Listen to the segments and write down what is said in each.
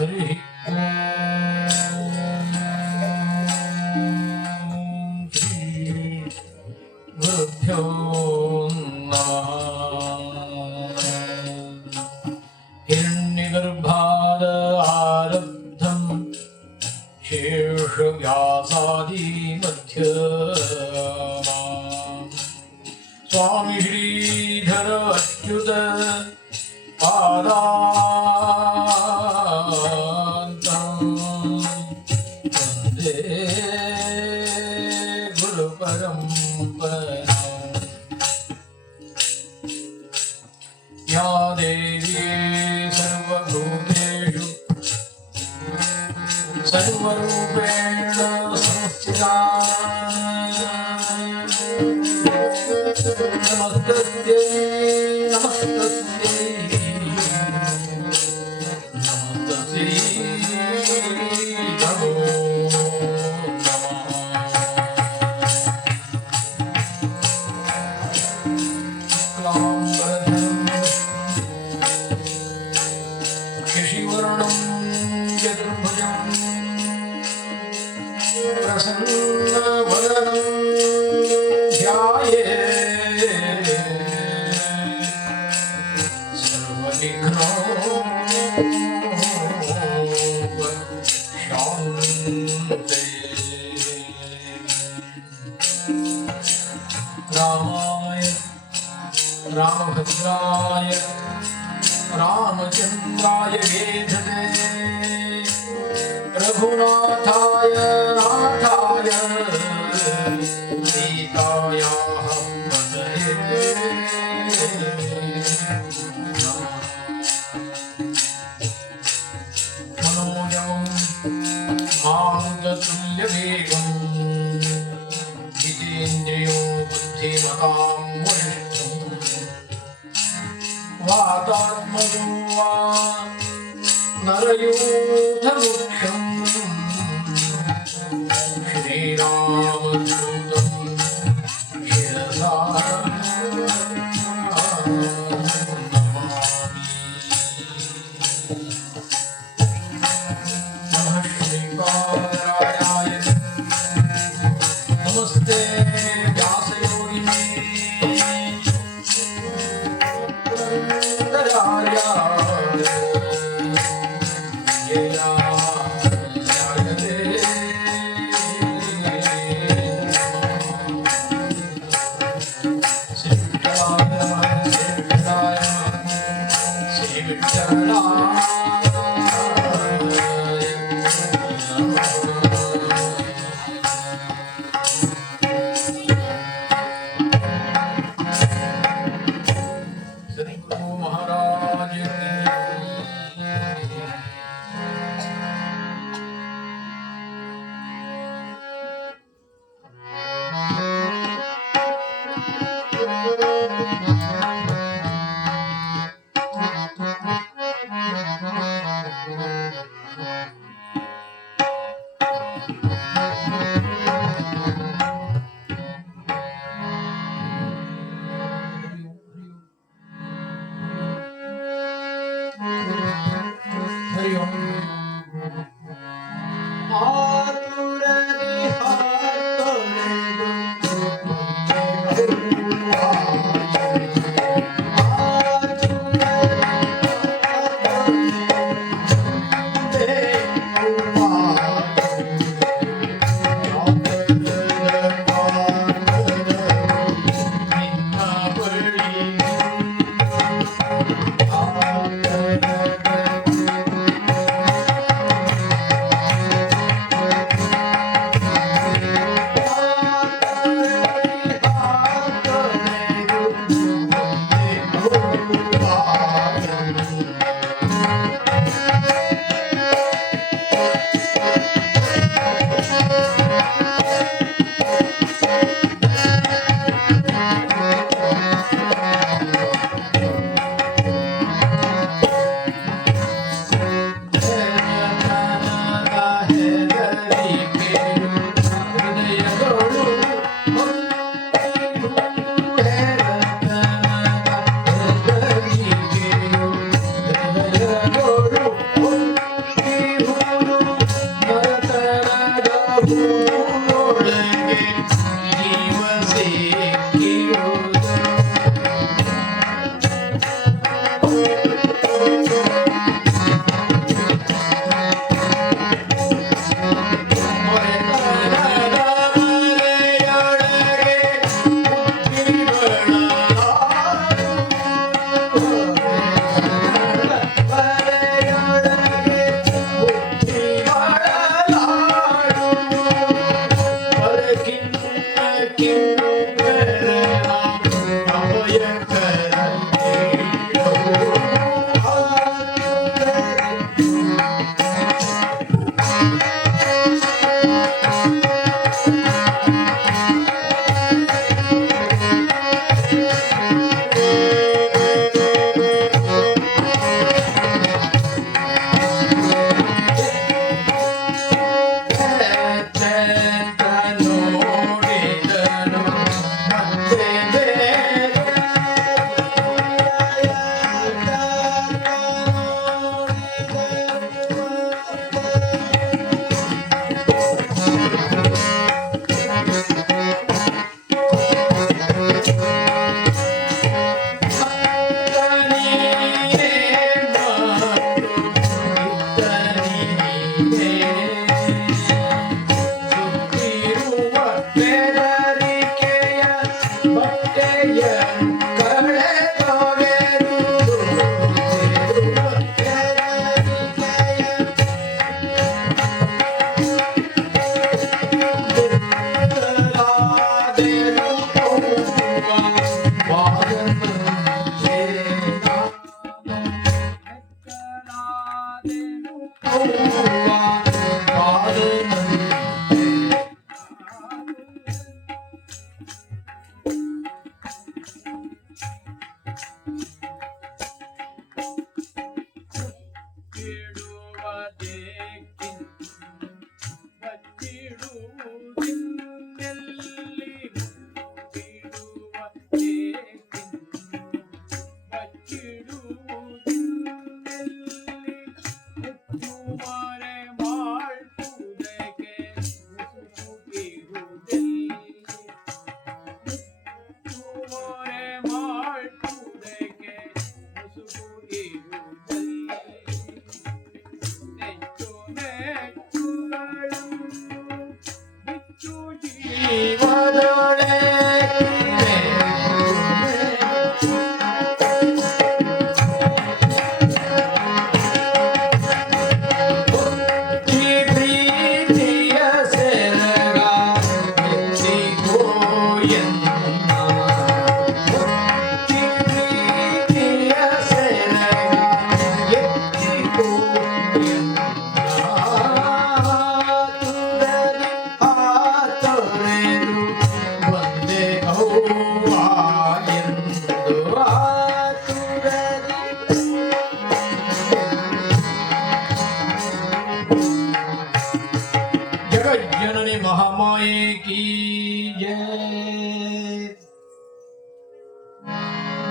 ಹರಿ ಗುರುಭ್ಯೋ ನಮಃ. ಹಿರಣ್ಯಗರ್ಭಾದ ಆರಬ್ಧಂ ಶೇಷವ್ಯಾಸಾದಿ ಮಧ್ಯ ಸ್ವಾಮಿ ಶ್ರೀಧರ ಅಚ್ಯುತ ಪಾದಾಂತಂ ವಂದೇ ಗುರು ಪರಂಪರಾ. ಯಾ ದೇವಿ ಸರ್ವಭೂತೇಷು ಸರ್ವರೂಪೇಣ ಸಂಸ್ಥಿತಾ ನಮಸ್ತಸ್ಯೈ ನಮಸ್ತಸ್ಯೈ ನಮಸ್ತಸ್ಯೈ ನಮೋ ನಮಃ. ಶಶಿವರ್ಣಂ ಚತುರ್ಭುಜಂ ಪ್ರಸನ್ನವದನಂ ಧ್ಯಾಯೇತ್ ಸರ್ವವಿಘ್ನೋಪಶಾन्तಯೇ. ರಾಮಾಯ ರಾಮಭದ್ರಾಯ ರಾಮಚಂದ್ರಾಯ ವೇಧಸೇ ರಘುನಾಥಾಯ ನಾಥಾಯ ಸೀತಾಯಾಃ ಪತಯೇ मनोजवं मारुततुल्यवेगं जितेन्द्रियो बुद्धिमतां वरिष्ठं वातात्मजो वा नरयूथमुख्यं श्रीरामदूतं शिरसा नमस्ते व्यासयोगिने महाराज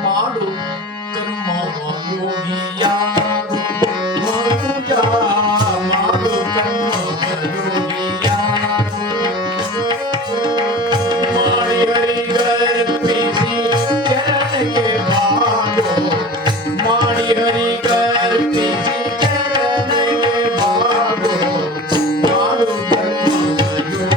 ಮಾಡು ಕರ್ಮ ಯೋಗಿಯಾರು ಮನುಜ ಮಾಡು ಕರ್ಮ ಯೋಗಿಯಾರು ಮಾಡಿ ಹರಿಗರ್ಪಿಸಿ ಚರಣಕ್ಕೆ ಬಾರೋ ಮಾಡಿ ಹರಿಗರ್ಪಿಸಿ ಚರಣಕ್ಕೆ ಬಾರೋ ಮಾಡು ಕರ್ಮ ಯೋಗಿಯಾರು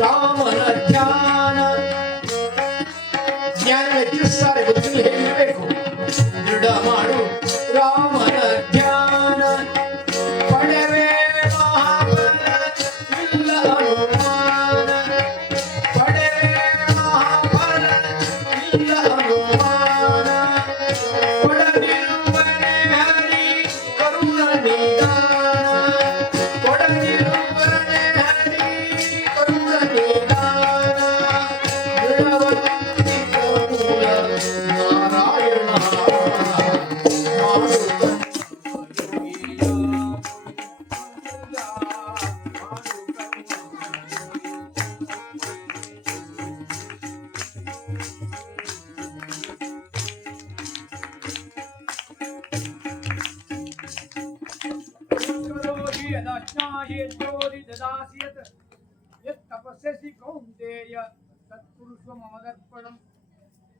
ರಾಮನ ಧ್ಯಾನ ಜ್ಞಾನ ಹೆಚ್ಚಿಸ್ತಾರೆ ಬದುಕಲ್ಲಿ ಹೇಗಿರಬೇಕು ದೃಢ ಮಾಡು ರಾಮನ ಧ್ಯಾನ ಪಡೆವೇ ಮಹಾಫಲ ಇಲ್ಲ ಅನುಮಾನ ಪಡೆವೇ ಮಹಾಫಲ ಇಲ್ಲ ಅನುಮಾನ ಕೊಡದಿರುವನೆ ಹರಿ ಕರುಣ ನಿಧಾನ ಕೊಡದಿರುವನೆ ಹರಿ ಕರುಣ ನಿಧಾನ ದೃಢವಂತಿ ಕರುಣ ನಾರಾಯಣ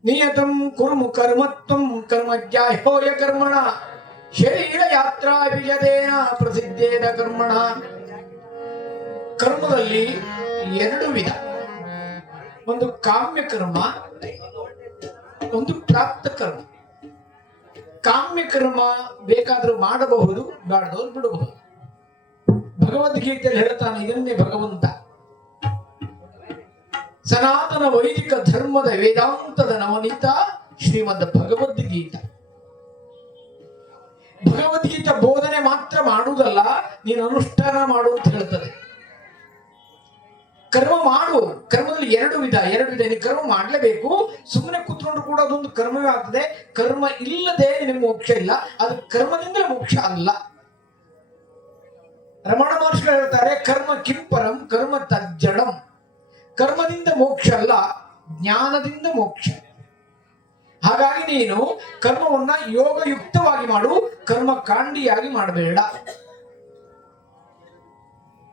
ನಿಯತಂ ಕುರ್ಮು ಕರ್ಮತ್ವಂ ಕರ್ಮಜ್ಯಾಹ್ಯೋಯ ಕರ್ಮಣ ಶರೀರ ಯಾತ್ರಾ ವಿಜದೇನ ಪ್ರಸಿದ್ಧೇನ ಕರ್ಮಣ. ಕರ್ಮದಲ್ಲಿ ಎರಡು ವಿಧ, ಒಂದು ಕಾಮ್ಯ ಕರ್ಮ, ಒಂದು ಪ್ರಾಪ್ತ ಕರ್ಮ. ಕಾಮ್ಯ ಕರ್ಮ ಬೇಕಾದ್ರೂ ಮಾಡಬಹುದು, ಬೇಡದವ್ರು ಬಿಡಬಹುದು. ಭಗವದ್ಗೀತೆಯಲ್ಲಿ ಹೇಳ್ತಾನೆ ಇದನ್ನೇ ಭಗವಂತ. ಸನಾತನ ವೈದಿಕ ಧರ್ಮದ ವೇದಾಂತದ ನವನೀತ ಶ್ರೀಮದ್ ಭಗವದ್ಗೀತ. ಭಗವದ್ಗೀತಾ ಬೋಧನೆ ಮಾತ್ರ ಮಾಡುವುದಲ್ಲ, ನೀನು ಅನುಷ್ಠಾನ ಮಾಡು ಅಂತ ಹೇಳ್ತದೆ. ಕರ್ಮ ಮಾಡು. ಕರ್ಮದಲ್ಲಿ ಎರಡು ವಿಧ. ನೀನು ಕರ್ಮ ಮಾಡಲೇಬೇಕು. ಸುಮ್ಮನೆ ಕೂತ್ಕೊಂಡು ಕೂಡ ಅದೊಂದು ಕರ್ಮವೇ ಆಗ್ತದೆ. ಕರ್ಮ ಇಲ್ಲದೆ ನಿನಗೆ ಮೋಕ್ಷ ಇಲ್ಲ. ಅದು ಕರ್ಮದಿಂದ ಮೋಕ್ಷ ಅಲ್ಲ. ರಮಣ ಮಹರ್ಷಿಗಳು ಹೇಳ್ತಾರೆ, ಕರ್ಮ ಕಿಂಪರಂ ಕರ್ಮ ತಜ್ಜಡಂ. ಕರ್ಮದಿಂದ ಮೋಕ್ಷ ಅಲ್ಲ, ಜ್ಞಾನದಿಂದ ಮೋಕ್ಷ. ಹಾಗಾಗಿ ನೀನು ಕರ್ಮವನ್ನ ಯೋಗಯುಕ್ತವಾಗಿ ಮಾಡು, ಕರ್ಮ ಕಾಂಡಿಯಾಗಿ ಮಾಡಬೇಡ.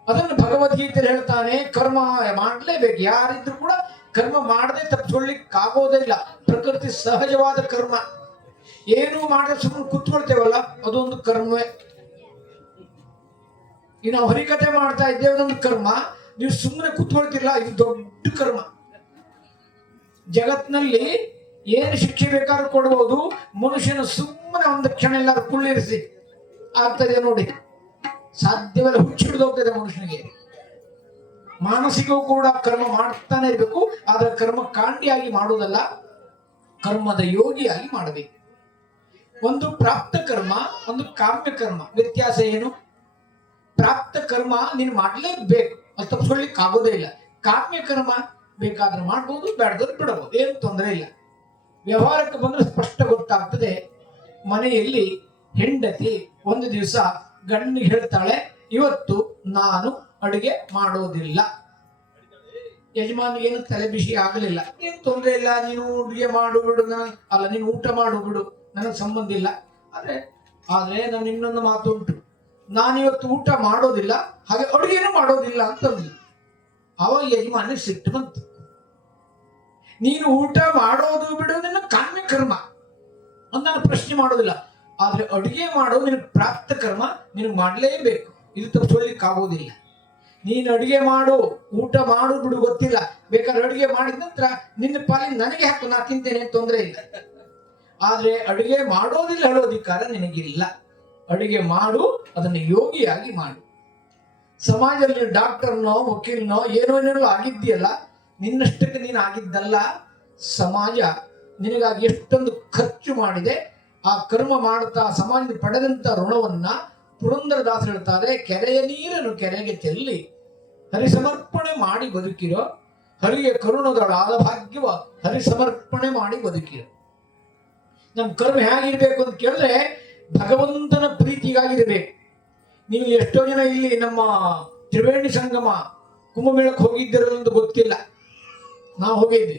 ಅದನ್ನು ಭಗವದ್ಗೀತೆ ಹೇಳ್ತಾನೆ. ಕರ್ಮ ಮಾಡಲೇಬೇಕು. ಯಾರಿದ್ರು ಕೂಡ ಕರ್ಮ ಮಾಡದೆ ತಪ್ಪಿಸ್ಕೊಳ್ಳಿಕ್ಕಾಗೋದೇ ಇಲ್ಲ. ಪ್ರಕೃತಿ ಸಹಜವಾದ ಕರ್ಮ. ಏನು ಮಾಡದೆ ಸುಮ್ಮನೆ ಕೂತ್ಕೊಳ್ತೇವಲ್ಲ ಅದೊಂದು ಕರ್ಮವೇ. ಈಗ ನಾವು ಹರಿಕತೆ ಮಾಡ್ತಾ ಇದ್ದೇವೆ, ಅದೊಂದು ಕರ್ಮ. ನೀವು ಸುಮ್ಮನೆ ಕೂತ್ಕೊಳ್ತಿರಲ್ಲ, ಇದು ದೊಡ್ಡ ಕರ್ಮ. ಜಗತ್ನಲ್ಲಿ ಏನು ಶಿಕ್ಷೆ ಬೇಕಾದ್ರೂ ಕೊಡಬಹುದು, ಮನುಷ್ಯನ ಸುಮ್ಮನೆ ಒಂದು ಕ್ಷಣ ಎಲ್ಲಾದ್ರೂ ಕುಳ್ಳಿರಿಸಿ ಆಗ್ತದೆ ನೋಡಿ, ಸಾಧ್ಯವೆಲ್ಲ ಹುಚ್ಚಿಡಿದು ಹೋಗ್ತದೆ ಮನುಷ್ಯನಿಗೆ. ಮಾನಸಿಕವೂ ಕೂಡ ಕರ್ಮ ಮಾಡ್ತಾನೆ ಇರಬೇಕು, ಆದ್ರೆ ಕರ್ಮ ಕಾಂಡಿಯಾಗಿ ಮಾಡುವುದಲ್ಲ, ಕರ್ಮದ ಯೋಗಿಯಾಗಿ ಮಾಡಬೇಕು. ಒಂದು ಪ್ರಾಪ್ತ ಕರ್ಮ, ಒಂದು ಕಾಮ್ಯ ಕರ್ಮ. ವ್ಯತ್ಯಾಸ ಏನು? ಪ್ರಾಪ್ತ ಕರ್ಮ ನೀನು ಮಾಡಲೇಬೇಕು, ಅದು ತಪ್ಪಿಸ್ಕೊಳ್ಳಿಕ್ಕೆ ಆಗೋದೇ ಇಲ್ಲ. ಕಾಮ್ಯ ಕರ್ಮ ಬೇಕಾದ್ರೆ ಮಾಡ್ಬೋದು, ಬೇಡದ್ರೆ ಬಿಡಬಹುದು, ಏನು ತೊಂದರೆ ಇಲ್ಲ. ವ್ಯವಹಾರಕ್ಕೆ ಬಂದ್ರೆ ಸ್ಪಷ್ಟ ಗೊತ್ತಾಗ್ತದೆ. ಮನೆಯಲ್ಲಿ ಹೆಂಡತಿ ಒಂದು ದಿವಸ ಗಂಡಿಗೆ ಹೇಳ್ತಾಳೆ, ಇವತ್ತು ನಾನು ಅಡುಗೆ ಮಾಡೋದಿಲ್ಲ. ಯಜಮಾನಿಗೆ ಏನು ತಲೆ ಬಿಸಿ ಆಗಲಿಲ್ಲ. ಏನು ತೊಂದರೆ ಇಲ್ಲ, ನೀನು ಅಡುಗೆ ಮಾಡು ಬಿಡು, ಅಲ್ಲ ನೀನು ಊಟ ಮಾಡು ಬಿಡು, ನನಗೆ ಸಂಬಂಧ ಇಲ್ಲ. ಆದ್ರೆ ನಾನು ಇನ್ನೊಂದು ಮಾತು ಉಂಟು, ನಾನಿವತ್ತು ಊಟ ಮಾಡೋದಿಲ್ಲ, ಹಾಗೆ ಅಡುಗೆನೂ ಮಾಡೋದಿಲ್ಲ ಅಂತಂದ್ಲು. ಅವಾಗ ಯಜಮಾನಿಗೆ ಸಿಟ್ಟು ಬಂತು. ನೀನು ಊಟ ಮಾಡೋದು ಬಿಡೋದು ನಿನ್ನ ಕಾಮ್ಯ ಕರ್ಮ ಅಂತ ನಾನು ಪ್ರಶ್ನೆ ಮಾಡೋದಿಲ್ಲ, ಆದ್ರೆ ಅಡುಗೆ ಮಾಡೋದು ನಿನಗೆ ಪ್ರಾಪ್ತ ಕರ್ಮ, ನಿನಗೆ ಮಾಡಲೇಬೇಕು, ಇದು ತಪ್ಪಿಸ್ಕೊಳ್ಳಿಕ್ಕಾಗೋದಿಲ್ಲ. ನೀನು ಅಡುಗೆ ಮಾಡು, ಊಟ ಮಾಡು ಬಿಡು ಗೊತ್ತಿಲ್ಲ, ಬೇಕಾದ್ರೆ ಅಡುಗೆ ಮಾಡಿದ ನಂತರ ನಿನ್ನ ಪಾಲಿಗೆ ನನಗೆ ಹಾಕು, ನಾ ತಿಂತೇನೆ, ತೊಂದರೆ ಇಲ್ಲ. ಆದ್ರೆ ಅಡುಗೆ ಮಾಡೋದಿಲ್ಲ ಹೇಳೋದಿಕ್ಕಾರ ನಿನಗಿಲ್ಲ. ಅಡುಗೆ ಮಾಡು, ಅದನ್ನು ಯೋಗಿಯಾಗಿ ಮಾಡು. ಸಮಾಜದಲ್ಲಿ ಡಾಕ್ಟರ್ನೋ ವಕೀಲ್ನೋ ಏನೋ ಆಗಿದ್ದೀಯಲ್ಲ, ನಿನ್ನಷ್ಟಕ್ಕೆ ನೀನು ಆಗಿದ್ದಲ್ಲ. ಸಮಾಜ ನಿನಗಾಗಿ ಎಷ್ಟೊಂದು ಖರ್ಚು ಮಾಡಿದೆ. ಆ ಕರ್ಮ ಮಾಡುತ್ತಾ ಸಮಾಜ ಪಡೆದಂತ ಋಣವನ್ನ ಪುರಂದರದಾಸರು ಹೇಳ್ತಾರೆ, ಕೆರೆಯ ನೀರನ್ನು ಕೆರೆಗೆ ಚೆಲ್ಲಿ ಹರಿಸಮರ್ಪಣೆ ಮಾಡಿ ಬದುಕಿರೋ, ಹರಿಗೆ ಕರುಣದೊಳಾದ ಭಾಗ್ಯವ ಹರಿಸಮರ್ಪಣೆ ಮಾಡಿ ಬದುಕಿರೋ. ನಮ್ಮ ಕರ್ಮ ಹೇಗಿರ್ಬೇಕು ಅಂತ ಕೇಳಿದ್ರೆ ಭಗವಂತನ ಪ್ರೀತಿಗಾಗಿರ್ಬೇಕು. ನೀವು ಎಷ್ಟೋ ಜನ ಇಲ್ಲಿ ನಮ್ಮ ತ್ರಿವೇಣಿ ಸಂಗಮ ಕುಂಭಮೇಳಕ್ಕೆ ಹೋಗಿದ್ದಿರೋದಂತ ಗೊತ್ತಿಲ್ಲ. ನಾವು ಹೋಗಿದ್ವಿ,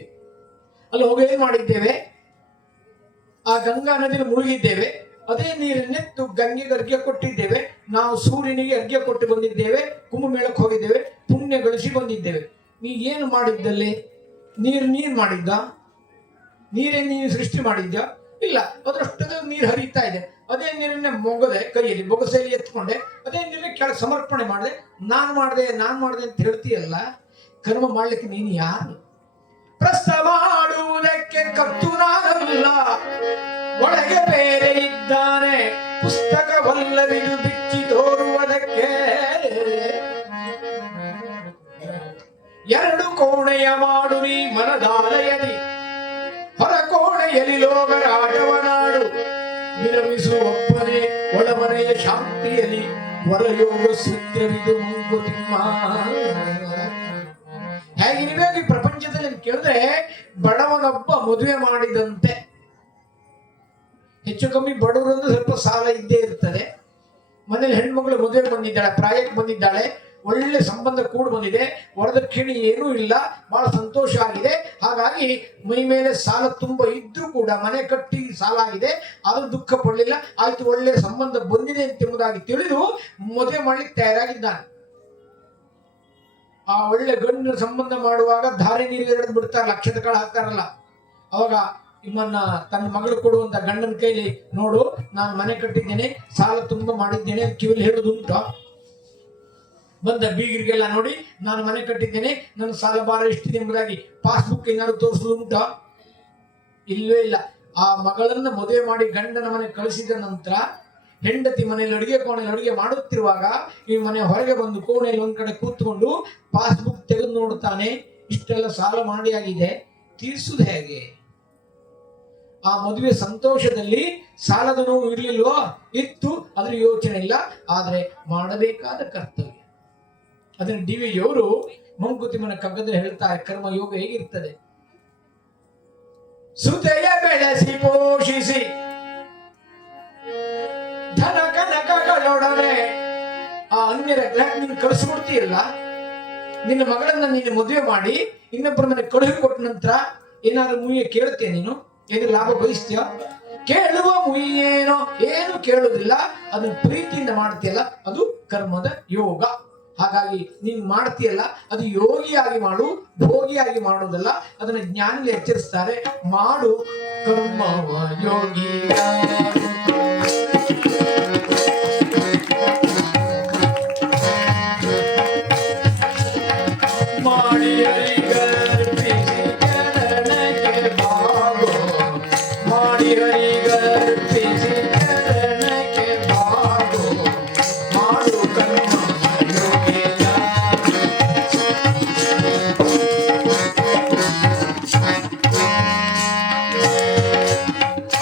ಅಲ್ಲಿ ಹೋಗಿ ಏನ್ ಮಾಡಿದ್ದೇವೆ, ಆ ಗಂಗಾ ನದಿಯಲ್ಲಿ ಮುಳುಗಿದ್ದೇವೆ, ಅದೇ ನೀರನ್ನೆತ್ತು ಗಂಗೆಗೆ ಅರ್ಘ್ಯ ಕೊಟ್ಟಿದ್ದೇವೆ. ನಾವು ಸೂರ್ಯನಿಗೆ ಅರ್ಘ್ಯ ಕೊಟ್ಟು ಬಂದಿದ್ದೇವೆ, ಕುಂಭಮೇಳಕ್ಕೆ ಹೋಗಿದ್ದೇವೆ, ಪುಣ್ಯ ಗಳಿಸಿ ಬಂದಿದ್ದೇವೆ. ನೀ ಏನು ಮಾಡಿದ್ದಲ್ಲಿ? ನೀರು ಮಾಡಿದ್ದ? ನೀರೇ ನೀನು ಸೃಷ್ಟಿ ಮಾಡಿದ್ದ? ಇಲ್ಲ, ಅದರಷ್ಟದ ನೀರು ಹರಿತಾ ಇದೆ. ಅದೇ ನೀರನ್ನೇ ಮೊಗದೆ ಕೈಯಲ್ಲಿ ಬೊಗಸೆಯಲ್ಲಿ ಎತ್ಕೊಂಡೆ, ಅದೇ ನೀರನ್ನ ಕೆಳ ಸಮರ್ಪಣೆ ಮಾಡಿದೆ. ನಾನ್ ಮಾಡಿದೆ ಅಂತ ಹೇಳ್ತೀಯಲ್ಲ, ಕರ್ಮ ಮಾಡ್ಲಿಕ್ಕೆ ನೀನು ಯಾರು? ಪ್ರಸ್ತ ಮಾಡುವುದಕ್ಕೆ ಕತ್ತು ನಾನಲ್ಲ, ಒಳಗೆ ಬೇರೆ ಇದ್ದಾನೆ, ಪುಸ್ತಕವಲ್ಲವಿದು ಬಿಚ್ಚಿ ತೋರುವುದಕ್ಕೆ. ಎರಡು ಕೋಣೆಯ ಮಾಡು ನೀ ಮನದಾಲಯದಿ, ಹೊರ ಕೋಣೆಯಲ್ಲಿ ಲೋಕರಾಟವನಾಡು, ವಿರಮಿಸುವಪ್ಪನೇ ಒಳಮನೆಯ ಶಾಂತಿಯಲ್ಲಿ ವರಯೋಗ ಸೂತ್ರವಿದು ಮಂಕುತಿಮ್ಮ. ಹೇಗಿರಬೇಕು ಈ ಪ್ರಪಂಚದಲ್ಲಿ ಕೇಳಿದ್ರೆ, ಬಡವನೊಬ್ಬ ಮದುವೆ ಮಾಡಿದಂತೆ. ಹೆಚ್ಚು ಕಮ್ಮಿ ಬಡವರಂದು ಸ್ವಲ್ಪ ಸಾಲ ಇದ್ದೇ ಇರ್ತದೆ. ಮನೇಲಿ ಹೆಣ್ಮಗಳು ಮದುವೆ ಬಂದಿದ್ದಾಳೆ, ಪ್ರಾಯಕ್ಕೆ ಬಂದಿದ್ದಾಳೆ, ಒಳ್ಳೆ ಸಂಬಂಧ ಕೂಡ ಬಂದಿದೆ, ವರದಕ್ಷಿಣೆ ಏನೂ ಇಲ್ಲ, ಬಹಳ ಸಂತೋಷ ಆಗಿದೆ. ಹಾಗಾಗಿ ಮೈ ಮೇಲೆ ಸಾಲ ತುಂಬ ಇದ್ರೂ ಕೂಡ ಮನೆ ಕಟ್ಟಿ ಸಾಲ ಆಗಿದೆ, ಆದ್ರೂ ದುಃಖ ಪಡಲಿಲ್ಲ. ಆಯ್ತು, ಒಳ್ಳೆ ಸಂಬಂಧ ಬಂದಿದೆ ಎಂಬುದಾಗಿ ತಿಳಿದು ಮದುವೆ ಮಾಡ್ಲಿಕ್ಕೆ ತಯಾರಾಗಿದ್ದಾನೆ. ಆ ಒಳ್ಳೆ ಗಂಡಿನ ಸಂಬಂಧ ಮಾಡುವಾಗ ಧಾರೆ ನೀರಿಗೆ ಎಳೆದು ಬಿಡ್ತಾರೆ, ಲಕ್ಷದ ಕಾಳು ಹಾಕ್ತಾರಲ್ಲ. ಅವಾಗ ನಿಮ್ಮನ್ನ ತನ್ನ ಮಗಳು ಕೊಡುವಂತ ಗಂಡನ ಕೈಲಿ, ನೋಡು ನಾನು ಮನೆ ಕಟ್ಟಿದ್ದೇನೆ, ಸಾಲ ತುಂಬ ಮಾಡಿದ್ದೇನೆ ಕಿವಿಲಿ ಹೇಳುದುಂಟು. ಬಂದ ಬೀಗರಿಗೆಲ್ಲ ನೋಡಿ, ನಾನು ಮನೆ ಕಟ್ಟಿದ್ದೇನೆ, ನನ್ನ ಸಾಲ ಭಾರ ಎಷ್ಟಿದೆ ಎಂಬುದಾಗಿ ಪಾಸ್ಬುಕ್ ಏನಾದ್ರು ತೋರಿಸುದುಂಟ? ಇಲ್ಲವೇ ಇಲ್ಲ. ಆ ಮಗಳನ್ನ ಮದುವೆ ಮಾಡಿ ಗಂಡನ ಮನೆ ಕಳಿಸಿದ ನಂತರ ಹೆಂಡತಿ ಮನೆಯಲ್ಲಿ ಕೋಣೆಯಲ್ಲಿ ಅಡುಗೆ ಮಾಡುತ್ತಿರುವಾಗ ಈ ಮನೆ ಹೊರಗೆ ಬಂದು ಕೋಣೆಯಲ್ಲಿ ಒಂದ್ ಕಡೆ ಕೂತ್ಕೊಂಡು ಪಾಸ್ಬುಕ್ ತೆಗೆದು ನೋಡ್ತಾನೆ, ಇಷ್ಟೆಲ್ಲ ಸಾಲ ಮಾಡಿ ಆಗಿದೆ, ತೀರಿಸುವುದು ಹೇಗೆ? ಆ ಮದುವೆ ಸಂತೋಷದಲ್ಲಿ ಸಾಲದ ನೋವು ಇರ್ಲಿಲ್ವೋ? ಇತ್ತು, ಅದ್ರ ಯೋಚನೆ ಇಲ್ಲ. ಆದ್ರೆ ಮಾಡಬೇಕಾದ ಕರ್ತವ್ಯ. ಅದನ್ನ ಡಿ.ವಿ.ಜಿಯವರು ಮಂಕುತಿಮ್ಮನ ಕಗ್ಗದಲ್ಲಿ ಹೇಳ್ತಾರೆ, ಕರ್ಮಯೋಗ ಹೇಗಿರ್ತದೆ. ಸುತೆಯ ಬೆಳೆಸಿ ಪೋಷಿಸಿ ಧನ ಕನಕಗಳೊಡನೆ ಆ ಅನ್ಯರ ಗ್ರಹ ನೀನು ಕಳಿಸ್ಬಿಡ್ತೀಯಲ್ಲ, ನಿನ್ನ ಮಗಳನ್ನ ನೀನು ಮದುವೆ ಮಾಡಿ ಇನ್ನೊಬ್ಬರ ಮನೆ ಕಳುಹಿ ಕೊಟ್ಟ ನಂತರ ಏನಾದ್ರು ಮುಯ್ಯ ಕೇಳುತ್ತೇನೆ, ನೀನು ಏನು ಲಾಭ ಬಯಸ್ತೀಯ? ಕೇಳುವ ಮುಯ್ಯೇನೋ ಏನು ಕೇಳುವುದಿಲ್ಲ, ಅದನ್ನ ಪ್ರೀತಿಯಿಂದ ಮಾಡ್ತೀಯಲ್ಲ, ಅದು ಕರ್ಮದ ಯೋಗ. ಹಾಗಾಗಿ ನೀನ್ ಮಾಡ್ತೀಯಲ್ಲ ಅದು ಯೋಗಿಯಾಗಿ ಮಾಡು, ಭೋಗಿಯಾಗಿ ಮಾಡುವುದಲ್ಲ. ಅದನ್ನ ಜ್ಞಾನಿಗಳು ಎಚ್ಚರಿಸ್ತಾರೆ. ಮಾಡು ಕರ್ಮವ ಯೋಗಿಯ ಮಾಡಿ ಹರಿಗರ್ಪಿಸಿ ಚರಣಕ್ಕೆ ಬಾಗೋ, ಮಾಡಿ ಹರಿಗರ್ಪಿಸಿ ಚರಣಕ್ಕೆ ಬಾಗೋ, ಮಾಡು ಕರ್ಮ ಯೋಗಿಯ.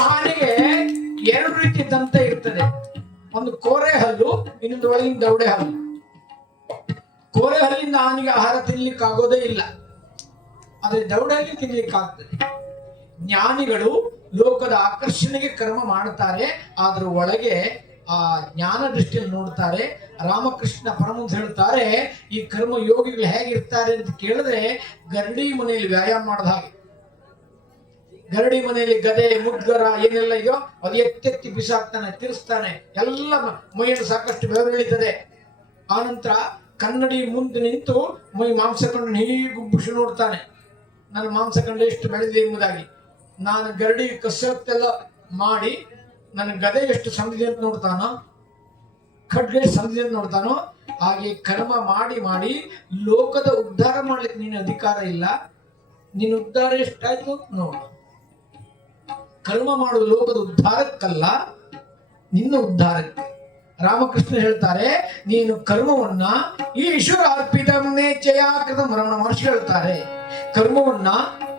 ಆನೆಗೆ ಎರಡು ರೀತಿ ದಂತ ಇರ್ತದೆ. ಒಂದು ಕೋರೆ ಹಲ್ಲು, ಇನ್ನೊಂದು ಒಳಗಿನ ದವಡೆ ಹಲ್ಲು. ಕೋರೆ ಹಲ್ಲಿಂದ ಆನೆಗೆ ಆಹಾರ ತಿನ್ಲಿಕ್ಕೆ ಆಗೋದೇ ಇಲ್ಲ, ಆದ್ರೆ ದವಡೆಯಲ್ಲಿ ತಿನ್ಲಿಕ್ಕೆ ಆಗ್ತದೆ. ಜ್ಞಾನಿಗಳು ಲೋಕದ ಆಕರ್ಷಣೆಗೆ ಕರ್ಮ ಮಾಡ್ತಾರೆ, ಆದ್ರ ಒಳಗೆ ಆ ಜ್ಞಾನ ದೃಷ್ಟಿಯಲ್ಲಿ ನೋಡ್ತಾರೆ. ರಾಮಕೃಷ್ಣ ಪರಮಹಂಸ ಹೇಳ್ತಾರೆ, ಈ ಕರ್ಮ ಯೋಗಿಗಳು ಹೇಗಿರ್ತಾರೆ ಅಂತ ಕೇಳಿದ್ರೆ ಗರಡಿ ಮನೆಯಲ್ಲಿ ವ್ಯಾಯಾಮ ಮಾಡಿದ ಹಾಗೆ. ಗರಡಿ ಮನೆಯಲ್ಲಿ ಗದೆ ಮುದ್ಗರ ಏನೆಲ್ಲ ಇದೆಯೋ ಅದು ಎತ್ತೆತ್ತಿ ಬಿಸಾಕ್ತಾನೆ, ತಿರ್ಸ್ತಾನೆ, ಎಲ್ಲ ಮೈಯಲ್ಲಿ ಸಾಕಷ್ಟು ಬೆವರಿಳಿತದೆ. ಆನಂತರ ಕನ್ನಡಿ ಮುಂದೆ ನಿಂತು ಮೈ ಮಾಂಸಕೊಂಡು ಹೀಗುಬ್ಬುಷಿ ನೋಡ್ತಾನೆ, ನನ್ನ ಮಾಂಸಖಂಡ ಎಷ್ಟು ಬೆಳೆದಿದೆ ಎಂಬುದಾಗಿ. ನಾನು ಗರಡಿ ಕಸರತ್ತೆಲ್ಲ ಮಾಡಿ ನನ್ನ ಗದೆ ಎಷ್ಟು ಸಂದಿದೆ ಅಂತ ನೋಡ್ತಾನೋ, ಖಡ್ಗ ಎಷ್ಟು ಸಂದಿದೆ ಅಂತ ನೋಡ್ತಾನೋ, ಹಾಗೆ ಕರ್ಮ ಮಾಡಿ ಮಾಡಿ ಲೋಕದ ಉದ್ಧಾರ ಮಾಡ್ಲಿಕ್ಕೆ ನೀನು ಅಧಿಕಾರ ಇಲ್ಲ. ನಿನ್ನ ಉದ್ಧಾರ ಎಷ್ಟಾಯ್ತು ನೋಡು. ಕರ್ಮ ಮಾಡುವ ಲೋಕದ ಉದ್ಧಾರಕ್ಕಲ್ಲ, ನಿನ್ನ ಉದ್ಧಾರಕ್ಕೆ. ರಾಮಕೃಷ್ಣ ಹೇಳ್ತಾರೆ, ನೀನು ಕರ್ಮವನ್ನ ಈಶ್ವರಾರ್ಪಿತಮೇ ಚಯಾಕೃತ ರಮಣ ಮಹರ್ಷಿ ಹೇಳ್ತಾರೆ, ಕರ್ಮವನ್ನ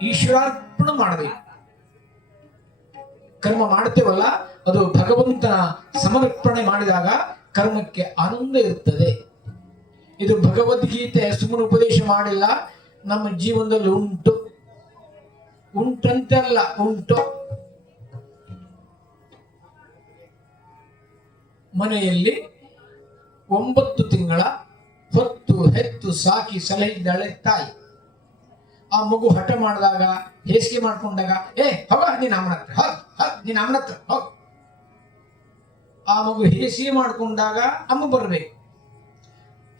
ಈಶ್ವರಾರ್ಪಣೆ ಮಾಡಬೇಕು. ಕರ್ಮ ಮಾಡ್ತೇವಲ್ಲ ಅದು ಭಗವಂತನ ಸಮರ್ಪಣೆ ಮಾಡಿದಾಗ ಕರ್ಮಕ್ಕೆ ಆನಂದ ಇರುತ್ತದೆ. ಇದು ಭಗವದ್ಗೀತೆ ಸುಮ್ಮನೆ ಉಪದೇಶ ಮಾಡಿಲ್ಲ, ನಮ್ಮ ಜೀವನದಲ್ಲಿ ಉಂಟು. ಉಂಟಂತೆಲ್ಲ ಉಂಟು. ಮನೆಯಲ್ಲಿ 9 ತಿಂಗಳ ಹೊತ್ತು ಹೆತ್ತು ಸಾಕಿ ಸಲಹಿದ್ದಾಳೆ ತಾಯಿ. ಆ ಮಗು ಹಠ ಮಾಡಿದಾಗ, ಹೇಸಿಗೆ ಮಾಡ್ಕೊಂಡಾಗ, ಹೋಗ ನೀನ್ ಅಮ್ಮನ ಹತ್ರ, ನೀನ್ ಅಮ್ಮನ ಹತ್ರ ಹೋಗ. ಆ ಮಗು ಹೇಸಿಗೆ ಮಾಡ್ಕೊಂಡಾಗ ಅಮ್ಮ ಬರ್ಬೇಕು.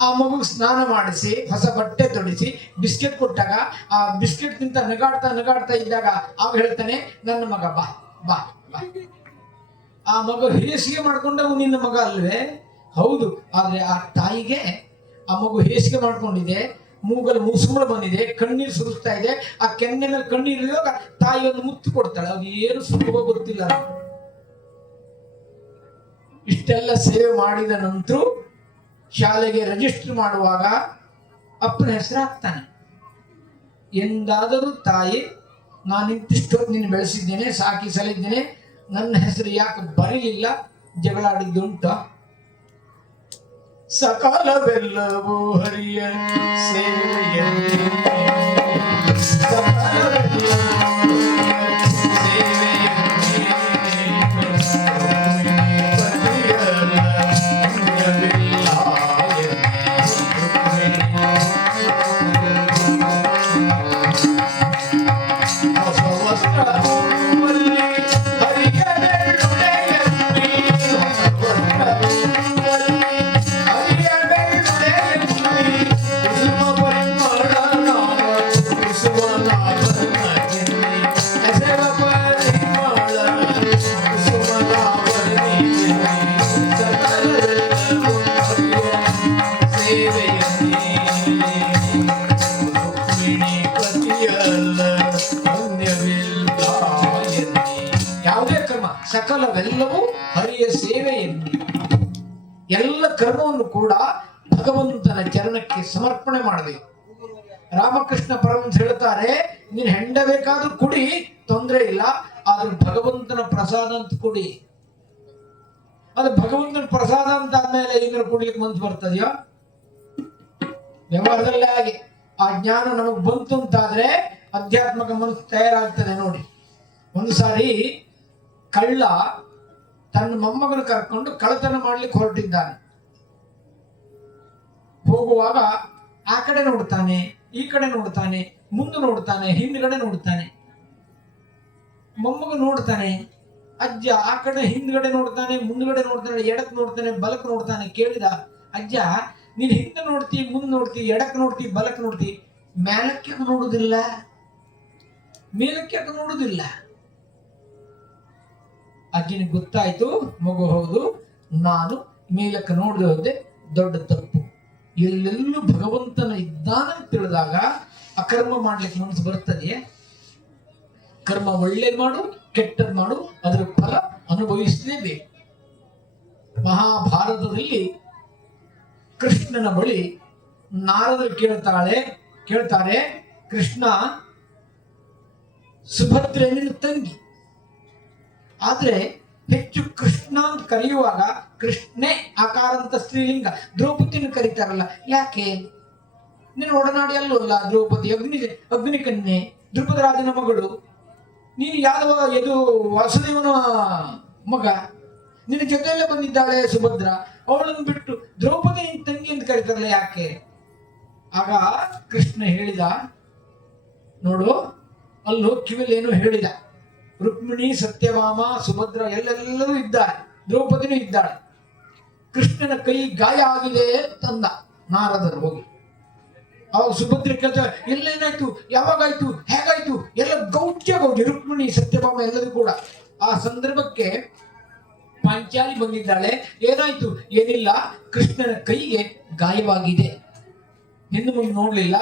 ಆ ಮಗು ಸ್ನಾನ ಮಾಡಿಸಿ ಹೊಸ ಬಟ್ಟೆ ತೊಡಿಸಿ ಬಿಸ್ಕೆಟ್ ಕೊಟ್ಟಾಗ ಆ ಬಿಸ್ಕೆಟ್ ನಿಂತ ನಗಾಡ್ತಾ ಇದ್ದಾಗ ಆಗ ಹೇಳ್ತಾನೆ, ನನ್ನ ಮಗ ಬಾ ಬಾ ಬಾ. ಆ ಮಗು ಹೇಸಿಗೆ ಮಾಡ್ಕೊಂಡಾಗ ನಿನ್ನ ಮಗ ಅಲ್ವೇ? ಹೌದು. ಆದ್ರೆ ಆ ತಾಯಿಗೆ ಆ ಮಗು ಹೇಸಿಗೆ ಮಾಡ್ಕೊಂಡಿದೆ, ಮೂಗಲ್ಲಿ ಮುಸುಮಳ ಬಂದಿದೆ, ಕಣ್ಣೀರು ಸುರಿಸ್ತಾ ಇದೆ. ಆ ಕೆನ್ನೆ ಮೇಲೆ ಕಣ್ಣೀರು ಇರುವಾಗ ತಾಯಿ ಒಂದು ಮುತ್ತು ಕೊಡ್ತಾಳೆ, ಅದು ಏನು ಸುಲಭ ಗೊತ್ತಿಲ್ಲ. ಇಷ್ಟೆಲ್ಲ ಸೇವೆ ಮಾಡಿದ ನಂತರ ಶಾಲೆಗೆ ರಿಜಿಸ್ಟರ್ ಮಾಡುವಾಗ ಅಪ್ಪನ ಹೆಸರು ಹಾಕ್ತಾನೆ. ಎಂದಾದರೂ ತಾಯಿ, ನಾನು ಇಂತಿಷ್ಟೊತ್ತು ನಿನ್ನ ಬೆಳೆಸಿದ್ದೇನೆ, ಸಾಕಿ ಸಲಿದ್ದೇನೆ, ನನ್ನ ಹೆಸರು ಯಾಕೆ ಬರೀಲಿಲ್ಲ, ಜಗಳಾಡಿದ್ದುಂಟ? ಸಕಾಲವೆಲ್ಲವೂ ಹರಿಯ ಸೇವೆಯಂತೆ, ಸಕಲವೆಲ್ಲವೂ ಹರಿಯ ಸೇವೆಯನ್ನು. ಎಲ್ಲ ಕರ್ಮವನ್ನು ಕೂಡ ಭಗವಂತನ ಚರಣಕ್ಕೆ ಸಮರ್ಪಣೆ ಮಾಡಬೇಕು. ರಾಮಕೃಷ್ಣ ಪರಮಹಂಸ ಹೇಳ್ತಾರೆ, ನೀನು ಹೆಂಡ ಬೇಕಾದ್ರೂ ಕುಡಿ, ತೊಂದರೆ ಇಲ್ಲ, ಆದ್ರೆ ಭಗವಂತನ ಪ್ರಸಾದ ಅಂತ ಕುಡಿ. ಅದು ಭಗವಂತನ ಪ್ರಸಾದ ಅಂತ ಆದ್ಮೇಲೆ ಏನಾದ್ರು ಕುಡಿಲಿಕ್ಕೆ ಮನ್ಸು ಬರ್ತದೆಯೋ? ವ್ಯವಹಾರದಲ್ಲೇ ಹಾಗೆ. ಆ ಜ್ಞಾನ ನಮಗ್ ಬಂತು ಅಂತಾದ್ರೆ ಅಧ್ಯಾತ್ಮಕ ಮನಸ್ಸು ತಯಾರಾಗ್ತದೆ. ನೋಡಿ, ಒಂದು ಸಾರಿ ಕಳ್ಳ ತನ್ನ ಮೊಮ್ಮಗನ ಕರ್ಕೊಂಡು ಕಳ್ಳತನ ಮಾಡ್ಲಿಕ್ಕೆ ಹೊರಟಿದ್ದಾನೆ. ಹೋಗುವಾಗ ಆ ಕಡೆ ನೋಡ್ತಾನೆ, ಈ ಕಡೆ ನೋಡ್ತಾನೆ, ಮುಂದೆ ನೋಡ್ತಾನೆ, ಹಿಂದ್ಗಡೆ ನೋಡ್ತಾನೆ. ಮೊಮ್ಮಗ ನೋಡ್ತಾನೆ, ಅಜ್ಜ ಆ ಕಡೆ ಹಿಂದ್ಗಡೆ ನೋಡ್ತಾನೆ, ಮುಂದ್ಗಡೆ ನೋಡ್ತಾನೆ, ಎಡಕ್ ನೋಡ್ತಾನೆ, ಬಲಕ್ ನೋಡ್ತಾನೆ. ಕೇಳಿದ, ಅಜ್ಜ ನೀನ್ ಹಿಂದೆ ನೋಡ್ತಿ, ಮುಂದೆ ನೋಡ್ತಿ, ಎಡಕ್ಕೆ ನೋಡ್ತಿ, ಬಲಕ್ಕೆ ನೋಡ್ತಿ, ಮೇಲಕ್ಕೆ ನೋಡುದಿಲ್ಲ, ಮೇಲಕ್ಕೆ ನೋಡುದಿಲ್ಲ. ಅಜ್ಜನಿಗೆ ಗೊತ್ತಾಯ್ತು, ಮಗು ಹೌದು, ನಾನು ಮೇಲಕ್ಕೆ ನೋಡದೆ ಹೋದೆ ದೊಡ್ಡ ತಪ್ಪು. ಎಲ್ಲೆಲ್ಲೂ ಭಗವಂತನ ಇದ್ದಾನಂತ ತಿಳಿದಾಗ ಅಕರ್ಮ ಮಾಡ್ಲಿಕ್ಕೆ ಮನಸ್ಸು ಬರ್ತದೆಯೇ? ಕರ್ಮ ಒಳ್ಳೇದ್ ಮಾಡು, ಕೆಟ್ಟದ್ ಮಾಡು, ಅದರ ಫಲ ಅನುಭವಿಸಲೇಬೇಕು. ಮಹಾಭಾರತದಲ್ಲಿ ಕೃಷ್ಣನ ಬಳಿ ನಾರದರು ಕೇಳ್ತಾರೆ, ಕೃಷ್ಣ, ಸುಭದ್ರೆ ನಿನ್ನ ತಂಗಿ, ಆದ್ರೆ ಹೆಚ್ಚು ಕೃಷ್ಣ ಅಂತ ಕರೆಯುವಾಗ ಕೃಷ್ಣೇ ಆಕಾರ ಅಂತ ಸ್ತ್ರೀಲಿಂಗ, ದ್ರೌಪದಿನ ಕರೀತಾರಲ್ಲ, ಯಾಕೆ? ನಿನ್ನ ಒಡನಾಡಿ ಅಲ್ಲೂ ಅಲ್ಲ ದ್ರೌಪದಿ, ಅಗ್ನಿಕನ್ಯೆ, ದ್ರುಪದರಾಜನ ಮಗಳು, ನೀನು ಯಾದವ ಇದು ವಾಸುದೇವನ ಮಗ, ನಿನ್ನ ಜೊತೆಯಲ್ಲೇ ಬಂದಿದ್ದಾಳೆ ಸುಭದ್ರ, ಅವಳನ್ನು ಬಿಟ್ಟು ದ್ರೌಪದಿ ತಂಗಿ ಅಂತ ಕರೀತಾರಲ್ಲ, ಯಾಕೆ? ಆಗ ಕೃಷ್ಣ ಹೇಳಿದ, ನೋಡು, ಅಲ್ಲೂ ಕಿವಿಲೇನೋ ಹೇಳಿದ, ರುಕ್ಮಿಣಿ, ಸತ್ಯಭಾಮ, ಸುಭದ್ರ ಎಲ್ಲೆಲ್ಲರೂ ಇದ್ದಾರೆ, ದ್ರೌಪದಿನೂ ಇದ್ದಾಳೆ, ಕೃಷ್ಣನ ಕೈ ಗಾಯ ಆಗಿದೆ ತಂದ ನಾರದರು ಹೋಗಿ. ಅವಾಗ ಸುಭದ್ರ ಕೇಳ್ತಾರೆ, ಎಲ್ಲೇನಾಯ್ತು, ಯಾವಾಗಾಯ್ತು, ಹೇಗಾಯ್ತು, ಎಲ್ಲ ಗೌಡ್ಯ ರುಕ್ಮಿಣಿ, ಸತ್ಯಭಾಮ ಎಲ್ಲರೂ ಕೂಡ. ಆ ಸಂದರ್ಭಕ್ಕೆ ಪಾಂಚಾಲಿ ಬಂದಿದ್ದಾಳೆ, ಏನಾಯ್ತು? ಏನಿಲ್ಲ, ಕೃಷ್ಣನ ಕೈಗೆ ಗಾಯವಾಗಿದೆ. ಹಿಂದೆ ಮುಂದೆ ನೋಡ್ಲಿಲ್ಲ.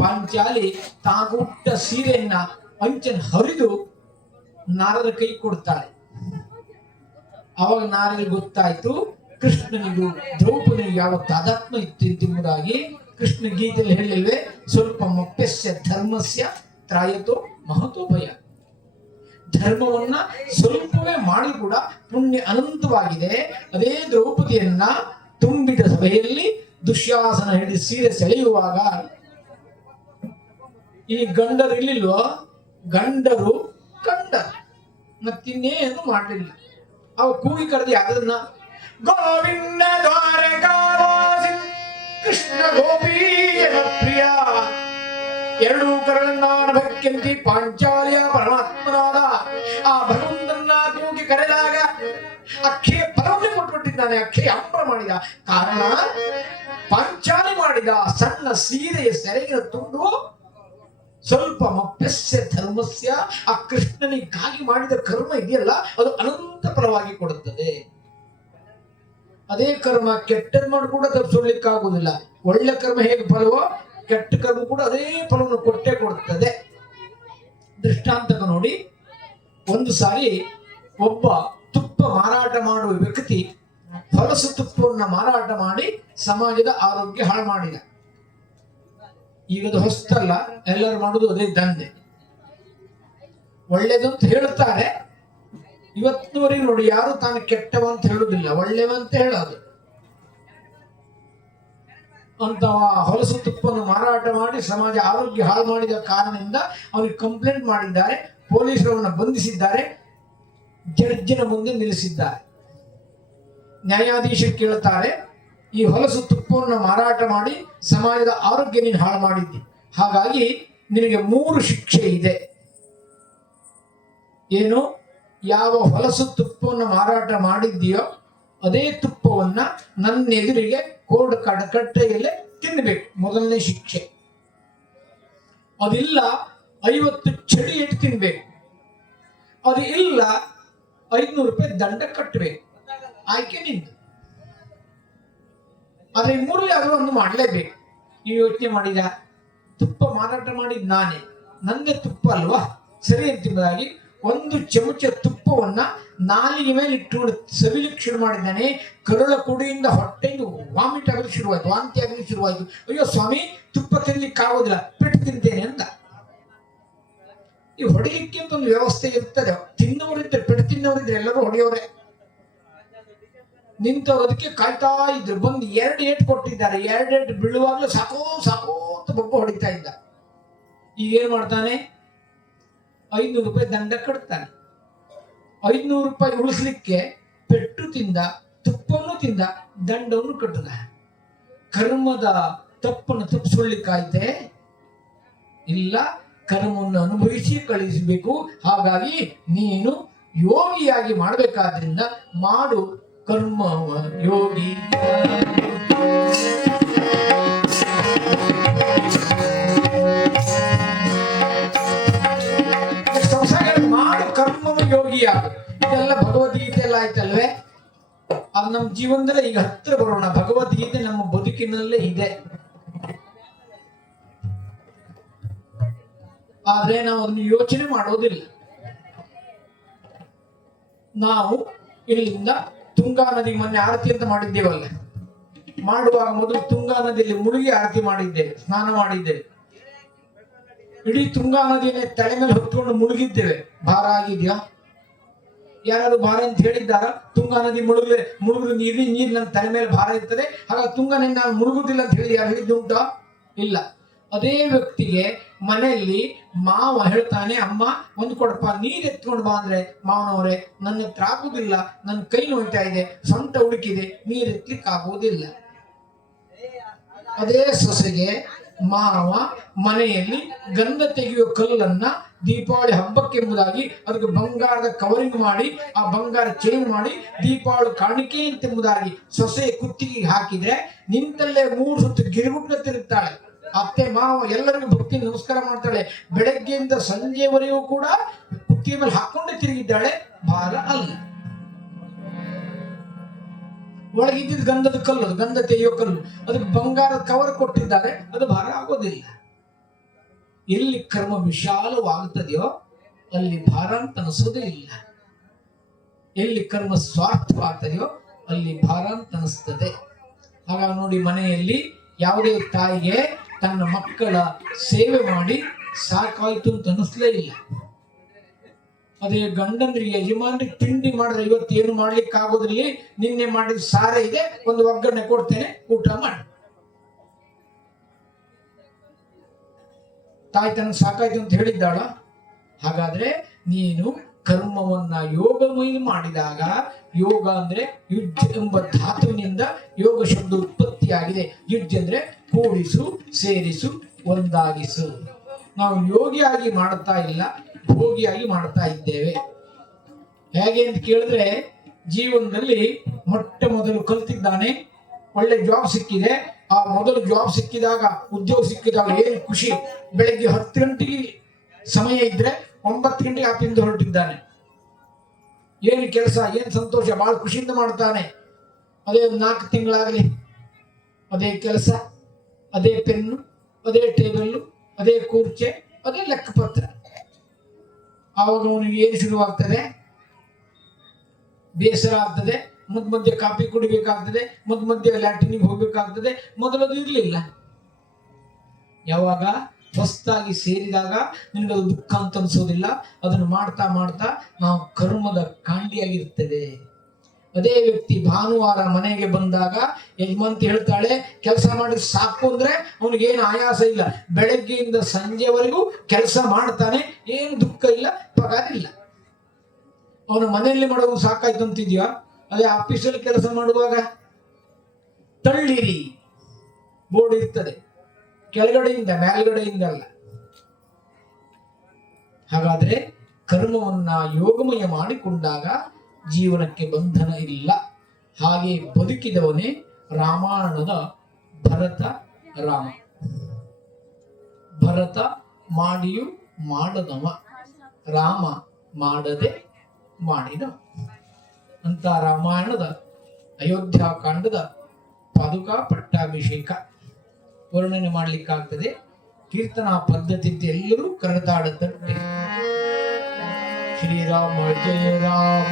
ಪಾಂಚಾಲಿ ತಾಗುಟ್ಟ ಸೀರೆಯನ್ನ ಅಂಚನ್ ಹರಿದು ನಾರದ ಕೈ ಕೊಡ್ತಾಳೆ. ಅವಾಗ ನಾರದಿಗೆ ಗೊತ್ತಾಯ್ತು, ಕೃಷ್ಣನಿಗೂ ದ್ರೌಪದಿನಿಗೂ ಯಾವ ತಾದಾತ್ಮ ಇತ್ತು ಎಂಬುದಾಗಿ. ಕೃಷ್ಣ ಗೀತೆಯಲ್ಲಿ ಹೇಳಿಲ್ವೇ, ಸ್ವಲ್ಪ ಮಪ್ಯಸ್ಯ ಧರ್ಮಸ್ಯ ತ್ರಾಯತೋ ಮಹತೋ ಭಯ. ಧರ್ಮವನ್ನ ಸ್ವಲ್ಪವೇ ಮಾಡಿ ಕೂಡ ಪುಣ್ಯ ಅನಂತವಾಗಿದೆ. ಅದೇ ದ್ರೌಪದಿಯನ್ನ ತುಂಬಿದ ಸಭೆಯಲ್ಲಿ ದುಶ್ಯಾಸನ ಹಿಡಿದು ಸೀರೆ ಸೆಳೆಯುವಾಗ ಈ ಗಂಡರು ಇರ್ಲಿಲ್ವೋ, ಗಂಡರು ಮತ್ತಿನ್ನೇನು ಮಾಡಲಿಲ್ಲ. ಅವ ಕೂಗಿ ಕರೆದಿ ಅದನ್ನ, ಗೋವಿಂದ ದ್ವಾರಕಾವಾಸಿ ಕೃಷ್ಣ ಗೋಪೀಯನ ಪ್ರಿಯ, ಎರಡೂ ಕರಳನ್ನಾಡಬೇಕೆಂದು ಪಾಂಚಾಲಿಯ ಪರಮಾತ್ಮನಾದ ಆ ಭಗವಂತನ ಕೂಗಿ ಕರೆದಾಗ ಅಕ್ಷಯ ಫಲವನ್ನು ಕೊಟ್ಬಿಟ್ಟಿದ್ದಾನೆ. ಅಕ್ಷಯ ಅಂಬರ ಮಾಡಿದ ಕಾರಣ ಪಾಂಚಾಲಿ ಮಾಡಿದ ಸಣ್ಣ ಸೀರೆಯ ಸೆರೆಗಿನ ತುಂಡು ಸ್ವಲ್ಪ ಮಪ್ಯಸ್ಯ ಧರ್ಮಸ್ಯ, ಆ ಕೃಷ್ಣನಿಗಾಗಿ ಮಾಡಿದ ಕರ್ಮ ಇದೆಯಲ್ಲ, ಅದು ಅನಂತ ಫಲವಾಗಿ ಕೊಡುತ್ತದೆ. ಅದೇ ಕರ್ಮ ಕೆಟ್ಟದ್ ಮಾಡಿ ಕೂಡ ತಪ್ಪಿಸೋಡ್ಲಿಕ್ಕಾಗುವುದಿಲ್ಲ. ಒಳ್ಳೆ ಕರ್ಮ ಹೇಗೆ ಫಲವೋ, ಕೆಟ್ಟ ಕರ್ಮ ಕೂಡ ಅದೇ ಫಲವನ್ನು ಕೊಟ್ಟೇ ಕೊಡುತ್ತದೆ. ದೃಷ್ಟಾಂತಕ ನೋಡಿ, ಒಂದು ಸಾರಿ ಒಬ್ಬ ತುಪ್ಪ ಮಾರಾಟ ಮಾಡುವ ವ್ಯಕ್ತಿ ಹೊಲಸು ತುಪ್ಪವನ್ನು ಮಾರಾಟ ಮಾಡಿ ಸಮಾಜದ ಆರೋಗ್ಯ ಹಾಳು ಮಾಡಿದ. ಈಗದು ಹೊಸ್ತಲ್ಲ, ಎಲ್ಲರೂ ಮಾಡುದು ಅದೇ ದಂಧೆ. ಒಳ್ಳೇದಂತ ಹೇಳ್ತಾರೆ, ಇವತ್ತಿನವರೆಗೆ ನೋಡಿ ಯಾರು ತಾನು ಕೆಟ್ಟವ ಅಂತ ಹೇಳುದಿಲ್ಲ, ಒಳ್ಳೆವಂತ ಹೇಳೋದು. ಅಂತ ಹೊಲಸು ತುಪ್ಪವನ್ನು ಮಾರಾಟ ಮಾಡಿ ಸಮಾಜ ಆರೋಗ್ಯ ಹಾಳು ಮಾಡಿದ ಕಾರಣದಿಂದ ಅವನಿಗೆ ಕಂಪ್ಲೇಂಟ್ ಮಾಡಿದ್ದಾರೆ. ಪೊಲೀಸರವನ್ನ ಬಂಧಿಸಿದ್ದಾರೆ, ಜಡ್ಜಿನ ಮುಂದೆ ನಿಲ್ಲಿಸಿದ್ದಾರೆ. ನ್ಯಾಯಾಧೀಶರು ಕೇಳ್ತಾರೆ, ಈ ಹೊಲಸು ತುಪ್ಪವನ್ನು ಮಾರಾಟ ಮಾಡಿ ಸಮಾಜದ ಆರೋಗ್ಯ ನೀನು ಹಾಳು ಮಾಡಿದ್ದಿ, ಹಾಗಾಗಿ ನಿನಗೆ 3 ಶಿಕ್ಷೆ ಇದೆ. ಏನು? ಯಾವ ಹೊಲಸು ತುಪ್ಪವನ್ನು ಮಾರಾಟ ಮಾಡಿದ್ದೀಯೋ ಅದೇ ತುಪ್ಪವನ್ನ ನನ್ನ ಎದುರಿಗೆ ಕೋರ್ಟ್ ಕಟ್ಟೆಯಲ್ಲೇ ತಿನ್ನಬೇಕು, ಮೊದಲನೇ ಶಿಕ್ಷೆ. ಅದಿಲ್ಲ 50 ಚಡಿ ಇಟ್ಟು ತಿನ್ಬೇಕು, ಅದು ಇಲ್ಲ 500 ರೂಪಾಯಿ ದಂಡ ಕಟ್ಟಬೇಕು. ಆಯ್ಕೆ ನಿಂದು. ಆದ್ರೆ 3 ಯಾರು ಒಂದು ಮಾಡಲೇಬೇಕು. ನೀವು ಯೋಚನೆ ಮಾಡಿದ, ತುಪ್ಪ ಮಾರಾಟ ಮಾಡಿದ್ ನಾನೇ, ನಂದೇ ತುಪ್ಪ ಅಲ್ವಾ, ಸರಿ ಅಂತಿಂಬುದಾಗಿ 1 ಚಮಚ ತುಪ್ಪವನ್ನ ನಾಲಿಗೆ ಮೇಲೆ ಇಟ್ಟುಕೊಂಡು ಸವಿಲಿಕ್ಕೆ ಶುರು ಮಾಡಿದ್ದಾನೆ. ಕರುಳ ಕುಡಿಯಿಂದ ಹೊಟ್ಟೆಯಿಂದ ವಾಮಿಟ್ ಆಗಲು ಶುರುವಾಯ್ತು, ವಾಂತಿ ಆಗಲು ಶುರುವಾಯ್ತು. ಅಯ್ಯೋ ಸ್ವಾಮಿ, ತುಪ್ಪ ತಿನ್ಲಿಕ್ಕೆ ಆಗೋದಿಲ್ಲ, ಪೆಟ್ಟು ತಿಂತೇನೆ ಅಂತ. ಈ ಹೊಡಿಲಿಕ್ಕೆ ಅಂತ ಒಂದು ವ್ಯವಸ್ಥೆ ಇರ್ತದೆ. ತಿನ್ನೋರಿದ್ರೆ, ಪೆಟ್ಟು ತಿನ್ನೋರಿದ್ರೆ ಎಲ್ಲರೂ ಹೊಡೆಯೋರೆ. ನಿಂತವ್ರು ಅದಕ್ಕೆ ಕಾಯ್ತಾ ಇದ್ರು. ಬಂದು 2 ಏಟು ಕೊಟ್ಟಿದ್ದಾರೆ. 2 ಏಟು ಬೀಳುವಾಗ್ಲೂ ಸಾಕೋ ಅಂತ ಬೊಬ್ಬ ಹೊಡಿತಾ ಇದ್ದ. ಈಗ ಏನ್ ಮಾಡ್ತಾನೆ? 500 ರೂಪಾಯಿ ದಂಡ ಕಟ್ತಾನೆ. 500 ರೂಪಾಯಿ ಉಳಿಸ್ಲಿಕ್ಕೆ ಪೆಟ್ಟು ತಿಂದ, ತುಪ್ಪವನ್ನು ತಿಂದ, ದಂಡವನ್ನು ಕಟ್ಟದ. ಕರ್ಮದ ತಪ್ಪನ್ನು ತಪ್ಪಿಸ್ಕೊಳ್ಳಿಕ್ಕಾಯ್ತೆ ಇಲ್ಲ, ಕರ್ಮವನ್ನು ಅನುಭವಿಸಿ ಕಳಿಸಬೇಕು. ಹಾಗಾಗಿ ನೀನು ಯೋಗಿಯಾಗಿ ಮಾಡಬೇಕಾದ್ರಿಂದ ಮಾಡು ಕರ್ಮ ಯೋಗಿ. ಸಂಸಾರ ಮಾಡು ಕರ್ಮವ ಯೋಗಿಯಾಗ, ಇದೆಲ್ಲ ಭಗವದ್ಗೀತೆಲ್ಲ ಆಯ್ತಲ್ವೇ? ಅದು ನಮ್ಮ ಜೀವನದಲ್ಲೇ ಈಗ ಹತ್ರ ಬರೋಣ. ಭಗವದ್ಗೀತೆ ನಮ್ಮ ಬದುಕಿನಲ್ಲೇ ಇದೆ, ಆದ್ರೆ ನಾವು ಅದನ್ನು ಯೋಚನೆ ಮಾಡೋದಿಲ್ಲ. ನಾವು ಇಲ್ಲಿಂದ ತುಂಗಾ ನದಿಗೆ ಮೊನ್ನೆ ಆರತಿ ಅಂತ ಮಾಡಿದ್ದೇವಲ್ಲ, ಮಾಡುವಾಗ ಮೊದಲು ತುಂಗಾ ನದಿಯಲ್ಲಿ ಮುಳುಗಿ ಆರತಿ ಮಾಡಿದ್ದೇವೆ, ಸ್ನಾನ ಮಾಡಿದ್ದೇವೆ. ಇಡೀ ತುಂಗಾ ನದಿಯನ್ನೇ ತಲೆ ಮೇಲೆ ಹೊತ್ಕೊಂಡು ಮುಳುಗಿದ್ದೇವೆ. ಭಾರ ಆಗಿದ್ಯಾ? ಯಾರಾದ್ರು ಭಾರ ಅಂತ ಹೇಳಿದ್ದಾರ? ತುಂಗಾ ನದಿ ಮುಳುಗಿದ್ರೆ ನೀರು ನನ್ನ ತಲೆ ಮೇಲೆ ಭಾರ ಇರ್ತದೆ, ಹಾಗಾಗಿ ತುಂಗಾ ನದಿ ನಾನು ಮುಳುಗುದಿಲ್ಲ ಅಂತ ಹೇಳಿ ಯಾರು ಹೇಳಿದ್ದು ಉಂಟಾ? ಇಲ್ಲ. ಅದೇ ವ್ಯಕ್ತಿಗೆ ಮನೆಯಲ್ಲಿ ಮಾವ ಹೇಳ್ತಾನೆ, ಅಮ್ಮ ಒಂದು ಕೊಡಪ್ಪ ನೀರು ಎತ್ಕೊಂಡು ಬಾ ಅಂದ್ರೆ, ಮಾವನವರೇ ನನ್ನ ಹತ್ರ ಆಗುದಿಲ್ಲ, ನನ್ನ ಕೈ ನೋಯ್ತಾ ಇದೆ, ಸೊಂಟ ಹುಡುಕಿದೆ, ನೀರು ಎತ್ತಲಿಕ್ಕೆ ಆಗುವುದಿಲ್ಲ. ಅದೇ ಸೊಸೆಗೆ ಮಾವ ಮನೆಯಲ್ಲಿ ಗಂಧ ತೆಗೆಯುವ ಕಲ್ಲನ್ನ ದೀಪಾವಳಿ ಹಬ್ಬಕ್ಕೆಂಬುದಾಗಿ ಅದಕ್ಕೆ ಬಂಗಾರದ ಕವರಿಂಗ್ ಮಾಡಿ, ಆ ಬಂಗಾರ ಚೇಂಜ್ ಮಾಡಿ ದೀಪಾವಳಿ ಕಾಣಿಕೆ ಎಂಬುದಾಗಿ ಸೊಸೆ ಕುತ್ತಿಗೆ ಹಾಕಿದ್ರೆ ನಿಂತಲ್ಲೇ 3 ಸುತ್ತು ಗಿರಿಗುಡ್ಡ ತಿರುಗ್ತಾಳೆ. ಅತ್ತೆ ಮಾವ ಎಲ್ಲರಿಗೂ ಭಕ್ತಿ ನಮಸ್ಕಾರ ಮಾಡ್ತಾಳೆ. ಬೆಳಗ್ಗೆಯಿಂದ ಸಂಜೆವರೆಗೂ ಕೂಡ ಕುತ್ತಿಗೆ ಮೇಲೆ ಹಾಕೊಂಡೇ ತಿರುಗಿದ್ದಾಳೆ. ಭಾರ ಅಲ್ಲ. ಒಳಗಿದ್ದ ಗಂಧದ ಕಲ್ಲು, ಅದು ಗಂಧ ತೆಗೆಯೋ ಕಲ್ಲು, ಅದಕ್ಕೆ ಬಂಗಾರದ ಕವರ್ ಕೊಟ್ಟಿದ್ದಾರೆ, ಅದು ಭಾರ ಆಗೋದಿಲ್ಲ. ಎಲ್ಲಿ ಕರ್ಮ ವಿಶಾಲವಾಗುತ್ತದೆಯೋ ಅಲ್ಲಿ ಭಾರ ಅಂತ ಅನಿಸೋದೇ ಇಲ್ಲ. ಎಲ್ಲಿ ಕರ್ಮ ಸ್ವಾರ್ಥವಾಗ್ತದೆಯೋ ಅಲ್ಲಿ ಭಾರ ಅಂತ ಅನಿಸ್ತದೆ. ಹಾಗಾಗಿ ನೋಡಿ, ಮನೆಯಲ್ಲಿ ಯಾವುದೇ ತಾಯಿಗೆ ತನ್ನ ಮಕ್ಕಳ ಸೇವೆ ಮಾಡಿ ಸಾಕಾಯ್ತು ಅಂತ ಅನಿಸ್ಲೇ ಇಲ್ಲ. ಅದೇ ಗಂಡಂದ್ರಿಗೆ ಯಜಮಾನ್ರಿಗೆ ತಿಂಡಿ ಮಾಡಿದ್ರೆ, ಇವತ್ತು ಏನು ಮಾಡ್ಲಿಕ್ಕೆ ಆಗೋದ್ರಲ್ಲಿ, ನಿನ್ನೆ ಮಾಡಿದ ಸಾರ ಇದೆ, ಒಂದು ಒಗ್ಗರಣೆ ಕೊಡ್ತೇನೆ, ಊಟ ಮಾಡಿ. ತಾಯಿ ತನಗೆ ಸಾಕಾಯ್ತು ಅಂತ ಹೇಳಿದ್ದಾಳ? ಹಾಗಾದ್ರೆ ನೀನು ಕರ್ಮವನ್ನ ಯೋಗಮಯ ಮಾಡಿದಾಗ, ಯೋಗ ಅಂದ್ರೆ ಯುಜ್ ಎಂಬ ಧಾತುವಿನಿಂದ ಯೋಗ ಶಬ್ದ ಉತ್ಪತ್ತಿಯಾಗಿದೆ. ಯುಜ್ ಅಂದ್ರೆ ಕೂಡಿಸು, ಸೇರಿಸು, ಒಂದಾಗಿಸು. ನಾವು ಯೋಗಿಯಾಗಿ ಮಾಡ್ತಾ ಇಲ್ಲ, ಭೋಗಿಯಾಗಿ ಮಾಡ್ತಾ ಇದ್ದೇವೆ. ಹೇಗೆ ಅಂತ ಕೇಳಿದ್ರೆ, ಜೀವನದಲ್ಲಿ ಮೊಟ್ಟ ಮೊದಲು ಕಲ್ತಿದ್ದಾನೆ, ಒಳ್ಳೆ ಜಾಬ್ ಸಿಕ್ಕಿದೆ. ಆ ಮೊದಲು ಜಾಬ್ ಸಿಕ್ಕಿದಾಗ, ಉದ್ಯೋಗ ಸಿಕ್ಕಿದಾಗ ಏನು ಖುಷಿ. ಬೆಳಗ್ಗೆ 10 ಗಂಟೆಗೆ ಸಮಯ ಇದ್ರೆ 9 ಗಂಟೆಗೆ ಆಫೀಸಿಂದ ಹೊರಟಿದ್ದಾನೆ. ಏನು ಕೆಲಸ, ಏನು ಸಂತೋಷ, ಬಹಳ ಖುಷಿಯಿಂದ ಮಾಡ್ತಾನೆ. ಅದೇ 4 ತಿಂಗಳಾಗಲಿ ಅದೇ ಕೆಲಸ, ಅದೇ ಪೆನ್ನು, ಅದೇ ಟೇಬಲ್, ಅದೇ ಕೂರ್ಚೆ, ಅದೇ ಲೆಕ್ಕಪತ್ರ. ಆವಾಗ ಅವನಿಗೆ ಏನು ಶುರುವಾಗ್ತದೆ? ಬೇಸರ ಆಗ್ತದೆ. ಮಧ್ಯೆ ಕಾಫಿ ಕುಡಿಬೇಕಾಗ್ತದೆ, ಮಧ್ಯೆ ಲ್ಯಾಟ್ರಿನಿಗೆ ಹೋಗ್ಬೇಕಾಗ್ತದೆ. ಮೊದಲದು ಇರಲಿಲ್ಲ. ಯಾವಾಗ ಹೊಸದಾಗಿ ಸೇರಿದಾಗ ನಿನಗದು ದುಃಖ ಅಂತ ಅನ್ಸೋದಿಲ್ಲ. ಅದನ್ನು ಮಾಡ್ತಾ ಮಾಡ್ತಾ ನಾವು ಕರ್ಮದ ಕಾಂಡಿಯಾಗಿರ್ತೇವೆ. ಅದೇ ವ್ಯಕ್ತಿ ಭಾನುವಾರ ಮನೆಗೆ ಬಂದಾಗ ಯಜಮಾಂತಿ ಹೇಳ್ತಾಳೆ, ಕೆಲಸ ಮಾಡಿ ಸಾಕು ಅಂದ್ರೆ ಅವನಿಗೇನು ಆಯಾಸ ಇಲ್ಲ. ಬೆಳಗ್ಗೆಯಿಂದ ಸಂಜೆವರೆಗೂ ಕೆಲಸ ಮಾಡ್ತಾನೆ, ಏನು ದುಃಖ ಇಲ್ಲ, ಪಗಾರ ಇಲ್ಲ. ಅವನ ಮನೆಯಲ್ಲಿ ಮಾಡೋದು ಸಾಕಾಯ್ತು ಅಂತಿದ್ಯಾ? ಅದೇ ಆಫೀಸಲ್ಲಿ ಕೆಲಸ ಮಾಡುವಾಗ ತಳ್ಳಿರಿ ಬೋರ್ಡ್ ಇರ್ತದೆ, ಕೆಳಗಡೆಯಿಂದ ಮೇಲ್ಗಡೆಯಿಂದ ಅಲ್ಲ. ಹಾಗಾದ್ರೆ ಕರ್ಮವನ್ನ ಯೋಗಮಯ ಮಾಡಿಕೊಂಡಾಗ ಜೀವನಕ್ಕೆ ಬಂಧನ ಇಲ್ಲ. ಹಾಗೆ ಬದುಕಿದವನೇ ರಾಮಾಯಣದ ಭರತ ರಾಮ. ಭರತ ಮಾಡಿಯೂ ಮಾಡದವ, ರಾಮ ಮಾಡದೆ ಮಾಡಿದ ಅಂತ ರಾಮಾಯಣದ ಅಯೋಧ್ಯಾಕಾಂಡದ ಪಾದುಕಾ ಪಟ್ಟಾಭಿಷೇಕ ವರ್ಣನೆ ಮಾಡ್ಲಿಕ್ಕಾಗ್ತದೆ. ಕೀರ್ತನಾ ಪದ್ಧತಿ ಎಲ್ಲರೂ ಕರೆದಾಡುತ್ತಂತೆ. ಶ್ರೀರಾಮ ಜಯ ರಾಮ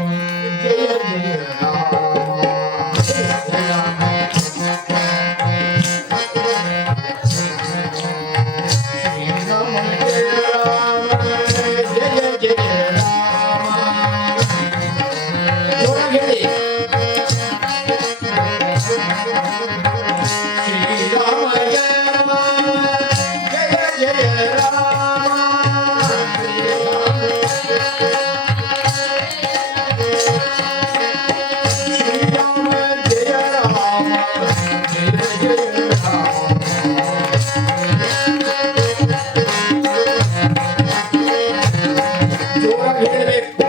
ಜಯ ಜಯ ರಾಮ, ಶ್ರೀರಾಮ ಜಯ ರಾಮ ಜಯ ಜಯ ರಾಮ. ಹೇಳಿ, ಶ್ರೀರಾಮ ಜಯ ರಾಮ ಜಯ ಜಯ ರಾಮ, ಶ್ರೀರಾಮ ಜಯ ರಾಮ ಜಯ ಜಯ ರಾಮ. ಜೋರಾಗಿ ಹೇಳಬೇಕು.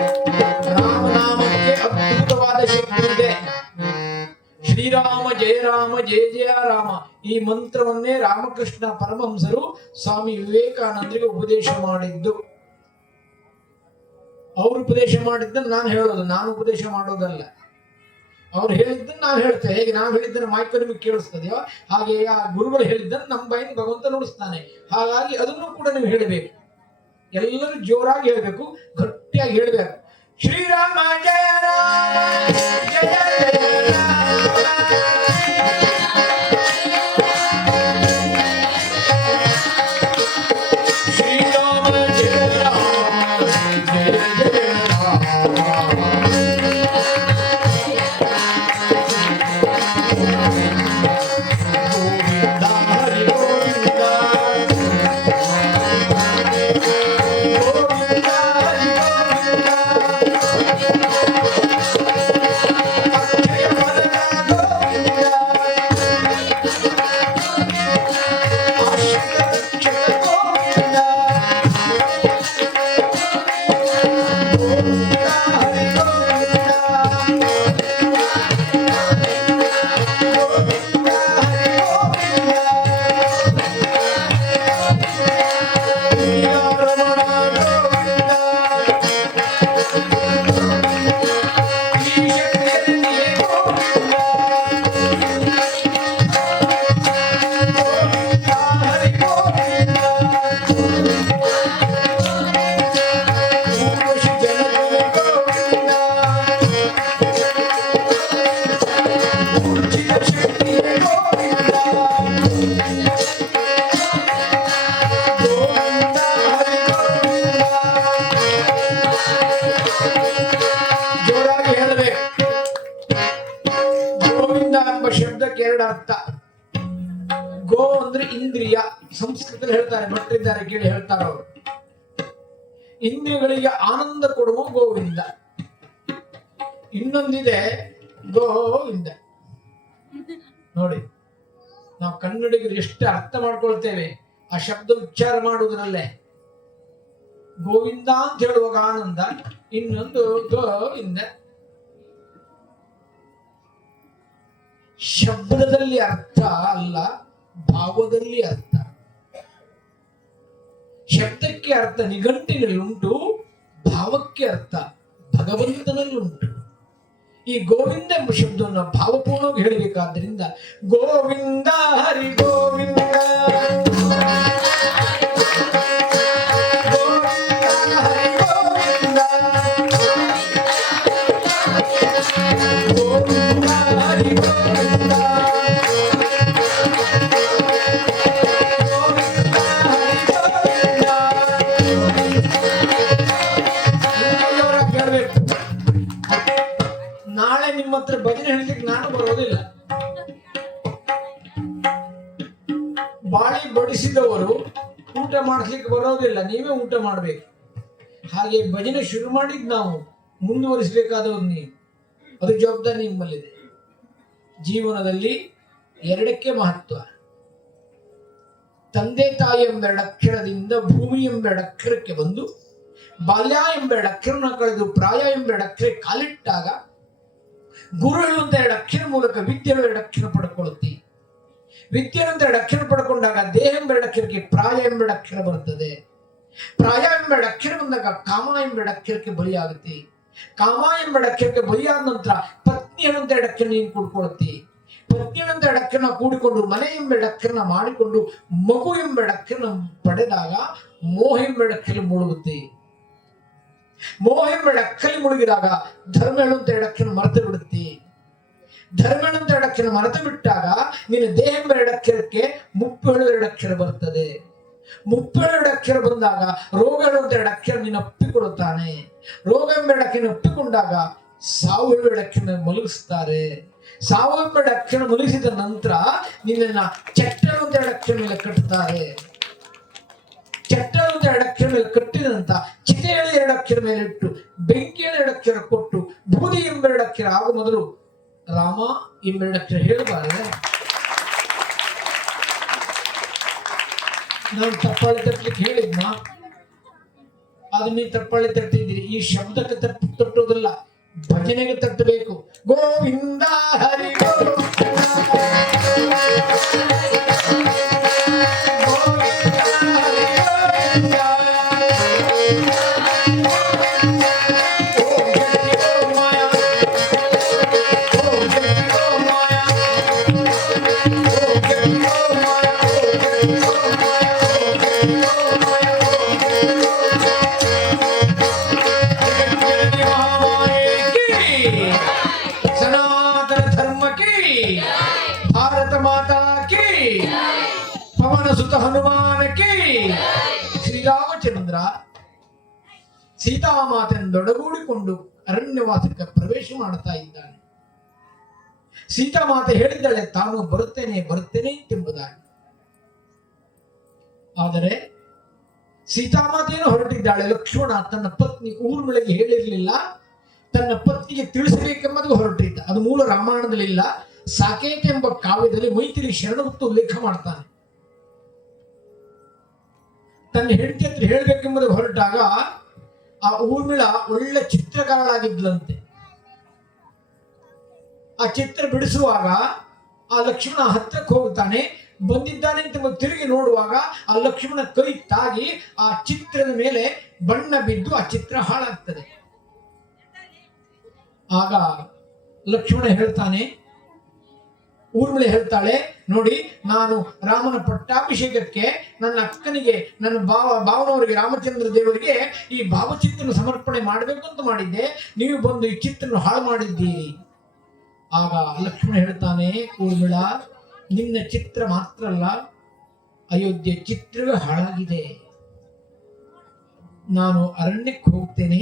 ರಾಮನಾಮಕ್ಕೆ ಅದ್ಭುತವಾದ ಶಕ್ತಿ ಇದೆ. ಶ್ರೀರಾಮ ಜಯ ರಾಮ ಜಯ ಜಯ ರಾಮ ಈ ಮಂತ್ರವನ್ನೇ ರಾಮಕೃಷ್ಣ ಪರಮಹಂಸರು ಸ್ವಾಮಿ ವಿವೇಕಾನಂದರಿಗೆ ಉಪದೇಶ ಮಾಡಿದ್ದು. ಅವರು ಉಪದೇಶ ಮಾಡಿದ್ದನ್ನು ನಾನು ಹೇಳೋದು, ನಾನು ಉಪದೇಶ ಮಾಡೋದಲ್ಲ. ಅವ್ರು ಹೇಳಿದ್ದನ್ನು ನಾವು ಹೇಳ್ತೇವೆ. ಹೇಗೆ ನಾವು ಹೇಳಿದ್ದನ್ನು ಮಾಯ್ಕ ನಿಮಗೆ ಕೇಳಿಸ್ತದೆಯೋ ಹಾಗೆ ಆ ಗುರುಗಳು ಹೇಳಿದ್ದನ್ನು ನಮ್ಮ ಬಾಯಿನ ಭಗವಂತ ನುಡಿಸ್ತಾನೆ. ಹಾಗಾಗಿ ಅದನ್ನು ಕೂಡ ನೀವು ಹೇಳಬೇಕು. ಎಲ್ಲರೂ ಜೋರಾಗಿ ಹೇಳಬೇಕು, ಗಟ್ಟಿಯಾಗಿ ಹೇಳಬೇಕು. ಶ್ರೀರಾಮ ಜಯ ರಾಮ ಜಯ ಜಯ ಅರ್ಥ. ಗೋ ಅಂದ್ರೆ ಇಂದ್ರಿಯ. ಸಂಸ್ಕೃತದಲ್ಲಿ ಹೇಳ್ತಾರೆ, ಭಟ್ರಿದ್ದಾರೆ ಕೇಳಿ ಹೇಳ್ತಾರೆ ಅವರು. ಇಂದ್ರಿಯಗಳಿಗೆ ಆನಂದ ಕೊಡುವ ಗೋವಿಂದ. ಇನ್ನೊಂದಿದೆ ಗೋವಿಂದ. ನೋಡಿ, ನಾವು ಕನ್ನಡಿಗರು ಎಷ್ಟು ಅರ್ಥ ಮಾಡ್ಕೊಳ್ತೇವೆ ಆ ಶಬ್ದ ಉಚ್ಚಾರ ಮಾಡುವುದರಲ್ಲೇ. ಗೋವಿಂದ ಅಂತ ಹೇಳುವಾಗ ಆನಂದ, ಇನ್ನೊಂದು ಗೋವಿಂದ. ಶಬ್ದದಲ್ಲಿ ಅರ್ಥ ಅಲ್ಲ, ಭಾವದಲ್ಲಿ ಅರ್ಥ. ಶಬ್ದಕ್ಕೆ ಅರ್ಥ ನಿಘಂಟಿನಲ್ಲಿ ಉಂಟು, ಭಾವಕ್ಕೆ ಅರ್ಥ ಭಗವಂತನಲ್ಲಿ ಉಂಟು. ಈ ಗೋವಿಂದ ಎಂಬ ಶಬ್ದವನ್ನು ಭಾವಪೂರ್ಣವಾಗಿ ಹೇಳಬೇಕಾದ್ರಿಂದ ಗೋವಿಂದ ಹರಿ ಗೋವಿಂದ ನಿಮ್ಮ ಹತ್ರ ಭಜನೆ ಹೇಳ್ಲಿಕ್ಕೆ ನಾನು ಬರೋದಿಲ್ಲ. ಬಾಳಿ ಬಡಿಸಿದವರು ಊಟ ಮಾಡಿಸ್ಲಿಕ್ಕೆ ಬರೋದಿಲ್ಲ, ನೀವೇ ಊಟ ಮಾಡಬೇಕು. ಹಾಗೆ ಭಜನೆ ಶುರು ಮಾಡಿದ್ ನಾವು, ಮುಂದುವರಿಸಬೇಕಾದವ್ರು ನೀವು. ಅದು ಜವಾಬ್ದಾರಿ ನಿಮ್ಮಲ್ಲಿದೆ. ಜೀವನದಲ್ಲಿ ಎರಡಕ್ಕೆ ಮಹತ್ವ. ತಂದೆ ತಾಯಿ ಎಂಬೆರಡಕ್ಷರದಿಂದ ಭೂಮಿ ಎಂಬೆರಡಕ್ಷರಕ್ಕೆ ಬಂದು ಬಾಲ್ಯ ಎಂಬೆರಡಕ್ಷರನ ಕಳೆದು ಪ್ರಾಯ ಎಂಬೆರಡಕ್ಷರಕ್ಕೆ ಕಾಲಿಟ್ಟಾಗ ಗುರು ಹೇಳುವಂತ ಎರಡು ಅಕ್ಷರ ಮೂಲಕ ವಿದ್ಯೆ ಎರಡು ಅಕ್ಷರ ಪಡ್ಕೊಳ್ಳುತ್ತಿ. ವಿದ್ಯೆ ಅಂತ ಎರಡು ಅಕ್ಷರ ಪಡ್ಕೊಂಡಾಗ ದೇಹ ಎಂಬೆರಡು ಅಕ್ಷರಕ್ಕೆ ಪ್ರಾಯ ಎಂಬೆರಡು ಅಕ್ಷರ ಬರುತ್ತದೆ. ಪ್ರಾಯ ಎಂಬೆರಡು ಅಕ್ಷರ ಬಂದಾಗ ಕಾಮ ಎಂಬೆರಡು ಅಕ್ಷರಕ್ಕೆ ಬಲಿಯಾಗುತ್ತೆ. ಕಾಮ ಎಂಬೆರಡು ಅಕ್ಷರಕ್ಕೆ ಬಲಿಯಾದ ನಂತರ ಪತ್ನಿ ಹೇಳುವಂತ ಎರಡು ಅಕ್ಷರ ನೀನು ಕೂಡ್ಕೊಳ್ಳುತ್ತಿ. ಪತ್ನಿ ಹೇಳುವಂತ ಎರಡು ಅಕ್ಷರನ ಕೂಡಿಕೊಂಡು ಮನೆ ಎಂಬೆರಡು ಅಕ್ಷರನ ಮಾಡಿಕೊಂಡು ಮಗು ಎಂಬೆರಡು ಅಕ್ಷರನ ಪಡೆದಾಗ ಮೋಹ ಎಂಬೆರಡು ಅಕ್ಷರ ಮುಳುಗುತ್ತೆ. ಮೋಹ ಎಂಬೆರಡು ಅಕ್ಷರ ಮುಳುಗಿದಾಗ ಧರ್ಮ ಹೇಳುವಂತ ಎರಡು ಅಕ್ಷರ ಮರೆತು ಬಿಡುತ್ತಿ. ಧರ್ಮ ಹೇಳುವಂತ ಎರಡು ಅಕ್ಷರ ಮರೆತು ಬಿಟ್ಟಾಗ ನಿನ್ನ ದೇಹ ಎಂಬೆರಡು ಅಕ್ಷರಕ್ಕೆ ಮುಪ್ಪು ಹೇಳುವ ಎರಡು ಅಕ್ಷರ ಬರ್ತದೆ. ಮುಪ್ಪು ಹೇಳುವ ಅಕ್ಷರ ಬಂದಾಗ ರೋಗ ಹೇಳುವಂತ ಎರಡು ಅಕ್ಷರ ನೀನು ಒಪ್ಪಿಕೊಡುತ್ತಾನೆ. ರೋಗ ಎಂಬೆರಡು ಅಕ್ಷರ ಒಪ್ಪಿಕೊಂಡಾಗ ಸಾವು ಹೇಳುವ ಅಕ್ಷರ ಮಲಗಿಸ್ತಾರೆ. ಸಾವು ಎಂಬೆರಡು ಅಕ್ಷರ ಮಲಗಿಸಿದ ನಂತರ ನಿನ್ನ ಚಟ್ಟ ಹೇಳುವಂತ ಎರಡು ಅಕ್ಷರ ಮೇಲೆ ಕಟ್ಟುತ್ತಾರೆ. ಚಟ್ಟ ಹೇಳುವಂತ ಎರಡು ಅಕ್ಷರ ಮೇಲೆ ಕಟ್ಟಿದಂತ ಚಿತೆ ಹೇಳಿ ಎರಡು ಅಕ್ಷರ ಮೇಲೆ ಇಟ್ಟು ಬೆಂಕಿ ಹೇಳಿ ಎರಡು ಅಕ್ಷರ ಕೊಟ್ಟು ಬೂದಿ ಎಂಬೆರಡು ಅಕ್ಷರ ಆಗುವ ಮೊದಲು ರಾಮ ಎಂಬೆರಡು ಅಕ್ಷರ ಹೇಳಬಾರದೆ. ನಾನು ತಪ್ಪಾಳಿ ತಟ್ಟಲಿಕ್ಕೆ ಹೇಳಿದ್ನ, ಅದು ನೀವು ತಪ್ಪಾಳಿ ತಟ್ಟಿದ್ದೀರಿ. ಈ ಶಬ್ದಕ್ಕೆ ತಟ್ಟುವುದಲ್ಲ, ಭಜನೆಗೆ ತಟ್ಟಬೇಕು. ಗೋವಿಂದ ಹರಿ ಗೋವಿಂದ ಸುತ ಹನುಮಾನಕ್ಕೆ ಶ್ರೀರಾಮಚಂದ್ರ ಸೀತಾಮಾತೆಯೊಡಗೂಡಿಕೊಂಡು ಅರಣ್ಯವಾಸಕ್ಕೆ ಪ್ರವೇಶ ಮಾಡ್ತಾ ಇದ್ದಾನೆ. ಸೀತಾಮಾತೆ ಹೇಳಿದ್ದಾಳೆ ತಾನು ಬರುತ್ತೇನೆ ಎಂಬುದಾಗಿ. ಆದರೆ ಸೀತಾಮಾತೆಯನ್ನು ಹೊರಟಿದ್ದಾಳೆ. ಲಕ್ಷ್ಮಣ ತನ್ನ ಪತ್ನಿ ಊರ್ಮಿಳೆಗೆ ಹೇಳಿರಲಿಲ್ಲ, ತನ್ನ ಪತ್ನಿಗೆ ತಿಳಿಸಬೇಕೆಂಬುದು ಹೊರಟಿದ್ದ. ಅದು ಮೂಲ ರಾಮಾಯಣದಲ್ಲಿಲ್ಲ. ಸಾಕೇತ ಎಂಬ ಕಾವ್ಯದಲ್ಲಿ ಮೈತ್ರಿ ಶರಣಗುಪ್ತ ಉಲ್ಲೇಖ ಮಾಡ್ತಾನೆ. ತನ್ನ ಹೆಂಡತಿ ಹತ್ರ ಹೇಳಬೇಕೆಂಬುದು ಹೊರಟಾಗ ಆ ಊರ್ಮಿಳ ಒಳ್ಳೆ ಚಿತ್ರಕಾರಳಾಗಿದ್ಲಂತೆ. ಆ ಚಿತ್ರ ಬಿಡಿಸುವಾಗ ಆ ಲಕ್ಷ್ಮಣ ಹತ್ರಕ್ಕೆ ಹೋಗ್ತಾನೆ. ಬಂದಿದ್ದಾನೆ ಅಂತ ತಿರುಗಿ ನೋಡುವಾಗ ಆ ಲಕ್ಷ್ಮಣ ಕೈ ತಾಗಿ ಆ ಚಿತ್ರದ ಮೇಲೆ ಬಣ್ಣ ಬಿದ್ದು ಆ ಚಿತ್ರ ಹಾಳಾಗ್ತದೆ. ಆಗ ಲಕ್ಷ್ಮಣ ಹೇಳ್ತಾನೆ, ಊರ್ಮಿಳೆ ಹೇಳ್ತಾಳೆ, ನೋಡಿ ನಾನು ರಾಮನ ಪಟ್ಟಾಭಿಷೇಕಕ್ಕೆ ನನ್ನ ಅಕ್ಕನಿಗೆ ನನ್ನ ಭಾವನವರಿಗೆ ರಾಮಚಂದ್ರ ದೇವರಿಗೆ ಈ ಭಾವಚಿತ್ರನ ಸಮರ್ಪಣೆ ಮಾಡಬೇಕು ಅಂತ ಮಾಡಿದ್ದೆ, ನೀವು ಬಂದು ಈ ಚಿತ್ರನ ಹಾಳು ಮಾಡಿದ್ದೀರಿ. ಆಗ ಲಕ್ಷ್ಮಣ ಹೇಳ್ತಾನೆ, ಊರ್ಮಿಳ ನಿನ್ನ ಚಿತ್ರ ಮಾತ್ರ ಅಲ್ಲ, ಅಯೋಧ್ಯೆ ಚಿತ್ರವೇ ಹಾಳಾಗಿದೆ. ನಾನು ಅರಣ್ಯಕ್ಕೆ ಹೋಗ್ತೇನೆ,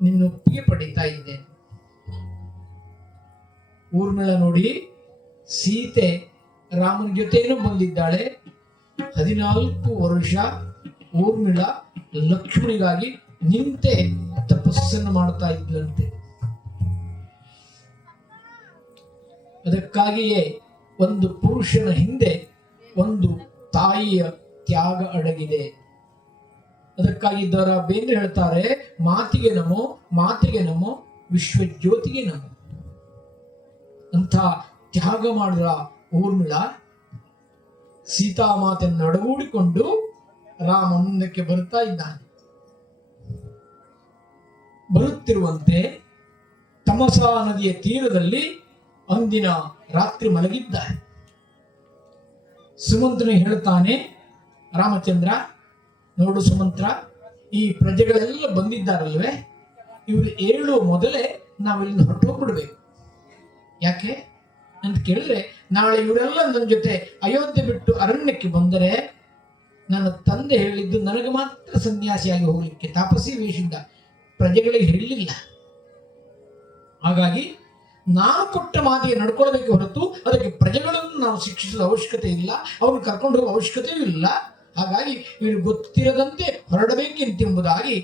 ನಿನ್ನ ಒಪ್ಪಿಗೆ ಪಡೀತಾ ಇದ್ದೇನೆ. ಊರ್ಮಿಳ ನೋಡಿ, ಸೀತೆ ರಾಮನ ಜೊತೆನೂ ಬಂದಿದ್ದಾಳೆ. 14 ವರ್ಷ ಊರ್ಮಿಳ ಲಕ್ಷ್ಮಣಿಗಾಗಿ ನಿಂತೆ ತಪಸ್ಸನ್ನು ಮಾಡ್ತಾ ಇದ್ದಂತೆ. ಅದಕ್ಕಾಗಿಯೇ ಒಂದು ಪುರುಷನ ಹಿಂದೆ ಒಂದು ತಾಯಿಯ ತ್ಯಾಗ ಅಡಗಿದೆ. ಅದಕ್ಕಾಗಿ ದರ ಬೇಂದ್ರೆ ಹೇಳ್ತಾರೆ, ಮಾತಿಗೆ ನಮೋ ವಿಶ್ವಜ್ಯೋತಿಗೆ ನಮೋ ಅಂತ ತ್ಯಾಗ ಮಾಡಿದ ಊರ್ಮಿಳ ಸೀತಾಮಾತೆಯನ್ನು ಅಡಗೂಡಿಕೊಂಡು ರಾಮ ಮುಂದಕ್ಕೆ ಬರುತ್ತಾ ಇದ್ದಾನೆ. ಬರುತ್ತಿರುವಂತೆ ತಮಸಾ ನದಿಯ ತೀರದಲ್ಲಿ ಅಂದಿನ ರಾತ್ರಿ ಮಲಗಿದ್ದಾರೆ. ಸುಮಂತ್ರನು ಹೇಳ್ತಾನೆ, ರಾಮಚಂದ್ರ ನೋಡು ಸುಮಂತ್ರ, ಈ ಪ್ರಜೆಗಳೆಲ್ಲ ಬಂದಿದ್ದಾರಲ್ವೇ, ಇವರು ಏಳುವ ಮೊದಲೇ ನಾವಿಲ್ಲಿಂದ ಹೊರಟೋಗ್ಬಿಡ್ಬೇಕು. ಯಾಕೆ ಅಂತ ಕೇಳಿದ್ರೆ, ನಾಳೆ ಇವರೆಲ್ಲ ನನ್ನ ಜೊತೆ ಅಯೋಧ್ಯೆ ಬಿಟ್ಟು ಅರಣ್ಯಕ್ಕೆ ಬಂದರೆ ನನ್ನ ತಂದೆ ಹೇಳಿದ್ದು ನನಗೆ ಮಾತ್ರ ಸನ್ಯಾಸಿಯಾಗಿ ಹೋಗ್ಲಿಕ್ಕೆ, ತಾಪಸಿ ವೇಷದಿಂದ, ಪ್ರಜೆಗಳಿಗೆ ಹೇಳಲಿಲ್ಲ. ಹಾಗಾಗಿ ನಾನು ಕೊಟ್ಟ ಮಾತಿಗೆ ನಡ್ಕೊಳ್ಬೇಕು ಹೊರತು ಅದಕ್ಕೆ ಪ್ರಜೆಗಳನ್ನು ನಾವು ಶಿಕ್ಷಿಸದ ಅವಶ್ಯಕತೆ ಇಲ್ಲ, ಅವ್ರನ್ನ ಕರ್ಕೊಂಡು ಹೋಗೋ ಅವಶ್ಯಕತೆಯೂ ಇಲ್ಲ. ಹಾಗಾಗಿ ಇವರು ಗೊತ್ತಿರದಂತೆ ಹೊರಡಬೇಕೆಂಬುದಾಗಿ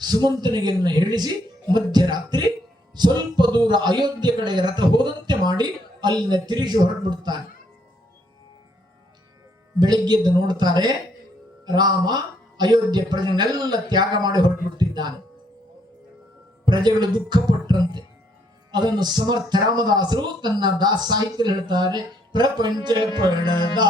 ಸುಮಂತನಿಗೆ ಹೇಳಿಸಿ ಮಧ್ಯರಾತ್ರಿ ಸ್ವಲ್ಪ ದೂರ ಅಯೋಧ್ಯೆ ಕಡೆಗೆ ರಥ ಹೋದಂತೆ ಮಾಡಿ ಅಲ್ಲಿಂದ ತಿರುಗಿಸಿ ಹೊರಟುಬಿಡ್ತಾನೆ. ಬೆಳಿಗ್ಗೆ ಎದ್ದು ನೋಡ್ತಾರೆ, ರಾಮ ಅಯೋಧ್ಯೆ ಪ್ರಜೆನೆಲ್ಲ ತ್ಯಾಗ ಮಾಡಿ ಹೊರಟುಬಿಟ್ಟಿದ್ದಾನೆ. ಪ್ರಜೆಗಳು ದುಃಖಪಟ್ಟರಂತೆ. ಅದನ್ನು ಸಮರ್ಥ ರಾಮದಾಸರು ತನ್ನ ಸಾಹಿತ್ಯ ಹೇಳ್ತಾರೆ, ಪ್ರಪಂಚ ಪಡದ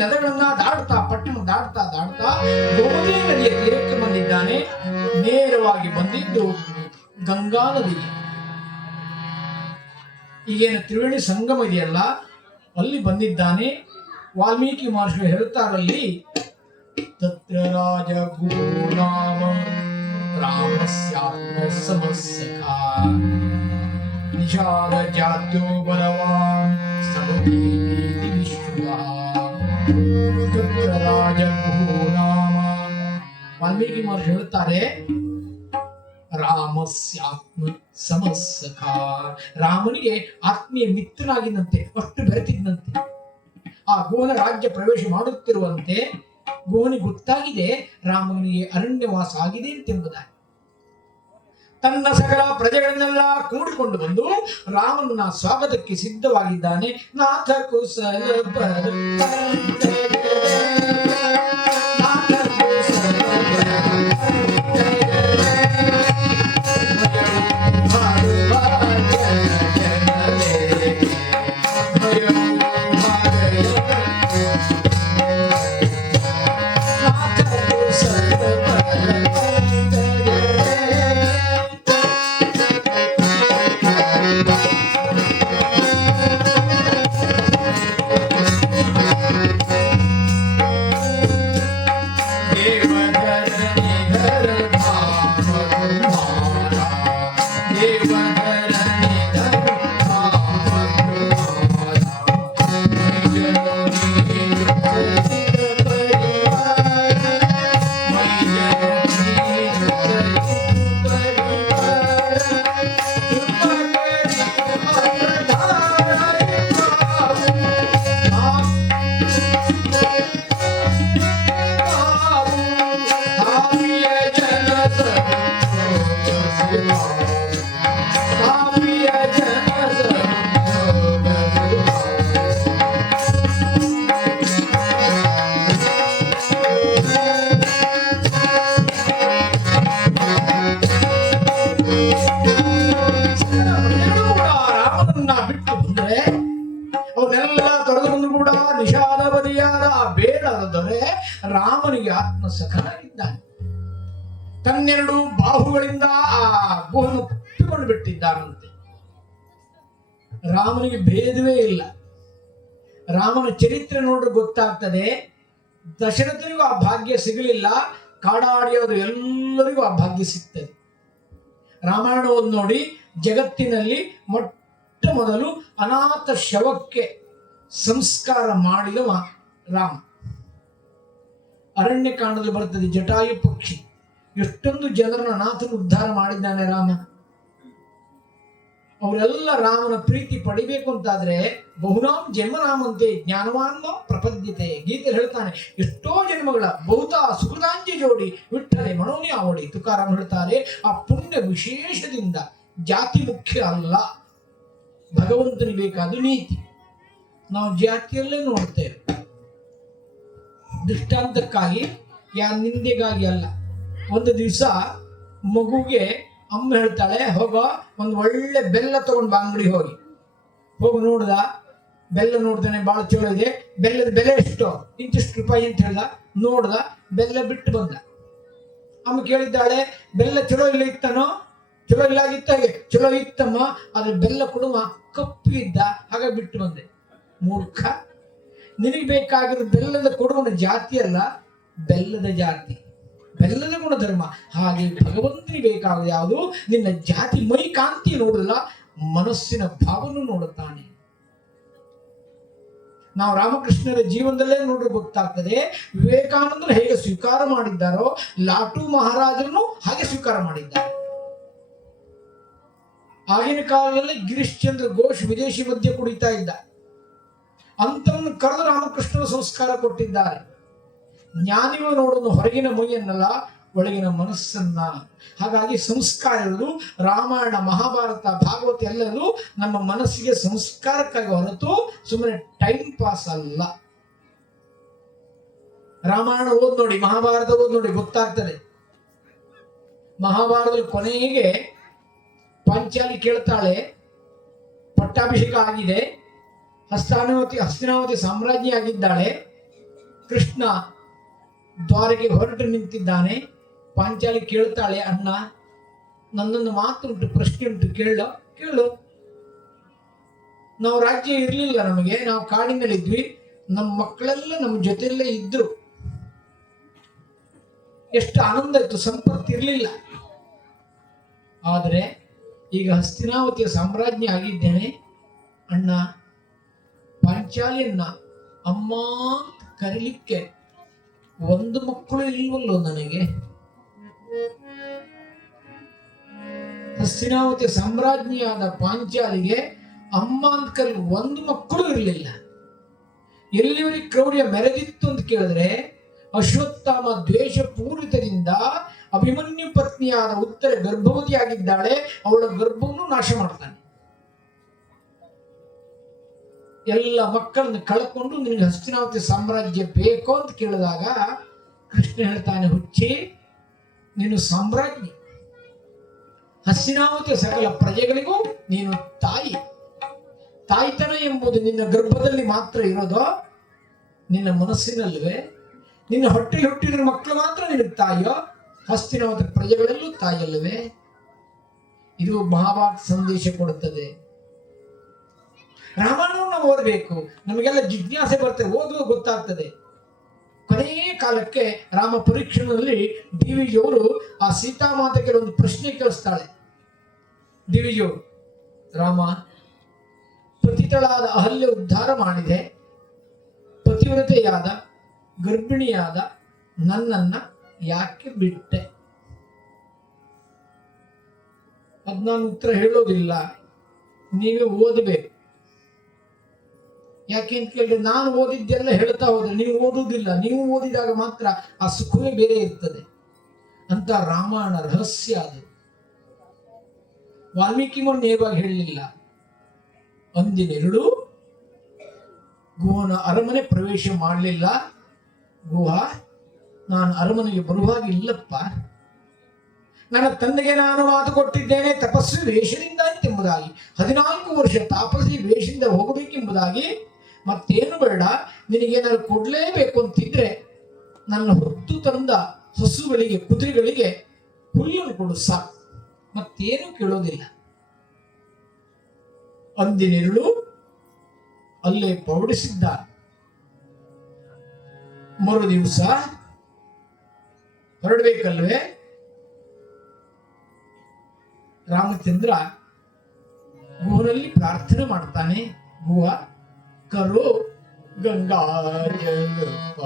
ನದಿಗಳನ್ನ ದಾಡ್ತಾ ಪಟ್ಟಣ ದಾಡ್ತಾ ಗೋಮತಿ ನದಿಯ ತೀರಕ್ಕೆ ಬಂದಿದ್ದಾನೆ. ನೇರವಾಗಿ ಬಂದಿದ್ದು ಗಂಗಾ ನದಿಗೆ. ಈಗೇನು ತ್ರಿವೇಣಿ ಸಂಗಮ ಇದೆಯಲ್ಲ, ಅಲ್ಲಿ ಬಂದಿದ್ದಾನೆ. ವಾಲ್ಮೀಕಿ ಮಹರ್ಷಿಗಳು ಹೇಳುತ್ತಾರಲ್ಲಿ, ತತ್ರ ರಾಜ ಗುರುನಾಮ ರಾಮಸ್ಯಾತ್ಮ ಸಮಸ್ಯಕಾ ನಿಷಾದ ಜಾತ್ಯೋ ಬಲವಾನ್ ಸಮುದೀತಿ ವಿಶ್ವಃ. ತತ್ರ ರಾಜ ಗುರುನಾಮ, ವಾಲ್ಮೀಕಿ ಮಹರ್ಷಿ ಹೇಳುತ್ತಾರೆ, ರಾಮಸ್ಯಾತ್ಮ ಸಮಸ್ಯಕ, ರಾಮನಿಗೆ ಆತ್ಮೀಯ ಮಿತ್ರನಾಗಿದ್ದಂತೆ, ಅಷ್ಟು ಬೆರೆತಿದ್ದಂತೆ. ಆ ಗೋನ ರಾಜ್ಯ ಪ್ರವೇಶ ಮಾಡುತ್ತಿರುವಂತೆ ಗೋನಿಗೆ ಗೊತ್ತಾಗಿದೆ ರಾಮನಿಗೆ ಅರಣ್ಯವಾಸ ಆಗಿದೆ ಎಂಬುದಾಗಿ. ತನ್ನ ಸಕಲ ಪ್ರಜೆಗಳನ್ನೆಲ್ಲ ಕೂಡಿಕೊಂಡು ಬಂದು ರಾಮನ ಸ್ವಾಗತಕ್ಕೆ ಸಿದ್ಧವಾಗಿದ್ದಾನೆ. ನಾಥ ಕುಸಲ ರಾಮನಿಗೆ ಆತ್ಮ ಸಖನಾಗಿದ್ದಾನೆ. ತನ್ನೆರಡು ಬಾಹುಗಳಿಂದ ಆ ಗೋವನ್ನು ಕಟ್ಟಿಕೊಂಡು ಬಿಟ್ಟಿದ್ದಾನಂತೆ. ರಾಮನಿಗೆ ಭೇದವೇ ಇಲ್ಲ. ರಾಮನ ಚರಿತ್ರೆ ನೋಡ್ರೆ ಗೊತ್ತಾಗ್ತದೆ. ದಶರಥನಿಗೂ ಆ ಭಾಗ್ಯ ಸಿಗಲಿಲ್ಲ, ಕಾಡಾಡಿಯೋದು ಎಲ್ಲರಿಗೂ ಆ ಭಾಗ್ಯ ಸಿಗ್ತದೆ. ರಾಮಾಯಣ ಓದಿ ನೋಡಿ, ಜಗತ್ತಿನಲ್ಲಿ ಮೊಟ್ಟ ಮೊದಲು ಅನಾಥ ಶವಕ್ಕೆ ಸಂಸ್ಕಾರ ಮಾಡಿದವ ರಾಮ. ಅರಣ್ಯಕಾಂಡದಲ್ಲಿ ಬರ್ತದೆ, ಜಟಾಯು ಪಕ್ಷಿ ಎಷ್ಟೊಂದು ಜನರನ್ನ ಅನಾಥನ ಉದ್ಧಾರ ಮಾಡಿದ್ದಾನೆ ರಾಮ. ಅವರೆಲ್ಲ ರಾಮನ ಪ್ರೀತಿ ಪಡಿಬೇಕು ಅಂತಾದ್ರೆ ಬಹುನಾಂ ಜನ್ಮನಾಮಂತೆ ಜ್ಞಾನವಾನ್ಮ ಪ್ರಪದ್ಯತೆ. ಗೀತೆ ಹೇಳ್ತಾನೆ, ಎಷ್ಟೋ ಜನ್ಮಗಳ ಬಹುತ ಸುಕೃತಾಂಜಿ ಜೋಡಿ ವಿಠಲೆ ಮನೋನಿ ಆವಡಿ. ತುಕಾರಾಮ್ ಹೇಳ್ತಾರೆ, ಆ ಪುಣ್ಯ ವಿಶೇಷದಿಂದ ಜಾತಿ ಮುಖ್ಯ ಅಲ್ಲ, ಭಗವಂತನಿಗೆ ಬೇಕಾದ ನೀತಿ. ನಾವು ಜಾತಿಯಲ್ಲೇ ನೋಡ್ತೇವೆ, ದೃಷ್ಟಾಂತಕ್ಕಾಗಿ, ನಿಂದೆಗಾಗಿ ಅಲ್ಲ. ಒಂದು ದಿವಸ ಮಗುಗೆ ಅಮ್ಮ ಹೇಳ್ತಾಳೆ, ಹೋಗೋ ಒಂದು ಒಳ್ಳೆ ಬೆಲ್ಲ ತಗೊಂಡು ಬಾ, ಅಂಗಡಿ ಹೋಗಿ ನೋಡ್ದ, ಬೆಲ್ಲ ನೋಡ್ತಾನೆ, ಭಾಳ ಚಲೋ ಇದೆ, ಬೆಲ್ಲದ ಬೆಲೆ ಎಷ್ಟು, ಇಂತಿಷ್ಟು ರೂಪಾಯಿ ಅಂತ ಹೇಳ್ದ. ನೋಡ್ದ, ಬೆಲ್ಲ ಬಿಟ್ಟು ಬಂದ. ಅಮ್ಮ ಕೇಳಿದ್ದಾಳೆ, ಬೆಲ್ಲ ಚಲೋ ಇಲ್ಲ ಇತ್ತನೋ? ಚಲೋ ಇಲ್ಲ ಆಗಿತ್ತ? ಹಾಗೆ ಚಲೋ ಇತ್ತಮ್ಮ, ಅದ್ರ ಬೆಲ್ಲ ಕೊಡುವ ಕಪ್ಪಿದ್ದ, ಹಾಗೆ ಬಿಟ್ಟು ಬಂದೆ. ಮೂರ್ಖ, ನಿನಗೆ ಬೇಕಾಗಿರೋ ಬೆಲ್ಲದ ಕೊಡುವನ ಜಾತಿ ಅಲ್ಲ, ಬೆಲ್ಲದ ಜಾತಿ, ಬೆಲ್ಲದ ಗುಣಧರ್ಮ. ಹಾಗೆ ಭಗವಂತನಿಗೆ ಬೇಕಾಗುವುದು ಯಾವುದು? ನಿನ್ನ ಜಾತಿ ಮೈ ಕಾಂತಿ ನೋಡಲ್ಲ, ಮನಸ್ಸಿನ ಭಾವನು ನೋಡುತ್ತಾನೆ. ನಾವು ರಾಮಕೃಷ್ಣರ ಜೀವನದಲ್ಲೇ ನೋಡ್ರೆ ಗೊತ್ತಾಗ್ತದೆ. ವಿವೇಕಾನಂದರು ಹೇಗೆ ಸ್ವೀಕಾರ ಮಾಡಿದ್ದಾರೋ, ಲಾಟು ಮಹಾರಾಜರನ್ನು ಹಾಗೆ ಸ್ವೀಕಾರ ಮಾಡಿದ್ದಾರೆ. ಆಗಿನ ಕಾಲದಲ್ಲಿ ಗಿರೀಶ್ ಚಂದ್ರ ಘೋಷ್ ವಿದೇಶಿ ಮದ್ಯ ಕುಡಿತಾ ಇದ್ದ, ಅಂತವನ್ನು ಕರೆದು ರಾಮಕೃಷ್ಣರು ಸಂಸ್ಕಾರ ಕೊಟ್ಟಿದ್ದಾರೆ. ಜ್ಞಾನಿಗಳು ನೋಡೋದು ಹೊರಗಿನ ಮೈಯನ್ನಲ್ಲ, ಒಳಗಿನ ಮನಸ್ಸನ್ನ. ಹಾಗಾಗಿ ಸಂಸ್ಕಾರ ಇರೋದು ರಾಮಾಯಣ, ಮಹಾಭಾರತ, ಭಾಗವತ ಎಲ್ಲರೂ ನಮ್ಮ ಮನಸ್ಸಿಗೆ ಸಂಸ್ಕಾರಕ್ಕಾಗಿ ಹೊರತು ಸುಮ್ಮನೆ ಟೈಮ್ ಪಾಸ್ ಅಲ್ಲ. ರಾಮಾಯಣ ಓದ್ ನೋಡಿ, ಮಹಾಭಾರತ ಓದ್ ನೋಡಿ, ಗೊತ್ತಾಗ್ತದೆ. ಮಹಾಭಾರತದ ಕೊನೆಗೆ ಪಾಂಚಾಲಿ ಕೇಳ್ತಾಳೆ, ಪಟ್ಟಾಭಿಷೇಕ ಆಗಿದೆ, ಹಸ್ತಿನಾವತಿ ಸಾಮ್ರಾಜ್ಞಿ ಆಗಿದ್ದಾಳೆ, ಕೃಷ್ಣ ದ್ವಾರಕ್ಕೆ ಹೊರಟು ನಿಂತಿದ್ದಾನೆ. ಪಾಂಚಾಲಿ ಕೇಳ್ತಾಳೆ, ಅಣ್ಣ ನನ್ನೊಂದು ಮಾತುಂಟು, ಪ್ರಶ್ನೆ ಉಂಟು, ಕೇಳು. ನಾವು ರಾಜ್ಯ ಇರಲಿಲ್ಲ, ನಮಗೆ ನಾವು ಕಾಡಿನಲ್ಲಿದ್ವಿ, ನಮ್ಮ ಮಕ್ಕಳೆಲ್ಲ ನಮ್ಮ ಜೊತೆಯಲ್ಲೇ ಇದ್ರು, ಎಷ್ಟು ಆನಂದ ಇತ್ತು, ಸಂಪತ್ತು ಇರಲಿಲ್ಲ. ಆದರೆ ಈಗ ಹಸ್ತಿನಾವತಿಯ ಸಾಮ್ರಾಜ್ಞಿ ಆಗಿದ್ದೇನೆ ಅಣ್ಣ, ಪಾಂಚಾಲಿಯನ್ನ ಅಮ್ಮ ಅಂತ ಕರೀಲಿಕ್ಕೆ ಒಂದು ಮಕ್ಕಳು ಇಲ್ವಲ್ಲೋ ನನಗೆ. ಹಸ್ತಿನಾವತಿಯ ಸಾಮ್ರಾಜ್ಞಿಯಾದ ಪಾಂಚಾಲಿಗೆ ಅಮ್ಮ ಅಂತ ಕರೀಲಿ ಒಂದು ಮಕ್ಕಳು ಇರಲಿಲ್ಲ. ಎಲ್ಲಿವರೆಗೆ ಕ್ರೌರ್ಯ ಮೆರೆದಿತ್ತು ಅಂತ ಕೇಳಿದ್ರೆ, ಅಶ್ವತ್ಥಾಮ ದ್ವೇಷ ಪೂರಿತದಿಂದ ಅಭಿಮನ್ಯು ಪತ್ನಿಯಾದ ಉತ್ತರ ಗರ್ಭವತಿಯಾಗಿದ್ದಾಳೆ, ಅವಳ ಗರ್ಭವನ್ನು ನಾಶ ಮಾಡ್ತಾನೆ. ಎಲ್ಲ ಮಕ್ಕಳನ್ನು ಕಳ್ಕೊಂಡು ನಿನಗೆ ಹಸ್ತಿನಾವತಿ ಸಾಮ್ರಾಜ್ಯ ಬೇಕು ಅಂತ ಕೇಳಿದಾಗ ಕೃಷ್ಣ ಹೇಳ್ತಾನೆ, ಹುಚ್ಚಿ ನೀನು ಸಾಮ್ರಾಜ್ಞಿ, ಹಸ್ತಿನಾವತಿಯ ಸಕಲ ಪ್ರಜೆಗಳಿಗೂ ನೀನು ತಾಯಿ. ತಾಯ್ತನ ಎಂಬುದು ನಿನ್ನ ಗರ್ಭದಲ್ಲಿ ಮಾತ್ರ ಇರೋದೋ, ನಿನ್ನ ಮನಸ್ಸಿನಲ್ವೇ? ನಿನ್ನ ಹೊಟ್ಟೆಲಿ ಹುಟ್ಟಿದ ಮಕ್ಕಳು ಮಾತ್ರ ನಿನಗೆ ತಾಯಿಯೋ? ಹಸ್ತಿನಾವತಿ ಪ್ರಜೆಗಳಲ್ಲೂ ತಾಯಿಯಲ್ಲವೇ? ಇದು ಮಹಾಭಾರತ ಸಂದೇಶ ಕೊಡುತ್ತದೆ. ರಾಮಾಯಣವನ್ನು ನಾವು ಓದಬೇಕು, ನಮಗೆಲ್ಲ ಜಿಜ್ಞಾಸೆ ಬರ್ತದೆ, ಓದುವ ಗೊತ್ತಾಗ್ತದೆ. ಕೊನೆಯ ಕಾಲಕ್ಕೆ ರಾಮ ಪರೀಕ್ಷಣದಲ್ಲಿ ದಿವಿಜಿಯವರು ಆ ಸೀತಾಮಾತೆಗೆ ಒಂದು ಪ್ರಶ್ನೆ ಕೇಳಿಸ್ತಾಳೆ. ದಿವಿಜಿಯವರು, ರಾಮ, ಪತಿತಳಾದ ಅಹಲ್ಯ ಉದ್ಧಾರ ಮಾಡಿದೆ, ಪತಿವ್ರತೆಯಾದ ಗರ್ಭಿಣಿಯಾದ ನನ್ನನ್ನ ಯಾಕೆ ಬಿಟ್ಟೆ? ಅದ್ ನಾನು ಉತ್ತರ ಹೇಳೋದಿಲ್ಲ, ನೀವೇ ಓದಬೇಕು. ಯಾಕೆ ಅಂತ ಕೇಳಿದ್ರೆ, ನಾನು ಓದಿದ್ದೆಲ್ಲ ಹೇಳ್ತಾ ಹೋದ್ರೆ ನೀವು ಓದುವುದಿಲ್ಲ, ನೀವು ಓದಿದಾಗ ಮಾತ್ರ ಆ ಸುಖವೇ ಬೇರೆ ಇರ್ತದೆ ಅಂತ ರಾಮಾಯಣ ರಹಸ್ಯ ಅದು. ವಾಲ್ಮೀಕಿ ನೇರವಾಗಿ ಹೇಳಲಿಲ್ಲ. ಅಂದಿನೆರಡು ಗುಹನ ಅರಮನೆ ಪ್ರವೇಶ ಮಾಡಲಿಲ್ಲ. ಗುಹ, ನಾನು ಅರಮನೆಗೆ ಬರುವಾಗ ಇಲ್ಲಪ್ಪ, ನನ್ನ ತಂದೆಗೆ ನಾನು ಮಾತು ಕೊಟ್ಟಿದ್ದೇನೆ, ತಪಸ್ವಿ ವೇಷದಿಂದ ಎಂಬುದಾಗಿ, 14 ವರ್ಷ ತಾಪಸಿ ವೇಷದಿಂದ ಹೋಗಬೇಕೆಂಬುದಾಗಿ, ಮತ್ತೇನು ಬೇಡ, ನಿನಗೇನಾದ್ರು ಕೊಡ್ಲೇಬೇಕು ಅಂತಿದ್ರೆ ನನ್ನ ಹೊತ್ತು ತಂದ ಹಸುಗಳಿಗೆ, ಕುದುರೆಗಳಿಗೆ ಹುಲ್ಲನ್ನು ಕೊಡು ಸಾಕು, ಮತ್ತೇನು ಕೇಳೋದಿಲ್ಲ. ಅಂದಿನಿರುಳು ಅಲ್ಲೇ ಪೌಡಿಸಿದ್ದ. ಮರು ದಿವಸ ಹೊರಡ್ಬೇಕಲ್ವೇ, ರಾಮಚಂದ್ರ ಗುಹನಲ್ಲಿ ಪ್ರಾರ್ಥನೆ ಮಾಡ್ತಾನೆ. ಗುಹ, ಕರೋ ಗಂಗಾ ಜಲಪ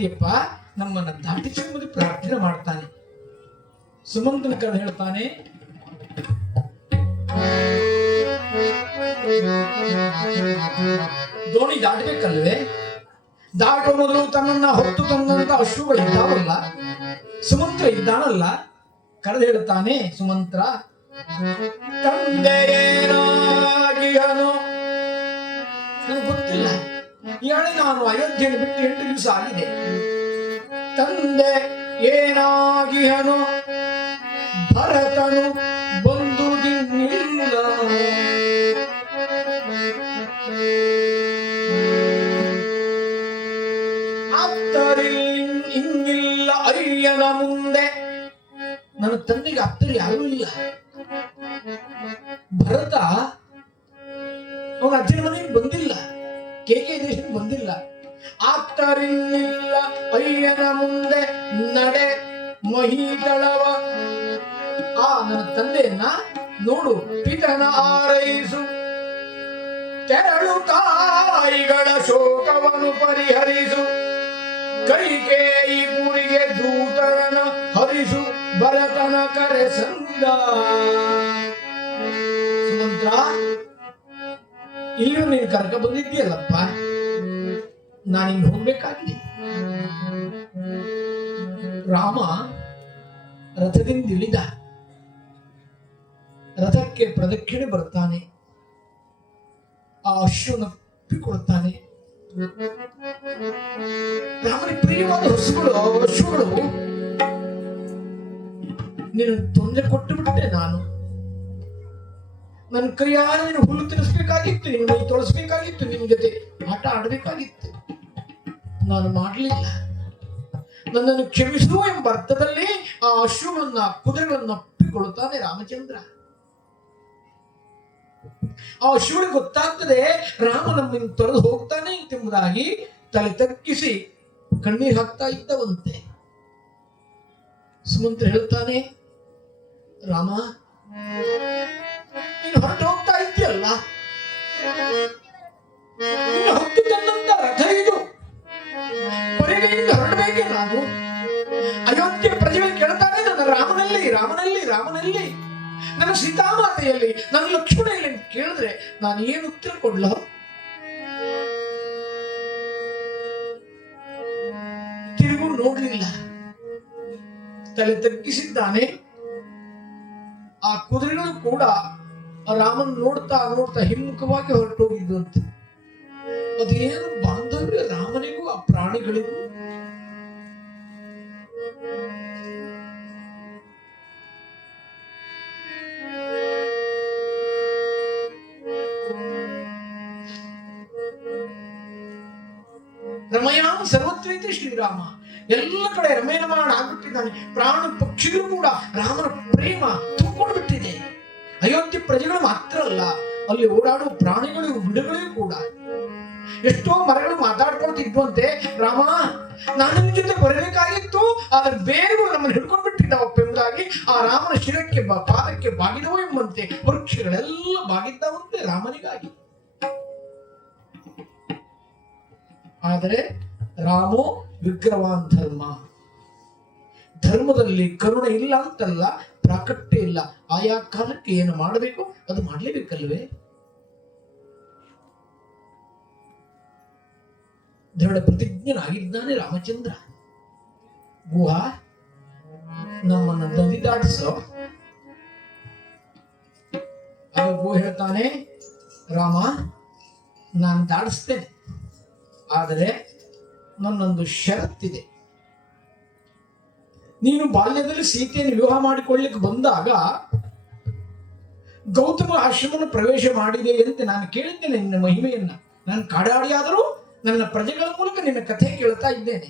ಇದೆಯಪ್ಪ, ನಮ್ಮನ್ನ ದಾಟಿಸುವುದು ಪ್ರಾರ್ಥನೆ ಮಾಡ್ತಾನೆ. ಸುಮಂತನ ಕಡೆ ಹೇಳ್ತಾನೆ, ದೋಣಿ ದಾಟಬೇಕಲ್ವೇ? ದಾಟುವ ಮೊದಲು ತನ್ನನ್ನ ಹೊತ್ತು ತಂದಂತ ಅಶ್ರುಗಳು ಇದ್ದಾವಲ್ಲ, ಸುಮಂತ್ರ ಇದ್ದಾನಲ್ಲ, ಕರೆದು ಹೇಳ್ತಾನೆ, ಸುಮಂತ್ರ ತಂದೆಯೇನಾಗಿಯನು ನನಗೆ ಗೊತ್ತಿಲ್ಲ, ಹೇಳಿ ನಾನು ಅಯೋಧ್ಯೆಯನ್ನು ಬಿಟ್ಟು 8 ದಿವಸ ಆಗಿದೆ. ತಂದೆ ಏನಾಗಿಯನು ಭರತನು ಬಂದುದಿಲ್ಲ, ಅತ್ತರಿಲ್ ಹಿಂಗಿಲ್ಲ ಅಯ್ಯನ ಮುಂದೆ. ನನ್ನ ತಂದೆಗೆ ಅತ್ತರಿ ಯಾರೂ ಇಲ್ಲ. ಭರತ ಅವನ ಅಜ್ಜನ ಮನೆಗೆ ಬಂದಿಲ್ಲ, ಕೇಕೆ ದೇಶಕ್ಕೆ ಬಂದಿಲ್ಲ. ಆತ್ತರಿಲ್ಲ ಅಯ್ಯನ ಮುಂದೆ ನಡೆ ಮಹಿಗಳವ. ನನ್ನ ತಂದೆಯನ್ನ ನೋಡು, ಪಿತನ ಆರೈಸು, ತೆರಳು ತಾಯಿಗಳ ಶೋಕವನ್ನು ಪರಿಹರಿಸು, ಕೈಕೇಯಿ ಪುರಿಗೆ ದೂತರನ ಹರಿಸು, ಭರತನ ಕರೆ ಸಂದ. ಸುಮಂತ್ರ, ಇಲ್ಲಿಯೂ ನೀನು ಕರ್ಕ ಬಂದಿದ್ದೀಯಲ್ಲಪ್ಪ, ನಾನಿನ್ನು ಹೋಗ್ಬೇಕಾಗಿದೆ. ರಾಮ ರಥದಿಂದ ಇಳಿದ, ರಥಕ್ಕೆ ಪ್ರದಕ್ಷಿಣೆ ಬರ್ತಾನೆ, ಆ ಅಶ್ವನ ಒಪ್ಪಿಕೊಳ್ತಾನೆ. ರಾಮನಿಗೆ ಪ್ರಿಯವಾದ ಅಶ್ವಗಳು, ನೀನು ತೊಂದರೆ ಕೊಟ್ಟು ಬಿಟ್ಟೆ. ನಾನು ನನ್ನ ಕೈಯಾರ ನೀನು ಹುಲ್ಲು ತಿನ್ನಿಸ್ಬೇಕಾಗಿತ್ತು, ನಿನ್ನ ಮೈ ತೊಳಸ್ಬೇಕಾಗಿತ್ತು, ನಿನ್ನ ಜೊತೆ ಆಟ ಆಡಬೇಕಾಗಿತ್ತು, ನಾನು ಮಾಡಲಿಲ್ಲ. ನನ್ನನ್ನು ಕ್ಷಮಿಸು ಎಂಬ ಅರ್ಥದಲ್ಲಿ ಆ ಅಶ್ವಗಳನ್ನ, ಕುದುರೆಗಳನ್ನ ಒಪ್ಪಿಕೊಳ್ತಾನೆ ರಾಮಚಂದ್ರ. ಆ ಅಶ್ವನಿಗೆ ಗೊತ್ತಾಗ್ತದೆ ರಾಮ ನಮ್ಮನ್ನು ತೊರೆದು ಹೋಗ್ತಾನೆ ಎಂಬುದಾಗಿ ತಲೆ ತಗ್ಗಿಸಿ ಕಣ್ಣೀರು ಹಾಕ್ತಾ ಇದ್ದವಂತೆ. ಸುಮಂತ್ರ ಹೇಳ್ತಾನೆ, ರಾಮ ನೀನು ಹೊರಟು ಹೋಗ್ತಾ ಇದ್ದೀಯಲ್ಲ, ನಿನ್ನ ಹೊತ್ತು ತಂದಂತ ರಥ ಇದು, ಪರಿಗೆಯಿಂದ ಹೊರಡಬೇಕೆ ನಾನು? ಅಯೋಧ್ಯೆ ಪ್ರಜೆಗಳು ಕೇಳ್ತಾರೆ, ನನ್ನ ರಾಮನಲ್ಲಿ ರಾಮನಲ್ಲಿ ರಾಮನಲ್ಲಿ, ನನ್ನ ಸೀತಾಮಾತೆಯಲ್ಲಿ, ನನ್ನ ಲಕ್ಷ್ಮಣೆಯಲ್ಲಿ ಕೇಳಿದ್ರೆ ನಾನು ಏನು ಉತ್ತರ ಕೊಡ್ಲ? ತಿರುಗು ನೋಡ್ಲಿಲ್ಲ, ತಲೆ ತಗ್ಗಿಸಿದ್ದಾನೆ. ಆ ಕುದುರೆಗಳು ಕೂಡ ರಾಮನ್ ನೋಡ್ತಾ ನೋಡ್ತಾ ಹಿಮ್ಮುಖವಾಗಿ ಹೊರಟೋಗಿದ್ದಂತೆ. ಅದೇನು ಬಾಂಧವ್ಯ ರಾಮನಿಗೂ ಆ ಪ್ರಾಣಿಗಳಿಗೂ. ರಮಯಾನ್ ಸರ್ವತ್ವೈತಿ ಶ್ರೀರಾಮ, ಎಲ್ಲ ಕಡೆ ರಮಯಮಾನ ಆಗ್ಬಿಟ್ಟಿದ್ದಾನೆ. ಪ್ರಾಣ ಪಕ್ಷಿಗಳು ಕೂಡ ರಾಮನ ಪ್ರೇಮ ತುಂಬಿಕೊಂಡು ಬಿಟ್ಟಿದೆ. ಅಯೋಧ್ಯೆ ಪ್ರಜೆಗಳು ಮಾತ್ರ ಅಲ್ಲ, ಅಲ್ಲಿ ಓಡಾಡುವ ಪ್ರಾಣಿಗಳು, ಗಿಡಗಳಿಗೂ ಕೂಡ. ಎಷ್ಟೋ ಮರಗಳು ಮಾತಾಡ್ಕೊಳ್ತಿದ್ವಂತೆ, ರಾಮ ನಾನು ನಿನ್ನ ಜೊತೆ ಬರಬೇಕಾಗಿತ್ತು, ಆದ್ರೆ ಬೇರೆಗಳು ನಮ್ಮನ್ನು ಹಿಡ್ಕೊಂಡು ಬಿಟ್ಟಿದ್ದಾವಪ್ಪ ಎಂಬುದಾಗಿ ಆ ರಾಮನ ಶಿರಕ್ಕೆ ಪಾದಕ್ಕೆ ಬಾಗಿದವು ಎಂಬಂತೆ ವೃಕ್ಷಗಳೆಲ್ಲ ಬಾಗಿದ್ದಾವಂತೆ ರಾಮನಿಗಾಗಿ. ಆದರೆ ರಾಮೋ ವಿಗ್ರವಾನ್ ಧರ್ಮ, ಧರ್ಮದಲ್ಲಿ ಕರುಣೆ ಇಲ್ಲ ಅಂತಲ್ಲ, ಪ್ರಾಕಟ್ಯ ಇಲ್ಲ. ಆಯಾ ಕಾಲಕ್ಕೆ ಏನು ಮಾಡಬೇಕು ಅದು ಮಾಡಲೇಬೇಕಲ್ವೇ? ದೃಢ ಪ್ರತಿಜ್ಞನಾಗಿದ್ದಾನೆ ರಾಮಚಂದ್ರ. ಗುಹ ನಮ್ಮನ್ನು ನದಿ ದಾಟಿಸೋ. ಆಗ ಗೋ ಹೇಳ್ತಾನೆ, ರಾಮ ನಾನು ದಾಟಿಸ್ತೇನೆ, ಆದರೆ ನನ್ನೊಂದು ಷರತ್ತಿದೆ. ನೀನು ಬಾಲ್ಯದಲ್ಲಿ ಸೀತೆಯನ್ನು ವಿವಾಹ ಮಾಡಿಕೊಳ್ಳಿಕ್ಕೆ ಬಂದಾಗ ಗೌತಮ ಆಶ್ರಮವನ್ನು ಪ್ರವೇಶ ಮಾಡಿದೆ ಅಂತ ನಾನು ಕೇಳಿದ್ದೇನೆ. ನಿನ್ನ ಮಹಿಮೆಯನ್ನ ನಾನು ಕಾಡಾಡಿಯಾದರೂ ನನ್ನ ಪ್ರಜೆಗಳ ಮೂಲಕ ನಿನ್ನ ಕಥೆ ಕೇಳ್ತಾ ಇದ್ದೇನೆ.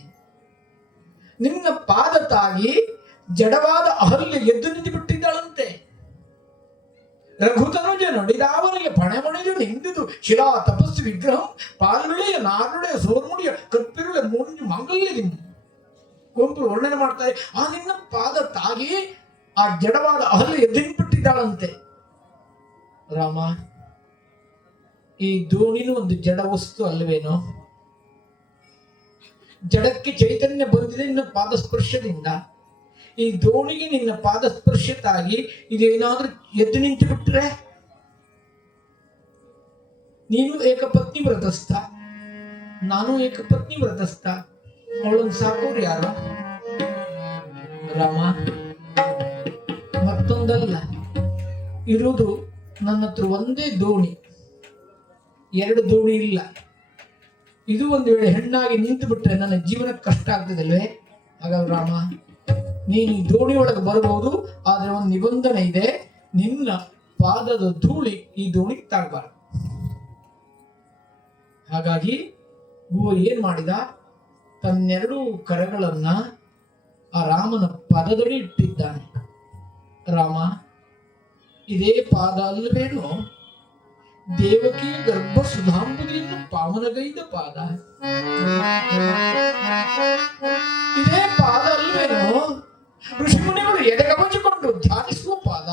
ನಿನ್ನ ಪಾದ ತಾಗಿ ಜಡವಾದ ಅಹಲ್ಯ ಎದ್ದು ನಿಂತು ಬಿಟ್ಟಿದ್ದಾಳಂತೆ. ರಘುತನುಜ ನುಡಿದಾವರಿಗೆ ಪಣೆಮಣಿದು ನಿಂದಿದು ಶಿಲಾ ತಪಸ್ಸು ವಿಗ್ರಹಂ ಪಾಲುಳೆಯ ನಾರುಳೆಯ ಸೋರ್ಮುಡಿಯ ಕಪ್ಪಿರುಳೆ ಮುಂಜು ಮಂಗಲ್ಯದಿಂದ ಕೊಂಪು ವರ್ಣನೆ ಮಾಡ್ತಾರೆ. ಆ ನಿನ್ನ ಪಾದ ತಾಗಿ ಆ ಜಡವಾದ ಅಹಲ್ಯ ಎದ್ದು ನಿಂತುಬಿಟ್ಟಿದ್ದಾಳಂತೆ. ರಾಮ, ಈ ದೋಣಿನೂ ಒಂದು ಜಡ ವಸ್ತು ಅಲ್ವೇನೋ? ಜಡಕ್ಕೆ ಚೈತನ್ಯ ಬಂದಿದೆ ನಿನ್ನ ಪಾದಸ್ಪರ್ಶದಿಂದ. ಈ ದೋಣಿಗೆ ನಿನ್ನ ಪಾದಸ್ಪರ್ಶ ತಾಗಿ ಇದೇನಾದ್ರೂ ಎದ್ದು ನಿಂತು ಬಿಟ್ರೆ, ನೀನು ಏಕಪತ್ನಿ ವ್ರತಸ್ಥ, ನಾನು ಏಕಪತ್ನಿ ವ್ರತಸ್ಥ, ಅವಳನ್ನು ಸಾಕೋರು ಯಾರು? ರಾಮ, ಮತ್ತೊಂದಲ್ಲ, ಇರುವುದು ನನ್ನ ಹತ್ರ ಒಂದೇ ದೋಣಿ, ಎರಡು ದೋಣಿ ಇಲ್ಲ. ಇದು ಒಂದು ವೇಳೆ ಹೆಣ್ಣಾಗಿ ನಿಂತು ಬಿಟ್ರೆ ನನ್ನ ಜೀವನಕ್ಕೆ ಕಷ್ಟ ಆಗ್ತದಲ್ವೇ? ಹಾಗಾಗಿ ರಾಮ, ನೀನು ಈ ದೋಣಿ ಒಳಗೆ ಬರಬಹುದು, ಆದ್ರೆ ಒಂದು ನಿಬಂಧನೆ ಇದೆ, ನಿನ್ನ ಪಾದದ ಧೂಳಿ ಈ ದೋಣಿಗೆ ತಾಗಬಾರದು. ಹಾಗಾಗಿ ಗುಹ ಏನ್ ಮಾಡಿದ, ತನ್ನೆರಡು ಕರಗಳನ್ನ ಆ ರಾಮನ ಪಾದದಡಿ ಇಟ್ಟಿದ್ದಾನೆ. ರಾಮ, ಇದೇ ಪಾದ ಅಲ್ಲವೇನು ದೇವಕಿ ಗರ್ಭ ಸುಧಾಂಬುದಿಯನ್ನು ಪಾವನಗೈದ ಪಾದ? ಇದೇ ಪಾದ ಅಲ್ವೇನು ಋಷಿಮುನಿಗಳು ಎದೆಗಮಚಿಕೊಂಡು ಧ್ಯಾನಿಸುವ ಪಾದ?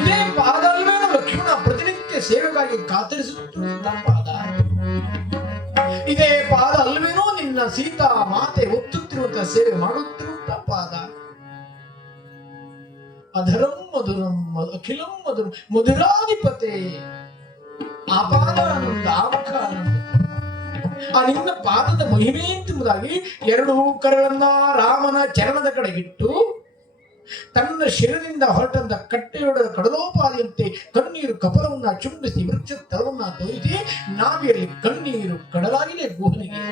ಇದೇ ಪಾದ ಅಲ್ವೇನು ಲಕ್ಷ್ಮಣ ಪ್ರತಿನಿತ್ಯ ಸೇವೆಗಾಗಿ ಕಾತರಿಸುತ್ತಿರುವಂತಹ ಪಾದ? ಇದೇ ಪಾದ ಅಲ್ವೇನೋ ನಿನ್ನ ಸೀತಾ ಮಾತೆ ಒತ್ತುತ್ತಿರುವಂತಹ ಸೇವೆ ಮಾಡುತ್ತಿರುವಂತಹ ಪಾದ? ಅಧರಂ ಮಧುರಂ ಅಖಿಲಂ ಮಧುರಂ ಮಧುರಾಧಿಪತೆ ಆಪಾದಾನಂದ ಆಮುಖ ಆನಂದ. ಆ ನಿನ್ನ ಪಾದದ ಮಹಿಮೆ ಎಂಬುದಾಗಿ ಎರಡು ಕರಳನ್ನ ರಾಮನ ಚರಣದ ಕಡೆಗಿಟ್ಟು ತನ್ನ ಶಿರದಿಂದ ಹೊರಟಂತ ಕಟ್ಟೆಯೊಡದ ಕಡಲೋಪಾದಿಯಂತೆ ಕಣ್ಣೀರು ಕಪಲವನ್ನ ಚುಂಬಿಸಿ ವೃಕ್ಷ ತಲವನ್ನ ತೊಯಿಸಿ ನಾವಿಯಲ್ಲಿ ಕಣ್ಣೀರು ಕಡಲಾಗಿದೆ. ಗುಹನಿಗೆ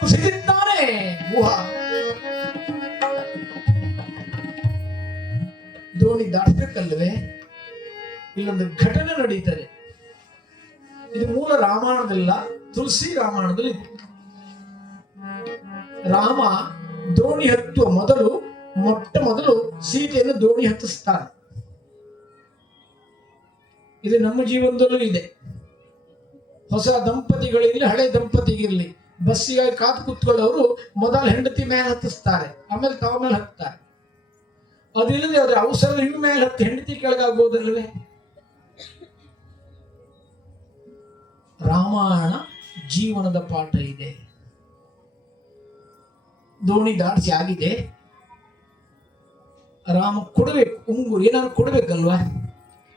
ಕುಸಿದಿದ್ದಾನೆ ಗುಹ. ದೋಣಿ ದಾಟಬೇಕಲ್ವೇ? ಇಲ್ಲೊಂದು ಘಟನೆ ನಡೀತದೆ. ಇದು ಮೂಲ ರಾಮಾಯಣದಲ್ಲ, ತುಳಸಿ ರಾಮಾಯಣದಲ್ಲಿ. ರಾಮ ದೋಣಿ ಹತ್ತುವ ಮೊಟ್ಟ ಮೊದಲು ಸೀತೆಯನ್ನು ದೋಣಿ ಹತ್ತಿಸ್ತಾನೆ. ಇದು ನಮ್ಮ ಜೀವನದಲ್ಲೂ ಇದೆ. ಹೊಸ ದಂಪತಿಗಳಿರಲಿ, ಹಳೆ ದಂಪತಿಗಿರಲಿ, ಬಸ್ಸಿಗಾಗಿ ಕಾತು ಕೂತ್ಕೊಳ್ಳೋರು ಮೊದಲು ಹೆಂಡತಿ ಮೇಲೆ ಹತ್ತಿಸ್ತಾರೆ, ಆಮೇಲೆ ತವ ಮೇಲೆ ಹತ್ತಾರೆ. ಅದಿಲ್ಲದೆ ಅದ್ರ ಅವಸರ ಇನ್ ಮೇಲೆ ಹತ್ತಿ ಹೆಂಡತಿ ಕೆಳಗಾಗ್ಬೋದಲ್ವೇ? ರಾಮಾಯಣ ಜೀವನದ ಪಾಠ ಇದೆ. ದೋಣಿ ದಾಟಿಸಿ ಆಗಿದೆ. ರಾಮ ಕೊಡಬೇಕು, ಉಂಗುರು ಏನಾದ್ರು ಕೊಡಬೇಕಲ್ವಾ?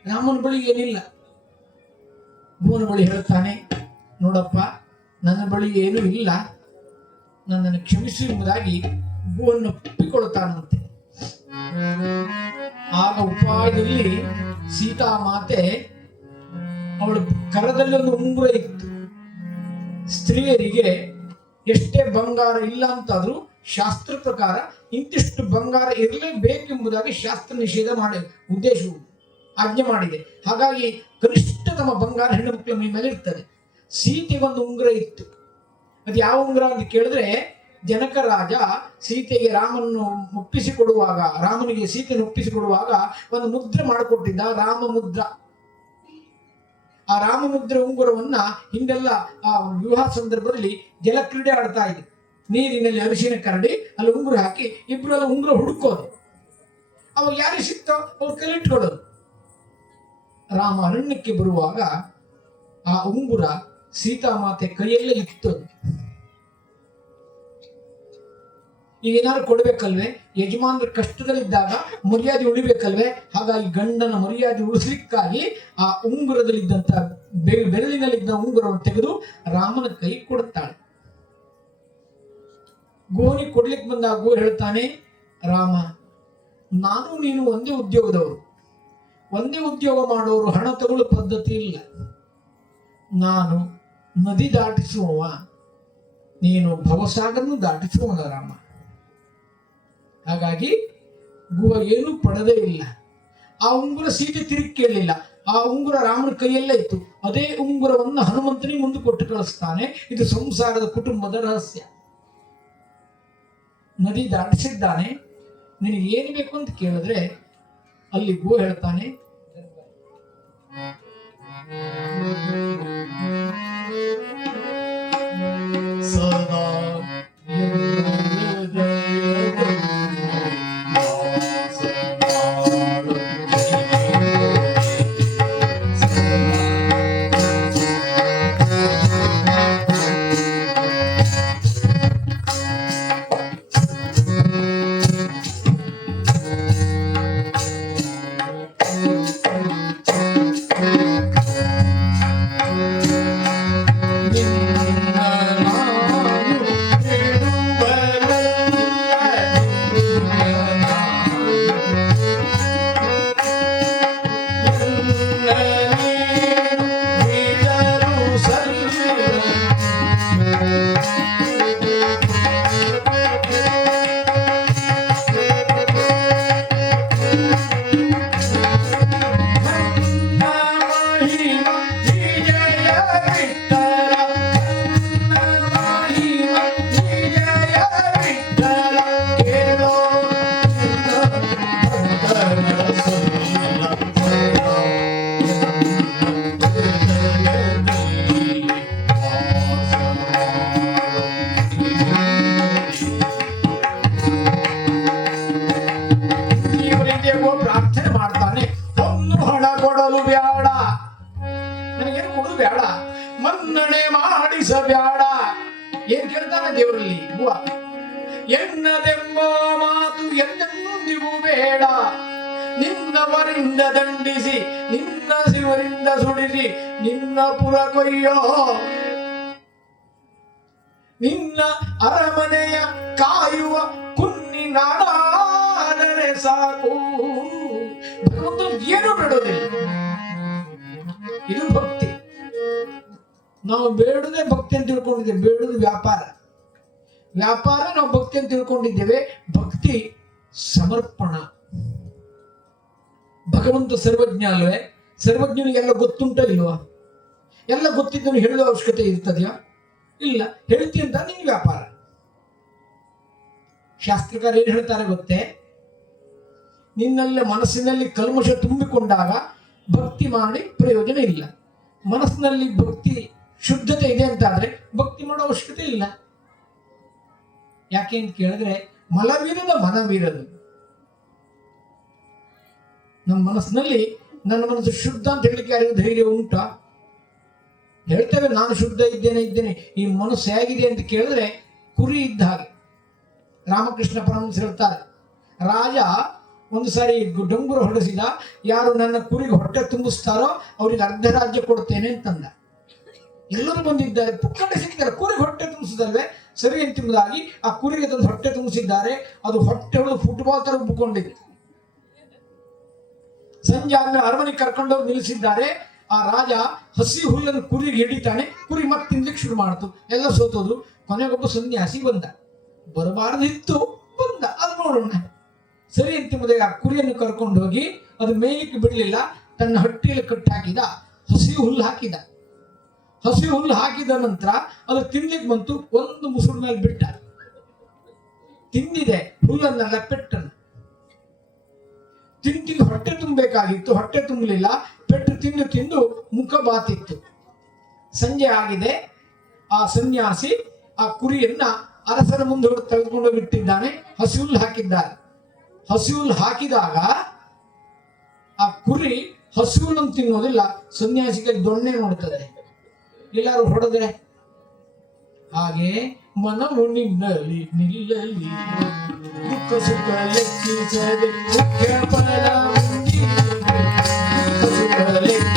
ರಾಮನ ಬಳಿ ಏನಿಲ್ಲ. ಭುವನ ಬಳಿ ಹೇಳ್ತಾನೆ, ನೋಡಪ್ಪ ನನ್ನ ಬಳಿ ಏನೂ ಇಲ್ಲ, ನನ್ನನ್ನು ಕ್ಷಮಿಸು ಎಂಬುದಾಗಿ ಭುವನ್ನು ಒಪ್ಪಿಕೊಳ್ತಾನಂತೆ. ಆಗ ಉಪಾಯದಲ್ಲಿ ಸೀತಾ ಮಾತೆ ಅವಳ ಕರದಲ್ಲಿ ಒಂದು ಉಂಗುರ ಇತ್ತು. ಸ್ತ್ರೀಯರಿಗೆ ಎಷ್ಟೇ ಬಂಗಾರ ಇಲ್ಲ ಅಂತಾದ್ರೂ ಶಾಸ್ತ್ರ ಪ್ರಕಾರ ಇಂತಿಷ್ಟು ಬಂಗಾರ ಇರಲೇಬೇಕೆಂಬುದಾಗಿ ಶಾಸ್ತ್ರ ನಿಷೇಧ ಮಾಡಿ ಉದ್ದೇಶವು ಆಜ್ಞೆ ಮಾಡಿದೆ. ಹಾಗಾಗಿ ಕನಿಷ್ಠತಮ ಬಂಗಾರ ಹೆಣ್ಣು ಮಕ್ಕಳ ಮೇಲೆ ಇರ್ತದೆ. ಸೀತೆಗೊಂದು ಉಂಗುರ ಇತ್ತು. ಅದು ಯಾವ ಉಂಗುರ ಅಂತ ಕೇಳಿದ್ರೆ, ಜನಕ ರಾಜ ಸೀತೆಗೆ ರಾಮನಿಗೆ ಸೀತೆಯನ್ನು ಒಪ್ಪಿಸಿಕೊಡುವಾಗ ಒಂದು ಮುದ್ರೆ ಮಾಡಿಕೊಟ್ಟಿದ್ದ, ರಾಮ ಮುದ್ರ. ಆ ರಾಮ ಮುದ್ರೆ ಉಂಗುರವನ್ನ ಹಿಂದೆಲ್ಲ ಆ ವಿವಾಹ ಸಂದರ್ಭದಲ್ಲಿ ಜಲಕ್ರೀಡೆ ಆಡ್ತಾ ಇದ್ರು. ನೀರಿನಲ್ಲಿ ಅರಿಶಿನ ಕರಡಿ ಅಲ್ಲಿ ಉಂಗುರ ಹಾಕಿ ಇಬ್ಬರೆಲ್ಲ ಉಂಗುರ ಹುಡುಕೋದು. ಅವಾಗ ಯಾರಿಗೆ ಸಿಕ್ತೋ ಅವ್ರು ಕೈಲಿಟ್ಕೊಳ್ಳೋದು. ರಾಮ ಅರಣ್ಯಕ್ಕೆ ಬರುವಾಗ ಆ ಉಂಗುರ ಸೀತಾಮಾತೆ ಕೈಯಲ್ಲೇ ಇತ್ತು. ಏನಾದ್ರು ಕೊಡ್ಬೇಕಲ್ವೇ? ಯಜಮಾನರ ಕಷ್ಟದಲ್ಲಿದ್ದಾಗ ಮರ್ಯಾದೆ ಉಳಿಬೇಕಲ್ವೇ? ಹಾಗಾಗಿ ಗಂಡನ ಮರ್ಯಾದೆ ಉಳಿಸ್ಲಿಕ್ಕಾಗಿ ಆ ಉಂಗುರದಲ್ಲಿದ್ದಂತ ಬೆರಳಿನಲ್ಲಿದ್ದ ಉಂಗುರವನ್ನು ತೆಗೆದು ರಾಮನ ಕೈ ಕೊಡುತ್ತಾಳೆ. ಗೋನಿ ಕೊಡ್ಲಿಕ್ಕೆ ಬಂದಾಗ ಗೋ ಹೇಳ್ತಾನೆ, ರಾಮ ನಾನು ನೀನು ಒಂದೇ ಉದ್ಯೋಗದವರು, ಒಂದೇ ಉದ್ಯೋಗ ಮಾಡೋರು ಹಣ ತಗೊಳ್ಳೋ ಪದ್ಧತಿ ಇಲ್ಲ. ನಾನು ನದಿ ದಾಟಿಸುವವ, ನೀನು ಭವಸಾಗರನ್ನು ದಾಟಿಸುವನ ರಾಮ. ಹಾಗಾಗಿ ಗುಹ ಏನೂ ಪಡೆದೇ ಇಲ್ಲ. ಆ ಉಂಗುರ ಸೀತೆ ತಿರುಗಿ ಕೇಳಲಿಲ್ಲ. ಆ ಉಂಗುರ ರಾಮನ ಕೈಯಲ್ಲೇ ಇತ್ತು. ಅದೇ ಉಂಗುರವನ್ನು ಹನುಮಂತನಿಗೆ ಮುಂದೆ ಕೊಟ್ಟು ಕಳಿಸ್ತಾನೆ. ಇದು ಸಂಸಾರದ ಕುಟುಂಬದ ರಹಸ್ಯ. ನದಿ ದಾಟಿಸಿದ್ದಾನೆ, ನಿನಗೆ ಏನು ಬೇಕು ಅಂತ ಕೇಳಿದ್ರೆ ಅಲ್ಲಿ ಗೋ ಹೇಳ್ತಾನೆ, ಸದಾ ಯಾರಿಗೂ ಬೇಡ. ನಿನ್ನವರಿಂದ ದಂಡಿಸಿ ನಿನ್ನ ಶಿವರಿಂದ ಸುಡಿಸಿ ನಿನ್ನ ಪುರ ಕೊಯ್ಯೋ. ನಿನ್ನ ಅರಮನೆಯ ಕಾಯುವ ಕುನ್ನಿ ನಾಡಾದರೆ ಸಾಕು. ಭಗವಂತ ಏನು ಬೇಡೋದಿಲ್ಲ. ಇದು ಭಕ್ತಿ. ನಾವು ಬೇಡುದೇ ಭಕ್ತಿ ಅಂತ ತಿಳ್ಕೊಂಡಿದ್ದೇವೆ. ಬೇಡುದು ವ್ಯಾಪಾರ. ವ್ಯಾಪಾರ ನಾವು ಭಕ್ತಿ ಅಂತ ತಿಳ್ಕೊಂಡಿದ್ದೇವೆ. ಭಕ್ತಿ ಸಮರ್ಪಣ. ಭಗವಂತ ಸರ್ವಜ್ಞ ಅಲ್ವೇ? ಸರ್ವಜ್ಞನಿಗೆಲ್ಲ ಗೊತ್ತುಂಟ ಇಲ್ವಾ? ಎಲ್ಲ ಗೊತ್ತಿದ್ದನು ಹೇಳುವ ಅವಶ್ಯಕತೆ ಇರ್ತದೆಯಾ? ಇಲ್ಲ. ಹೇಳ್ತಿ ಅಂತ ನಿನ್ ವ್ಯಾಪಾರ. ಶಾಸ್ತ್ರಕಾರ ಏನ್ ಹೇಳ್ತಾರೆ ಗೊತ್ತೇ? ನಿನ್ನೆಲ್ಲ ಮನಸ್ಸಿನಲ್ಲಿ ಕಲ್ಮಶ ತುಂಬಿಕೊಂಡಾಗ ಭಕ್ತಿ ಮಾಡಿ ಪ್ರಯೋಜನ ಇಲ್ಲ. ಮನಸ್ಸಿನಲ್ಲಿ ಭಕ್ತಿ ಶುದ್ಧತೆ ಇದೆ ಅಂತಾದ್ರೆ ಭಕ್ತಿ ಮಾಡೋ ಅವಶ್ಯಕತೆ ಇಲ್ಲ. ಯಾಕೆ ಅಂತ ಕೇಳಿದ್ರೆ ಮಲವಿರದ ಮನವಿರದು. ನಮ್ಮ ಮನಸ್ಸಿನಲ್ಲಿ ನನ್ನ ಮನಸ್ಸು ಶುದ್ಧ ಅಂತ ಹೇಳಿಕ್ಕೆ ಯಾರಿಗೂ ಧೈರ್ಯ ಉಂಟಾ? ಹೇಳ್ತೇವೆ ನಾನು ಶುದ್ಧ ಇದ್ದೇನೆ. ಈ ಮನಸ್ಸು ಹೇಗಿದೆ ಅಂತ ಕೇಳಿದ್ರೆ ಕುರಿ ಇದ್ದ ಹಾಗೆ. ರಾಮಕೃಷ್ಣ ಪರಮಹಂಸ ಹೇಳ್ತಾರೆ, ರಾಜ ಒಂದು ಸಾರಿ ಡಂಗುರ ಹೊಡೆಸಿದ. ಯಾರು ನನ್ನ ಕುರಿಗೆ ಹೊಟ್ಟೆ ತುಂಬಿಸ್ತಾರೋ ಅವ್ರಿಗೆ ಅರ್ಧ ರಾಜ್ಯ ಕೊಡ್ತೇನೆ ಅಂತಂದ. ಎಲ್ಲರೂ ಬಂದಿದ್ದಾರೆ, ಪುಕ್ಕಟ್ಟೆ ಸಿಕ್ಕಿದ್ದಾರೆ. ಕುರಿಗೆ ಹೊಟ್ಟೆ ತುಂಬಿಸಿದಲ್ವೇ ಸರಿ ಅಂತಿಮದಾಗಿ ಆ ಕುರಿಗೆ ತಂದು ಹೊಟ್ಟೆ ತುಂಬಿಸಿದ್ದಾರೆ. ಅದು ಹೊಟ್ಟೆ ಹೊಡೆದು ಫುಟ್ಬಾಲ್ ತರ ಉಬ್ಬಿಕೊಂಡಿದೆ. ಸಂಜೆ ಆದ್ಮೇಲೆ ಅರಮನೆಗೆ ಕರ್ಕೊಂಡೋಗಿ ನಿಲ್ಲಿಸಿದ್ದಾರೆ. ಆ ರಾಜ ಹಸಿ ಹುಲ್ಲನ್ನು ಕುರಿಗೆ ಹಿಡಿತಾನೆ. ಕುರಿ ಮತ್ತೆ ತಿನ್ಲಿಕ್ಕೆ ಶುರು ಮಾಡ್ತು. ಎಲ್ಲ ಸೋತೋದ್ರು. ಕೊನೆಗೊಬ್ಬ ಸನ್ಯಾಸಿ ಬಂದ. ಬರಬಾರದಿತ್ತು, ಬಂದ. ಅದು ನೋಡೋಣ ಸರಿ ಅಂತಿಮದಾಗ ಆ ಕುರಿಯನ್ನು ಕರ್ಕೊಂಡು ಹೋಗಿ ಅದು ಮೇಯಲಿಕ್ಕೆ ಬಿಡಲಿಲ್ಲ. ತನ್ನ ಹಟ್ಟಿಯಲ್ಲಿ ಕಟ್ಟಿ ಹಾಕಿದ. ಹಸಿ ಹುಲ್ಲು ಹಾಕಿದ. ಹಸಿ ಹುಲ್ಲು ಹಾಕಿದ ನಂತರ ಅದು ತಿನ್ಲಿಕ್ಕೆ ಬಂತು. ಒಂದು ಮುಸುರು ಮೇಲೆ ಬಿಟ್ಟ. ತಿಂದಿದೆ ಹುಲ್ಲನ್ನೆಲ್ಲ ಪೆಟ್ಟನ್ನು ತಿಂದು ಹೊಟ್ಟೆ ತುಂಬಬೇಕಾಗಿತ್ತು. ಹೊಟ್ಟೆ ತುಂಬಲಿಲ್ಲ. ಪೆಟ್ಟು ತಿಂದು ಮುಖ ಬಾತಿತ್ತು. ಸಂಜೆ ಆಗಿದೆ. ಆ ಸನ್ಯಾಸಿ ಆ ಕುರಿಯನ್ನ ಅರಸನ ಮುಂದೆ ತೆಗೆದುಕೊಂಡು ಬಿಟ್ಟಿದ್ದಾನೆ. ಹಸಿ ಹುಲ್ಲು ಹಾಕಿದ್ದಾರೆ. ಹಸಿ ಹುಲ್ಲು ಹಾಕಿದಾಗ ಆ ಕುರಿ ಹಸಿ ಹುಲ್ಲನ್ನು ತಿನ್ನೋದಿಲ್ಲ. ಸನ್ಯಾಸಿಗೆ ದೊಣ್ಣೆ ನೋಡ್ತದೆ. ಎಲ್ಲರೂ ಹೊಡೆದ್ರೆ ಹಾಗೆ ಮನವು ನಿನ್ನಲಿ ನಿಲ್ಲಲಿ ದುಃಖ ಸುಖ ಲೆಕ್ಕಿಸದೆ ಮುಖ್ಯ ಫಲ ದುಃಖ ಸುಖ ಲೆಕ್ಕಿಸದೆ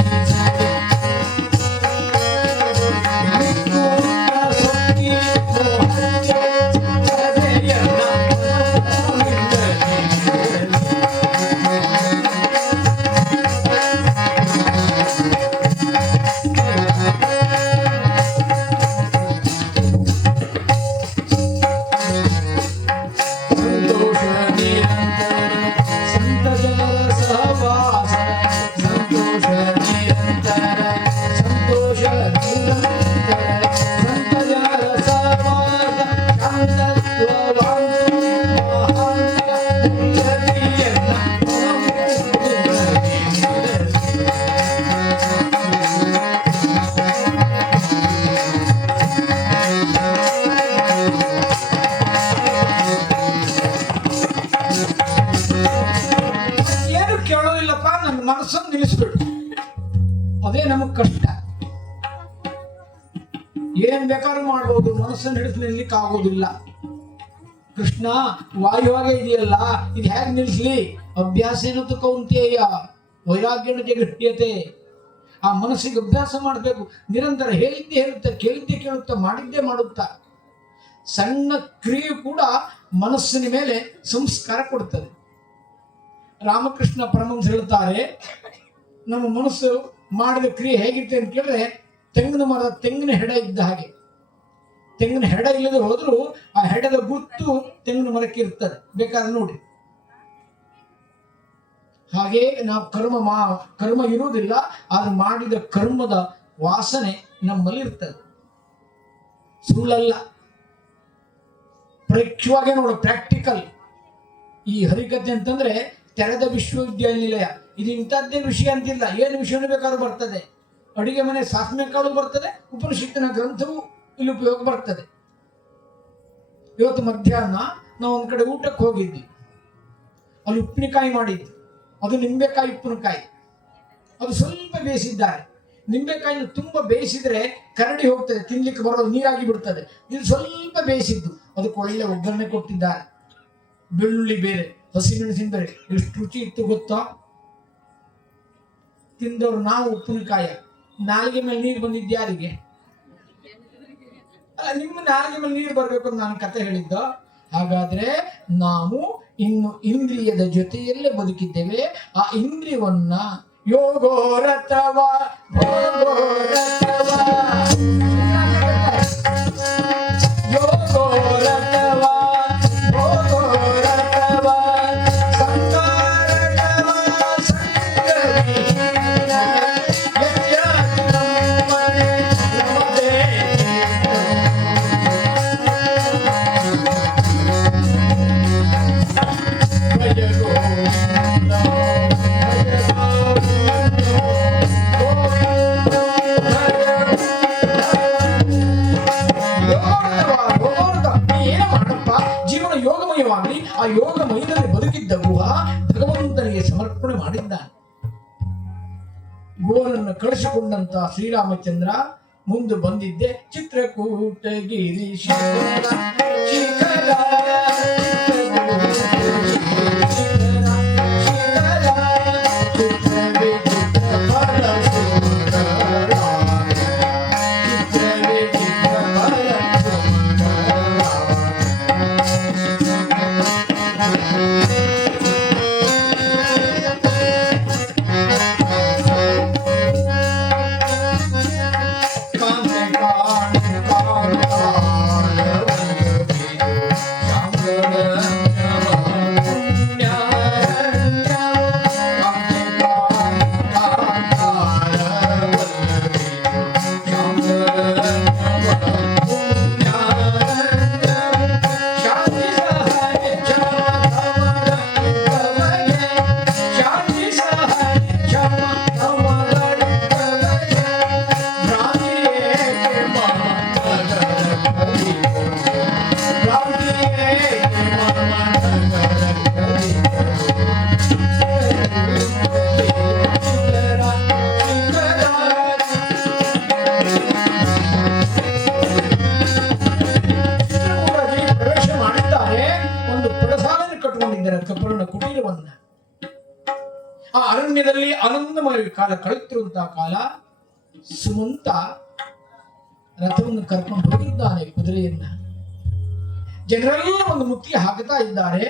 ಮನಸ್ಸನ್ನು ನಿಲ್ಲಿಸ್ಬಿಡು. ಅದೇ ನಮಗ್ ಕಷ್ಟ. ಏನ್ ಬೇಕಾದ್ರೂ ಮಾಡ್ಬೋದು, ಮನಸ್ಸನ್ನು ಹಿಡಿದು ನಿಲ್ಲಿಕ್ಕೆ ಆಗೋದಿಲ್ಲ. ಕೃಷ್ಣ ವಾಯುವಾಗೆ ಇದೆಯಲ್ಲ, ಇದು ಹೇಗೆ ನಿಲ್ಲಿಸ್ಲಿ? ಅಭ್ಯಾಸ ಏನಂತ ಕೌಂತೆಯ ವೈರಾಗ್ಯನ ಜಗತ್ಯತೆ. ಆ ಮನಸ್ಸಿಗೆ ಅಭ್ಯಾಸ ಮಾಡಬೇಕು. ನಿರಂತರ ಹೇಳಿದ್ದೇ ಹೇಳುತ್ತಾ, ಕೇಳಿದ್ದೇ ಕೇಳುತ್ತಾ, ಮಾಡಿದ್ದೇ ಮಾಡುತ್ತಾ. ಸಣ್ಣ ಕ್ರಿಯೆ ಕೂಡ ಮನಸ್ಸಿನ ಮೇಲೆ ಸಂಸ್ಕಾರ ಕೊಡುತ್ತದೆ. ರಾಮಕೃಷ್ಣ ಪರಮಹಂಸ ಹೇಳ್ತಾರೆ, ನಮ್ಮ ಮನಸ್ಸು ಮಾಡಿದ ಕ್ರಿಯೆ ಹೇಗಿರುತ್ತೆ ಅಂತ ಕೇಳಿದ್ರೆ ತೆಂಗಿನ ಹೆಡ ಇದ್ದ ಹಾಗೆ. ತೆಂಗಿನ ಹೆಡ ಇಲ್ಲದೆ ಹೋದ್ರೂ ಆ ಹೆಡದ ಗುತ್ತು ತೆಂಗಿನ ಮರಕ್ಕೆ ಇರ್ತದೆ, ಬೇಕಾದ್ರೆ ನೋಡಿ. ಹಾಗೆ ನಾವು ಕರ್ಮ ಇರುವುದಿಲ್ಲ, ಆದ್ರೆ ಮಾಡಿದ ಕರ್ಮದ ವಾಸನೆ ನಮ್ಮಲ್ಲಿ ಇರ್ತದೆ. ಸುಳ್ಳಲ್ಲ, ಪರೀಕ್ಷವಾಗಿ ನೋಡು, ಪ್ರಾಕ್ಟಿಕಲ್. ಈ ಹರಿಕಥೆ ಅಂತಂದ್ರೆ ತೆರೆದ ವಿಶ್ವವಿದ್ಯಾನಿಲಯ. ಇದು ಇಂಥದ್ದೇ ವಿಷಯ ಅಂತಿಲ್ಲ, ಏನು ವಿಷಯನೂ ಬೇಕಾದ್ರೂ ಬರ್ತದೆ. ಅಡಿಗೆ ಮನೆ ಸಾಸನೆ ಕಾಳು ಬರ್ತದೆ, ಉಪನಿಷತ್ತಿನ ಗ್ರಂಥವೂ ಇಲ್ಲಿ ಉಪಯೋಗ ಬರ್ತದೆ. ಇವತ್ತು ಮಧ್ಯಾಹ್ನ ನಾವು ಒಂದ್ ಕಡೆ ಊಟಕ್ಕೆ ಹೋಗಿದ್ವಿ. ಅಲ್ಲಿ ಉಪ್ಪಿನಕಾಯಿ ಮಾಡಿದ್ವಿ. ಅದು ನಿಂಬೆಕಾಯಿ ಉಪ್ಪಿನಕಾಯಿ. ಅದು ಸ್ವಲ್ಪ ಬೇಯಿಸಿದ್ದಾರೆ. ನಿಂಬೆಕಾಯಿನ ತುಂಬಾ ಬೇಯಿಸಿದ್ರೆ ಕರಡಿ ಹೋಗ್ತದೆ, ತಿನ್ಲಿಕ್ಕೆ ಬರೋದು, ನೀರಾಗಿ ಬಿಡ್ತದೆ. ಇದು ಸ್ವಲ್ಪ ಬೇಯಿಸಿದ್ದು, ಅದಕ್ಕೆ ಒಳ್ಳೆ ಒಗ್ಗರಣೆ ಕೊಟ್ಟಿದ್ದಾರೆ. ಬೆಳ್ಳುಳ್ಳಿ ಬೇರೆ, ಹಸಿಮೆಣಸಿನ ಬೇರೆ ಎಷ್ಟು ರುಚಿ ಇತ್ತು ಗೊತ್ತಾ? ತಿಂದವರು ನಾವು ಉಪ್ಪಿನಕಾಯ. ನಾಲಿಗೆ ಮೇಲೆ ನೀರು ಬಂದಿದ್ದು ಯಾರಿಗೆ? ಅಲ್ಲ, ನಿಮ್ಮ ನಾಲಿಗೆ ಮೇಲೆ ನೀರು ಬರಬೇಕು ಅಂತ ನಾನು ಕತೆ ಹೇಳಿದ್ದ. ಹಾಗಾದ್ರೆ ನಾವು ಇನ್ನು ಇಂದ್ರಿಯದ ಜೊತೆಯಲ್ಲೇ ಬದುಕಿದ್ದೇವೆ. ಆ ಇಂದ್ರಿಯವನ್ನ ಯೋಗೋರಥವ ಭೋಗೋರಥವ ಯೋಗೋರಥವ ಭೋಗೋರಥವ ಸಂಕಾರಕವ ಸಂಗವಿಹೀನ ಯಜ್ಞಮ್ಮನೆ ನಮದೇ ಭಯ ಗೋವಿಂದ ಭಯ ಜೀವನ ಯೋಗಮಯವಾಗಲಿ. ಆ ಯೋಗಮಯದಲ್ಲಿ ಬದುಕಿದ್ದ ಗುಹ ಭಗವಂತನಿಗೆ ಸಮರ್ಪಣೆ ಮಾಡಿದ್ದಾನೆ. ಗುಹನನ್ನು ಕಳಿಸಿಕೊಂಡಂತ ಶ್ರೀರಾಮಚಂದ್ರ ಮುಂದೆ ಬಂದಿದ್ದೆ ಚಿತ್ರಕೂಟಗಿರಿ ಶಿಖರ ಶಿಖರ ಕುಟೀರವನ್ನ. ಆ ಅರಣ್ಯದಲ್ಲಿ ಆನಂದಮಯ ಕಾಲ ಕಳೆಯುತ್ತಿರುವಂತಹ ಕಾಲ ಸುಮಂತ ರಥವನ್ನು ಕರ್ಕೊಂಡು ಹೋಗಿದ್ದಾನೆ. ಕುದುರೆಯನ್ನ ಜನರೆಲ್ಲ ಒಂದು ಮುತ್ತಿಗೆ ಹಾಕುತ್ತಾ ಇದ್ದಾರೆ.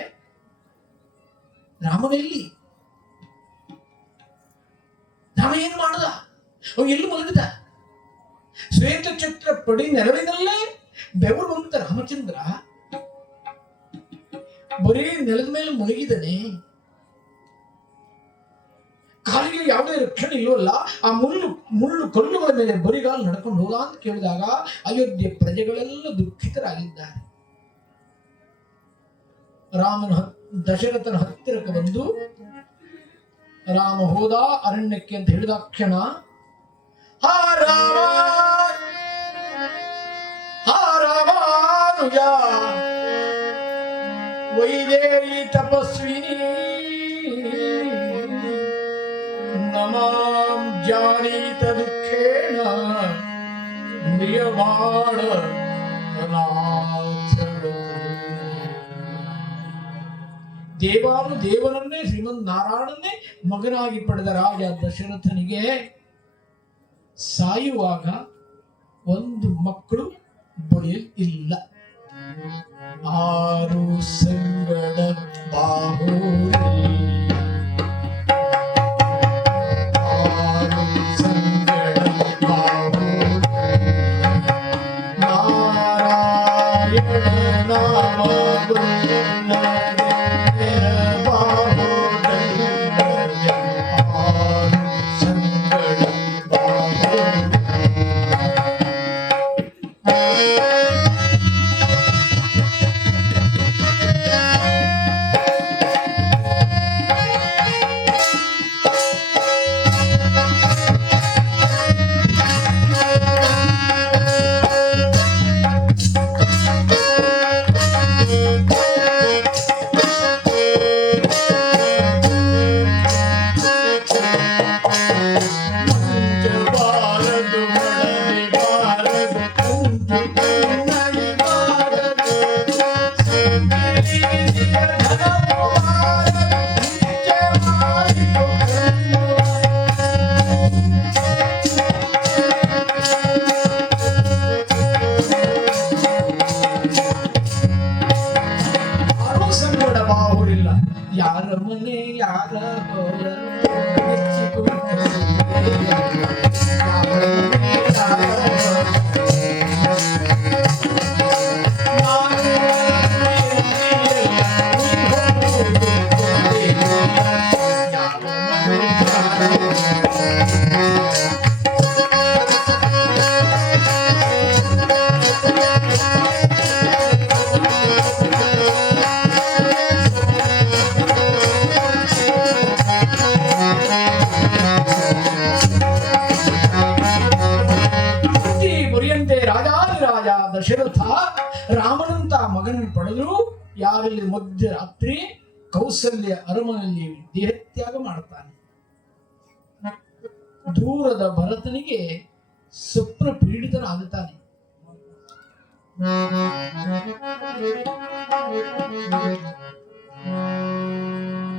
ರಾಮನಲ್ಲಿ ರಾಮ ಏನು ಮಾಡದ? ಅವ ಎಲ್ಲಿ ಮಲಗಿದ? ಶ್ವೇತಛತ್ರ ಪಡಿ ನೆರಳಿನಲ್ಲೇ ಬೆವರು ಬಂತ ರಾಮಚಂದ್ರ ಬರೀ ನೆಲದ ಮೇಲೆ ಮಲಗಿದನೆ. ಕಾಲಿಗೆ ಯಾವುದೇ ರಕ್ಷಣೆ ಇಲ್ಲವಲ್ಲ. ಆ ಮುಳ್ಳು ಕಲ್ಲುಗಳ ಮೇಲೆ ಬರಿಗಾಲು ನಡ್ಕೊಂಡು ಹೋದ ಅಂತ ಕೇಳಿದಾಗ ಅಯೋಧ್ಯೆ ಪ್ರಜೆಗಳೆಲ್ಲ ದುಃಖಿತರಾಗಿದ್ದಾರೆ. ದಶರಥನ ಹತ್ತಿರಕ್ಕೆ ಬಂದು ರಾಮ ಹೋದ ಅರಣ್ಯಕ್ಕೆ ಅಂತ ಹೇಳಿದ ಕ್ಷಣ ರಾಮಾನುಜ ವೈದೇಹಿ ತಪಸ್ವಿನಿ ನಮಾಂ ಜಾನೀತ ದುಃಖೇನ ಮ್ರಿಯಮಾಣ ದೇವಾನು ದೇವನನ್ನೇ ಶ್ರೀಮನ್ ನಾರಾಯಣನ್ನೇ ಮಗನಾಗಿ ಪಡೆದ ರಾಜ ದಶರಥನಿಗೆ ಸಾಯುವಾಗ ಒಂದು ಮಕ್ಕಳು ಬಯಲ್ ಇಲ್ಲ. ಆರು ಸಂಗಡ ಬಾಹು ಯಾರ ಮೆಚ್ಚಿಕೊಂಡ ರಾಜಾದಿರಾಜ ದಶರಥ ರಾಮನಂತ ಮಗನನ್ನು ಪಡೆದು ಯಾರಲ್ಲಿ ಮಧ್ಯರಾತ್ರಿ ಕೌಸಲ್ಯ ಅರಮನೆಯಲ್ಲಿ ದೇಹತ್ಯಾಗ ಮಾಡ್ತಾನೆ. ದೂರದ ಭರತನಿಗೆ ಸ್ವಪ್ನ ಪೀಡಿತನಾಗುತ್ತಾನೆ.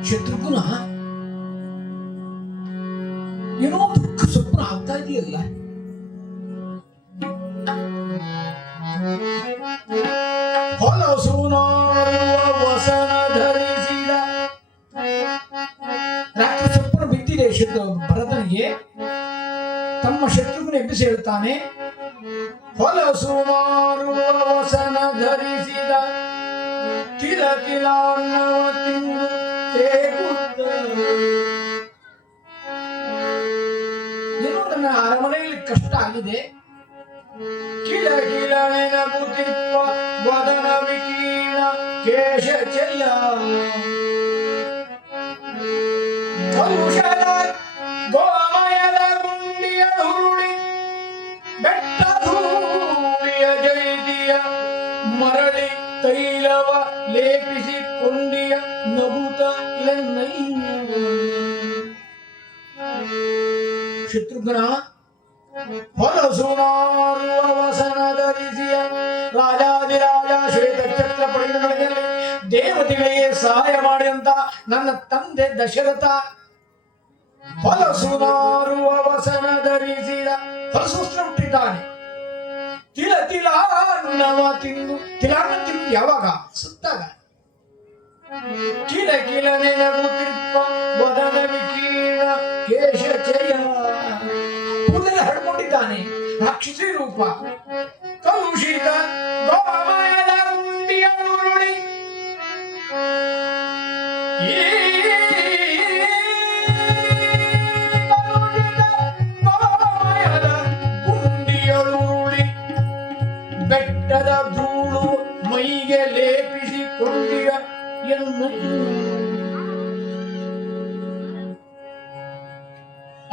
ಶತ್ರುಘ್ನ ಏನೋ ದುಃಖ ಸ್ವಪ್ನ ಆಗ್ತಾ ಇದೆಯಲ್ಲ, ವಸನ ಧರಿಸಿದ ರಾತ್ರಿ ಸ್ವಪ್ನ ಬಿದ್ದಿದೆ ಭರತನಿಗೆ. ತಮ್ಮ ಶತ್ರುಘ್ನ ಎಬ್ಬಿಸಿ ಹೇಳ್ತಾನೆ, ಹೊಲಸು ಮಾರುವ ವಸನ ಧರಿಸಿದ ತಿಲ ತಿಲಾನ್ನವ ತಿಂದು ತೇಗುತ್ತ. ಏನೋ ನನ್ನ ಅರಮನೆಯಲ್ಲಿ ಕಷ್ಟ ಆಗಿದೆ, ಕಿಲ ಕಿಲ ನೆನಗುತ್ತಿಪ್ಪ ವದನ ವಿಕೀರ್ಣ ಕೇಶ ಚೆಲ್ಲ ಕಲುಷದ ಗೋಮಯದ ಗುಂಡಿಯ ಧೂಳಿ ಬೆಟ್ಟ ಧೂಳಿಯ ಜೈದಿಯ ಮರಳಿ ತೈಲವ ಲೇಪಿಸಿ ಕೊಂಡಿಯ ನಗುತ ಶತ್ರುಘ್ನ ಹೊಲಸುನಾರುವ ವಸನ ಧರಿಸಿಯ ರಾಜಾದಿರಾಜ ಶ್ವೇತ ಛತ್ರ ಪಡೆದ ನಡೆದಲ್ಲಿ ದೇವತೆಗಳಿಗೆ ಸಹಾಯ ಮಾಡಿದಂತ ನನ್ನ ತಂದೆ ದಶರಥ ಹೊಲಸುನಾರುವ ವಸನ ಧರಿಸಿದ ಹೊಲಸೂಸ್ತ್ರ ಹುಟ್ಟಿದ್ದಾನೆ. ತಿಲ ತಿಲ ಅನ್ನವ ತಿಂದು ತಿಲಾನ್ನ ತಿಂದು ಯಾವಾಗ ಸುತ್ತಾಗ ಕಿಲ ಕಿಲ ನೆನಗುತ್ತಿಪ್ಪ ವದನ ವಿಕೀರ್ಣ ಕೇಶ ಚಯ ಕೂದಲು ಹಡ್ಕೊಂಡಿದ್ದಾನೆ. ರಾಕ್ಷಸಿ ರೂಪ ಕಲುಷಿತ ಗೋಮಯದ ಗುಂಡಿಯ ಉರುಳಿ ಗೋಮಯದ ಗುಂಡಿಯಳುರುಳಿ ಬೆಟ್ಟದ ಧೂಳು ಮೈಗೆ ಲೇಪಿಸಿಕೊಂಡಿಯ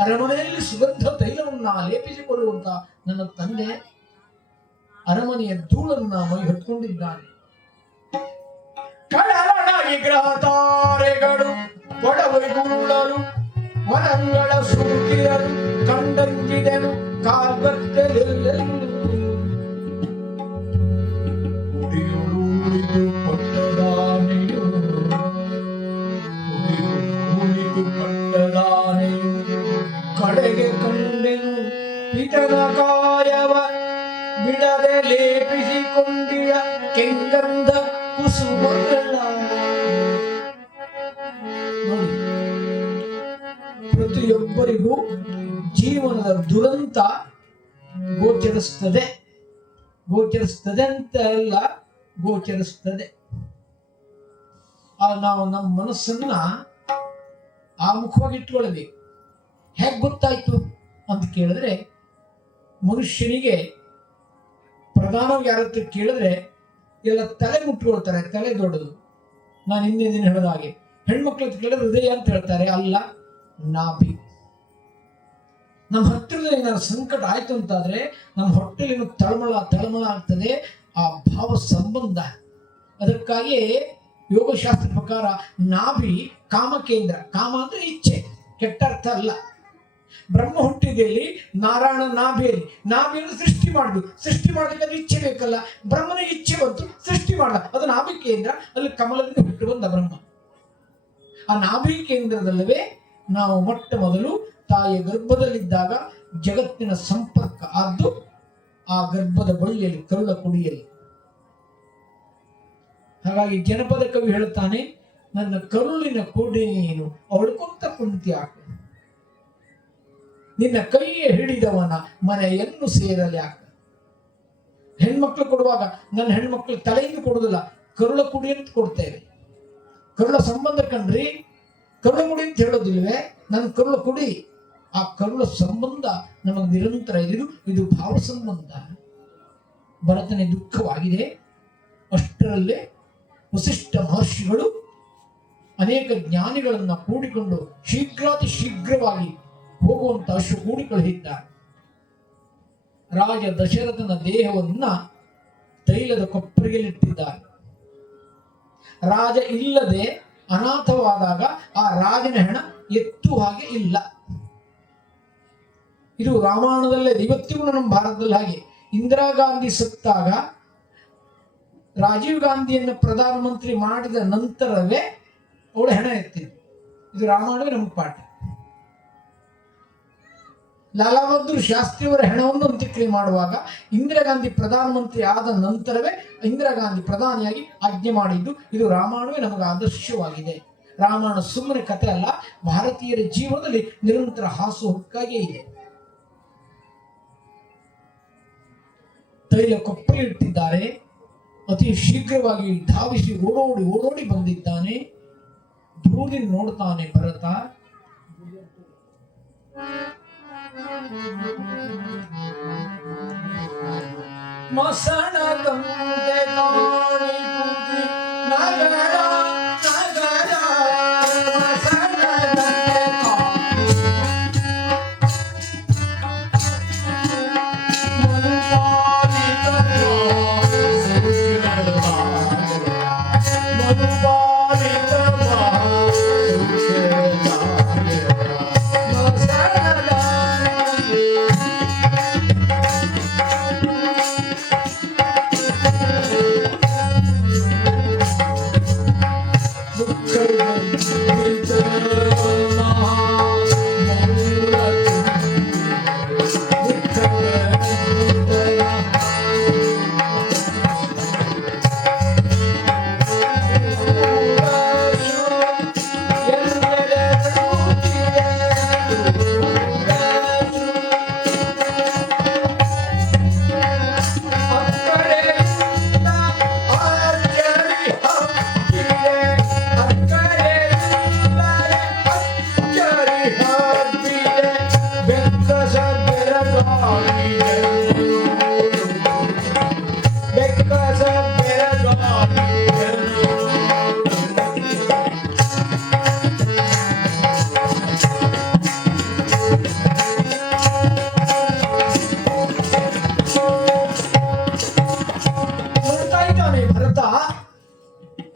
ಅರಮನೆಯಲ್ಲಿ ಸುಗಂಧ ತೈಲವನ್ನ ಲೇಪಿಸಿಕೊಳ್ಳುವಂತ ನನ್ನ ತಂದೆ ಅರಮನೆಯ ಧೂಳನ್ನ ಮೈ ಹೊತ್ಕೊಂಡಿದ್ದಾನೆ. ಕಡಲನಾಗಿ ಗ್ರಹ ತಾರೆಗಳು ಕೊಡವೈಗೂಡರು ವನಂಗಳ ಸೂತಿರರು ಕಂಡಂತಿದೆನು ಕಾಲ್ಗತ್ತೆಲೆಲ್ಲೆಲ್ಲೂ ಉಳಿದು ಪಟ್ಟದಾನೆಯು ಪಟ್ಟದಾನೆಯು ಕಡೆಗೆ ಕಂಡೆನು ಪಿತನ ಕಾಯವ ಬಿಡದೆ ಲೇಪಿಸಿಕೊಂಡಿಯ ಕೆಂಗಂಧ ಕುಸುಮಗಳ. ನೋಡಿ, ಪ್ರತಿಯೊಬ್ಬರಿಗೂ ಜೀವನದ ದುರಂತ ಗೋಚರಿಸ್ತದೆ ಅಂತ ಅಲ್ಲ, ಗೋಚರಿಸ್ತದೆ. ನಾವು ನಮ್ಮ ಮನಸ್ಸನ್ನ ಆಮುಖವಾಗಿ ಇಟ್ಕೊಳ್ಬೇಕು. ಹೇಗೆ ಗೊತ್ತಾಯ್ತು ಅಂತ ಕೇಳಿದ್ರೆ, ಮನುಷ್ಯನಿಗೆ ಪ್ರಧಾನವಾಗಿ ಯಾರತ್ರ ಕೇಳಿದ್ರೆ ಎಲ್ಲ ತಲೆ ಮುಟ್ಕೊಳ್ತಾರೆ, ತಲೆ ದೊಡ್ಡದು. ನಾನು ಹಿಂದಿನ ದಿನ ಹೇಳಿದ ಹಾಗೆ ಹೆಣ್ಮಕ್ಳ ಕೇಳಿದ್ರೆ ಹೃದಯ ಅಂತ ಹೇಳ್ತಾರೆ, ಅಲ್ಲ ನಾಭಿ. ನಮ್ಮ ಹತ್ತಿರದಲ್ಲಿ ಏನಾದ್ರು ಸಂಕಟ ಆಯ್ತು ಅಂತಾದ್ರೆ ನಮ್ಮ ಹೊಟ್ಟೆಲಿ ತಳಮಳ ಆಗ್ತದೆ, ಆ ಭಾವ ಸಂಬಂಧ. ಅದಕ್ಕಾಗಿ ಯೋಗಶಾಸ್ತ್ರ ಪ್ರಕಾರ ನಾಭಿ ಕಾಮಕೇಂದ್ರ. ಕಾಮ ಅಂದ್ರೆ ಇಚ್ಛೆ, ಕೆಟ್ಟ ಅರ್ಥ ಅಲ್ಲ. ಬ್ರಹ್ಮ ಹುಟ್ಟಿದಲ್ಲಿ ನಾರಾಯಣ ನಾಭಿಯಲ್ಲಿ. ನಾಭಿಯನ್ನು ಸೃಷ್ಟಿ ಮಾಡಬೇಕಾದ್ರೆ ಇಚ್ಛೆ ಬೇಕಲ್ಲ. ಬ್ರಹ್ಮನಿಗೆ ಇಚ್ಛೆ ಬಂತು, ಸೃಷ್ಟಿ ಮಾಡ್ದ, ಅದು ನಾಭಿ ಕೇಂದ್ರ. ಅಲ್ಲಿ ಕಮಲದಿಂದ ಹುಟ್ಟು ಬಂದ ಬ್ರಹ್ಮ. ಆ ನಾಭಿ ಕೇಂದ್ರದಲ್ಲವೇ ನಾವು ಮೊಟ್ಟ ಮೊದಲು ತಾಯಿಯ ಗರ್ಭದಲ್ಲಿದ್ದಾಗ ಜಗತ್ತಿನ ಸಂಪರ್ಕ ಆದ್ದು ಆ ಗರ್ಭದ ಬಳ್ಳಿಯಲ್ಲಿ, ಕರುಳ ಕುಡಿಯಲ್ಲಿ. ಹಾಗಾಗಿ ಜನಪದ ಕವಿ ಹೇಳುತ್ತಾನೆ, ನನ್ನ ಕರುಳಿನ ಕೂಡಿ ನೀನು ಅವಳು ಕುಂತ ಕುಂತ್ಯಾಕ, ನಿನ್ನ ಕೈಯ ಹಿಡಿದವನ ಮನೆಯನ್ನು ಸೇರಲ್ಯಾಕ. ಹೆಣ್ಮಕ್ಳು ಕೊಡುವಾಗ ನನ್ನ ಹೆಣ್ಮಕ್ಳು ತಲೆಯಿಂದ ಕೊಡುದಿಲ್ಲ, ಕರುಳ ಕುಡಿ ಅಂತ ಕೊಡ್ತೇವೆ. ಕರುಳ ಸಂಬಂಧ ಕಂಡ್ರಿ, ಕರುಳ ಕುಡಿ ಅಂತ ಹೇಳೋದಿಲ್ವೇ, ನನ್ನ ಕರುಳ ಕುಡಿ. ಆ ಕರುಳ ಸಂಬಂಧ ನಮಗೆ ನಿರಂತರ ಇದು ಭಾವ ಸಂಬಂಧ. ಭರತನಿಗೆ ದುಃಖವಾಗಿದೆ. ಅಷ್ಟರಲ್ಲೇ ವಸಿಷ್ಠ ಮಹರ್ಷಿಗಳು ಅನೇಕ ಜ್ಞಾನಿಗಳನ್ನ ಕೂಡಿಕೊಂಡು ಶೀಘ್ರಾತಿ ಶೀಘ್ರವಾಗಿ ಹೋಗುವಂತ ಅಶ್ವ ಕೂಡಿ ಕಳುಹಿದ್ದಾರೆ. ರಾಜ ದಶರಥನ ದೇಹವನ್ನ ತೈಲದ ಕೊಪ್ಪರಿಗೆಲಿಟ್ಟಿದ್ದಾರೆ. ರಾಜ ಇಲ್ಲದೆ ಅನಾಥವಾದಾಗ ಆ ರಾಜನ ಹೆಣ ಎತ್ತು ಹಾಗೆ ಇಲ್ಲ. ಇದು ರಾಮಾಯಣದಲ್ಲೇ ಇವತ್ತಿಗೂ ನಮ್ಮ ಭಾರತದಲ್ಲಿ ಹಾಗೆ. ಇಂದಿರಾ ಗಾಂಧಿ ಸತ್ತಾಗ ರಾಜೀವ್ ಗಾಂಧಿಯನ್ನು ಪ್ರಧಾನಮಂತ್ರಿ ಮಾಡಿದ ನಂತರವೇ ಅವಳ ಹೆಣ ಎತ್ತಿದ್ರು. ಇದು ರಾಮಾಯಣವೇ ನಮಗೆ ಪಾಠ. ಲಾಲಾ ಬಹದ್ದೂರ್ ಶಾಸ್ತ್ರಿಯವರ ಹೆಣವನ್ನು ಅಂತ್ಯಕ್ರಿಯೆ ಮಾಡುವಾಗ ಇಂದಿರಾ ಗಾಂಧಿ ಪ್ರಧಾನಮಂತ್ರಿ ಆದ ನಂತರವೇ ಇಂದಿರಾ ಗಾಂಧಿ ಪ್ರಧಾನಿಯಾಗಿ ಆಜ್ಞೆ ಮಾಡಿದ್ದು. ಇದು ರಾಮಾಯಣವೇ ನಮಗೆ ಆದರ್ಶವಾಗಿದೆ. ರಾಮಾಯಣ ಸುಮ್ಮನೆ ಕಥೆ ಅಲ್ಲ, ಭಾರತೀಯರ ಜೀವನದಲ್ಲಿ ನಿರಂತರ ಹಾಸುಹೊಕ್ಕಾಗಿಯೇ ಇದೆ. ತೈಲ ಕೊಪ್ಪರಿ ಇಟ್ಟಿದ್ದಾರೆ. ಅತಿ ಶೀಘ್ರವಾಗಿ ಧಾವಿಸಿ ಓಡೋಡಿ ಬಂದಿದ್ದಾನೆ. ದೂರಿನ ನೋಡ್ತಾನೆ ಭರತ. ಮಸಣ ಗಂಗೆ ಗಾಳಿ ಕುಂದಿ ನಗರ ನಗರ ಮಸಣ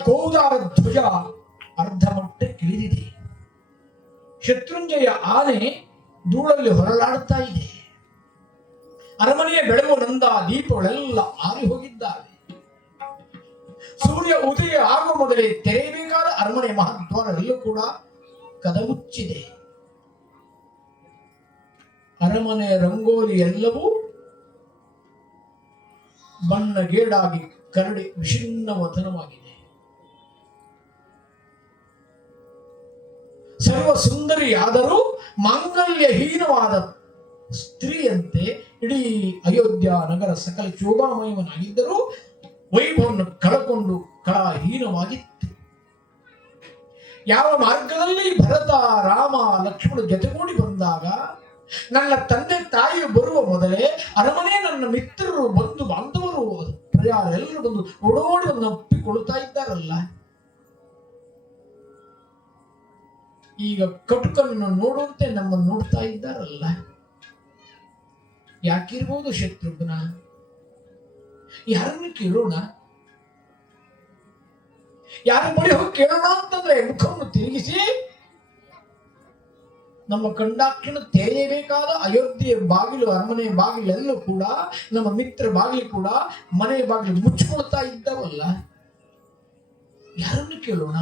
ಕೌದಾರ ಧ್ವಜ ಅರ್ಧ ಮಟ್ಟಕ್ಕೆ ಇಳಿದಿದೆ. ಶತ್ರುಂಜಯ ಆನೆ ಧೂಳಲ್ಲಿ ಹೊರಳಾಡುತ್ತಾ ಇದೆ. ಅರಮನೆಯ ಬೆಳಗು ನಂದ ದೀಪಗಳೆಲ್ಲ ಆರಿ ಹೋಗಿದ್ದಾವೆ. ಸೂರ್ಯ ಉದಯ ಆಗುವ ಮೊದಲೇ ತೆರೆಯಬೇಕಾದ ಅರಮನೆ ಮಹಾದ್ವಾರದಲ್ಲೂ ಕೂಡ ಕದ ಮುಚ್ಚಿದೆ. ಅರಮನೆಯ ರಂಗೋಲಿ ಎಲ್ಲವೂ ಬಣ್ಣಗೇಡಾಗಿ ಕರಡಿ ವಿಷಿನ್ನ ವತನವಾಗಿದೆ. ಸರ್ವ ಸುಂದರಿಯಾದರೂ ಮಾಂಗಲ್ಯಹೀನವಾದ ಸ್ತ್ರೀಯಂತೆ ಇಡೀ ಅಯೋಧ್ಯ ನಗರ ಸಕಲ ಶೋಭಾಮಯವನಾಗಿದ್ದರೂ ವೈಭವವನ್ನು ಕಳಕೊಂಡು ಕಳಹೀನವಾಗಿತ್ತು. ಯಾವ ಮಾರ್ಗದಲ್ಲಿ ಭರತ ರಾಮ ಲಕ್ಷ್ಮಣ ಜೊತೆಗೂಡಿ ಬಂದಾಗ ನನ್ನ ತಂದೆ ತಾಯಿ ಬರುವ ಮೊದಲೇ ಅರಮನೆ ನನ್ನ ಮಿತ್ರರು ಬಂಧು ಬಾಂಧವರು ಪ್ರಜಾರೆಲ್ಲರೂ ಬಂದು ಓಡೋಡಿ ಒಂದು ಒಪ್ಪಿಕೊಳ್ತಾ ಇದ್ದಾರಲ್ಲ. ಈಗ ಕಟುಕನ್ನು ನೋಡುವಂತೆ ನಮ್ಮನ್ನು ನೋಡ್ತಾ ಇದ್ದಾರಲ್ಲ. ಯಾಕಿರ್ಬೋದು ಶತ್ರುಘ್ನ? ಯಾರನ್ನು ಕೇಳೋಣ? ಯಾರ ಬಳಿ ಹೋಗಿ ಕೇಳೋಣ ಅಂತಂದ್ರೆ ಮುಖವನ್ನು ತಿರುಗಿಸಿ ನಮ್ಮ ಕಂಡಾಕ್ಷಣ ತೆರೆಯಬೇಕಾದ ಅಯೋಧ್ಯೆಯ ಬಾಗಿಲು ಅರಮನೆ ಬಾಗಿಲೆಲ್ಲೂ ಕೂಡ ನಮ್ಮ ಮಿತ್ರ ಬಾಗಿಲು ಕೂಡ ಮನೆಯ ಬಾಗಿಲು ಮುಚ್ಚಿಕೊಳ್ತಾ ಇದ್ದವಲ್ಲ. ಯಾರನ್ನು ಕೇಳೋಣ?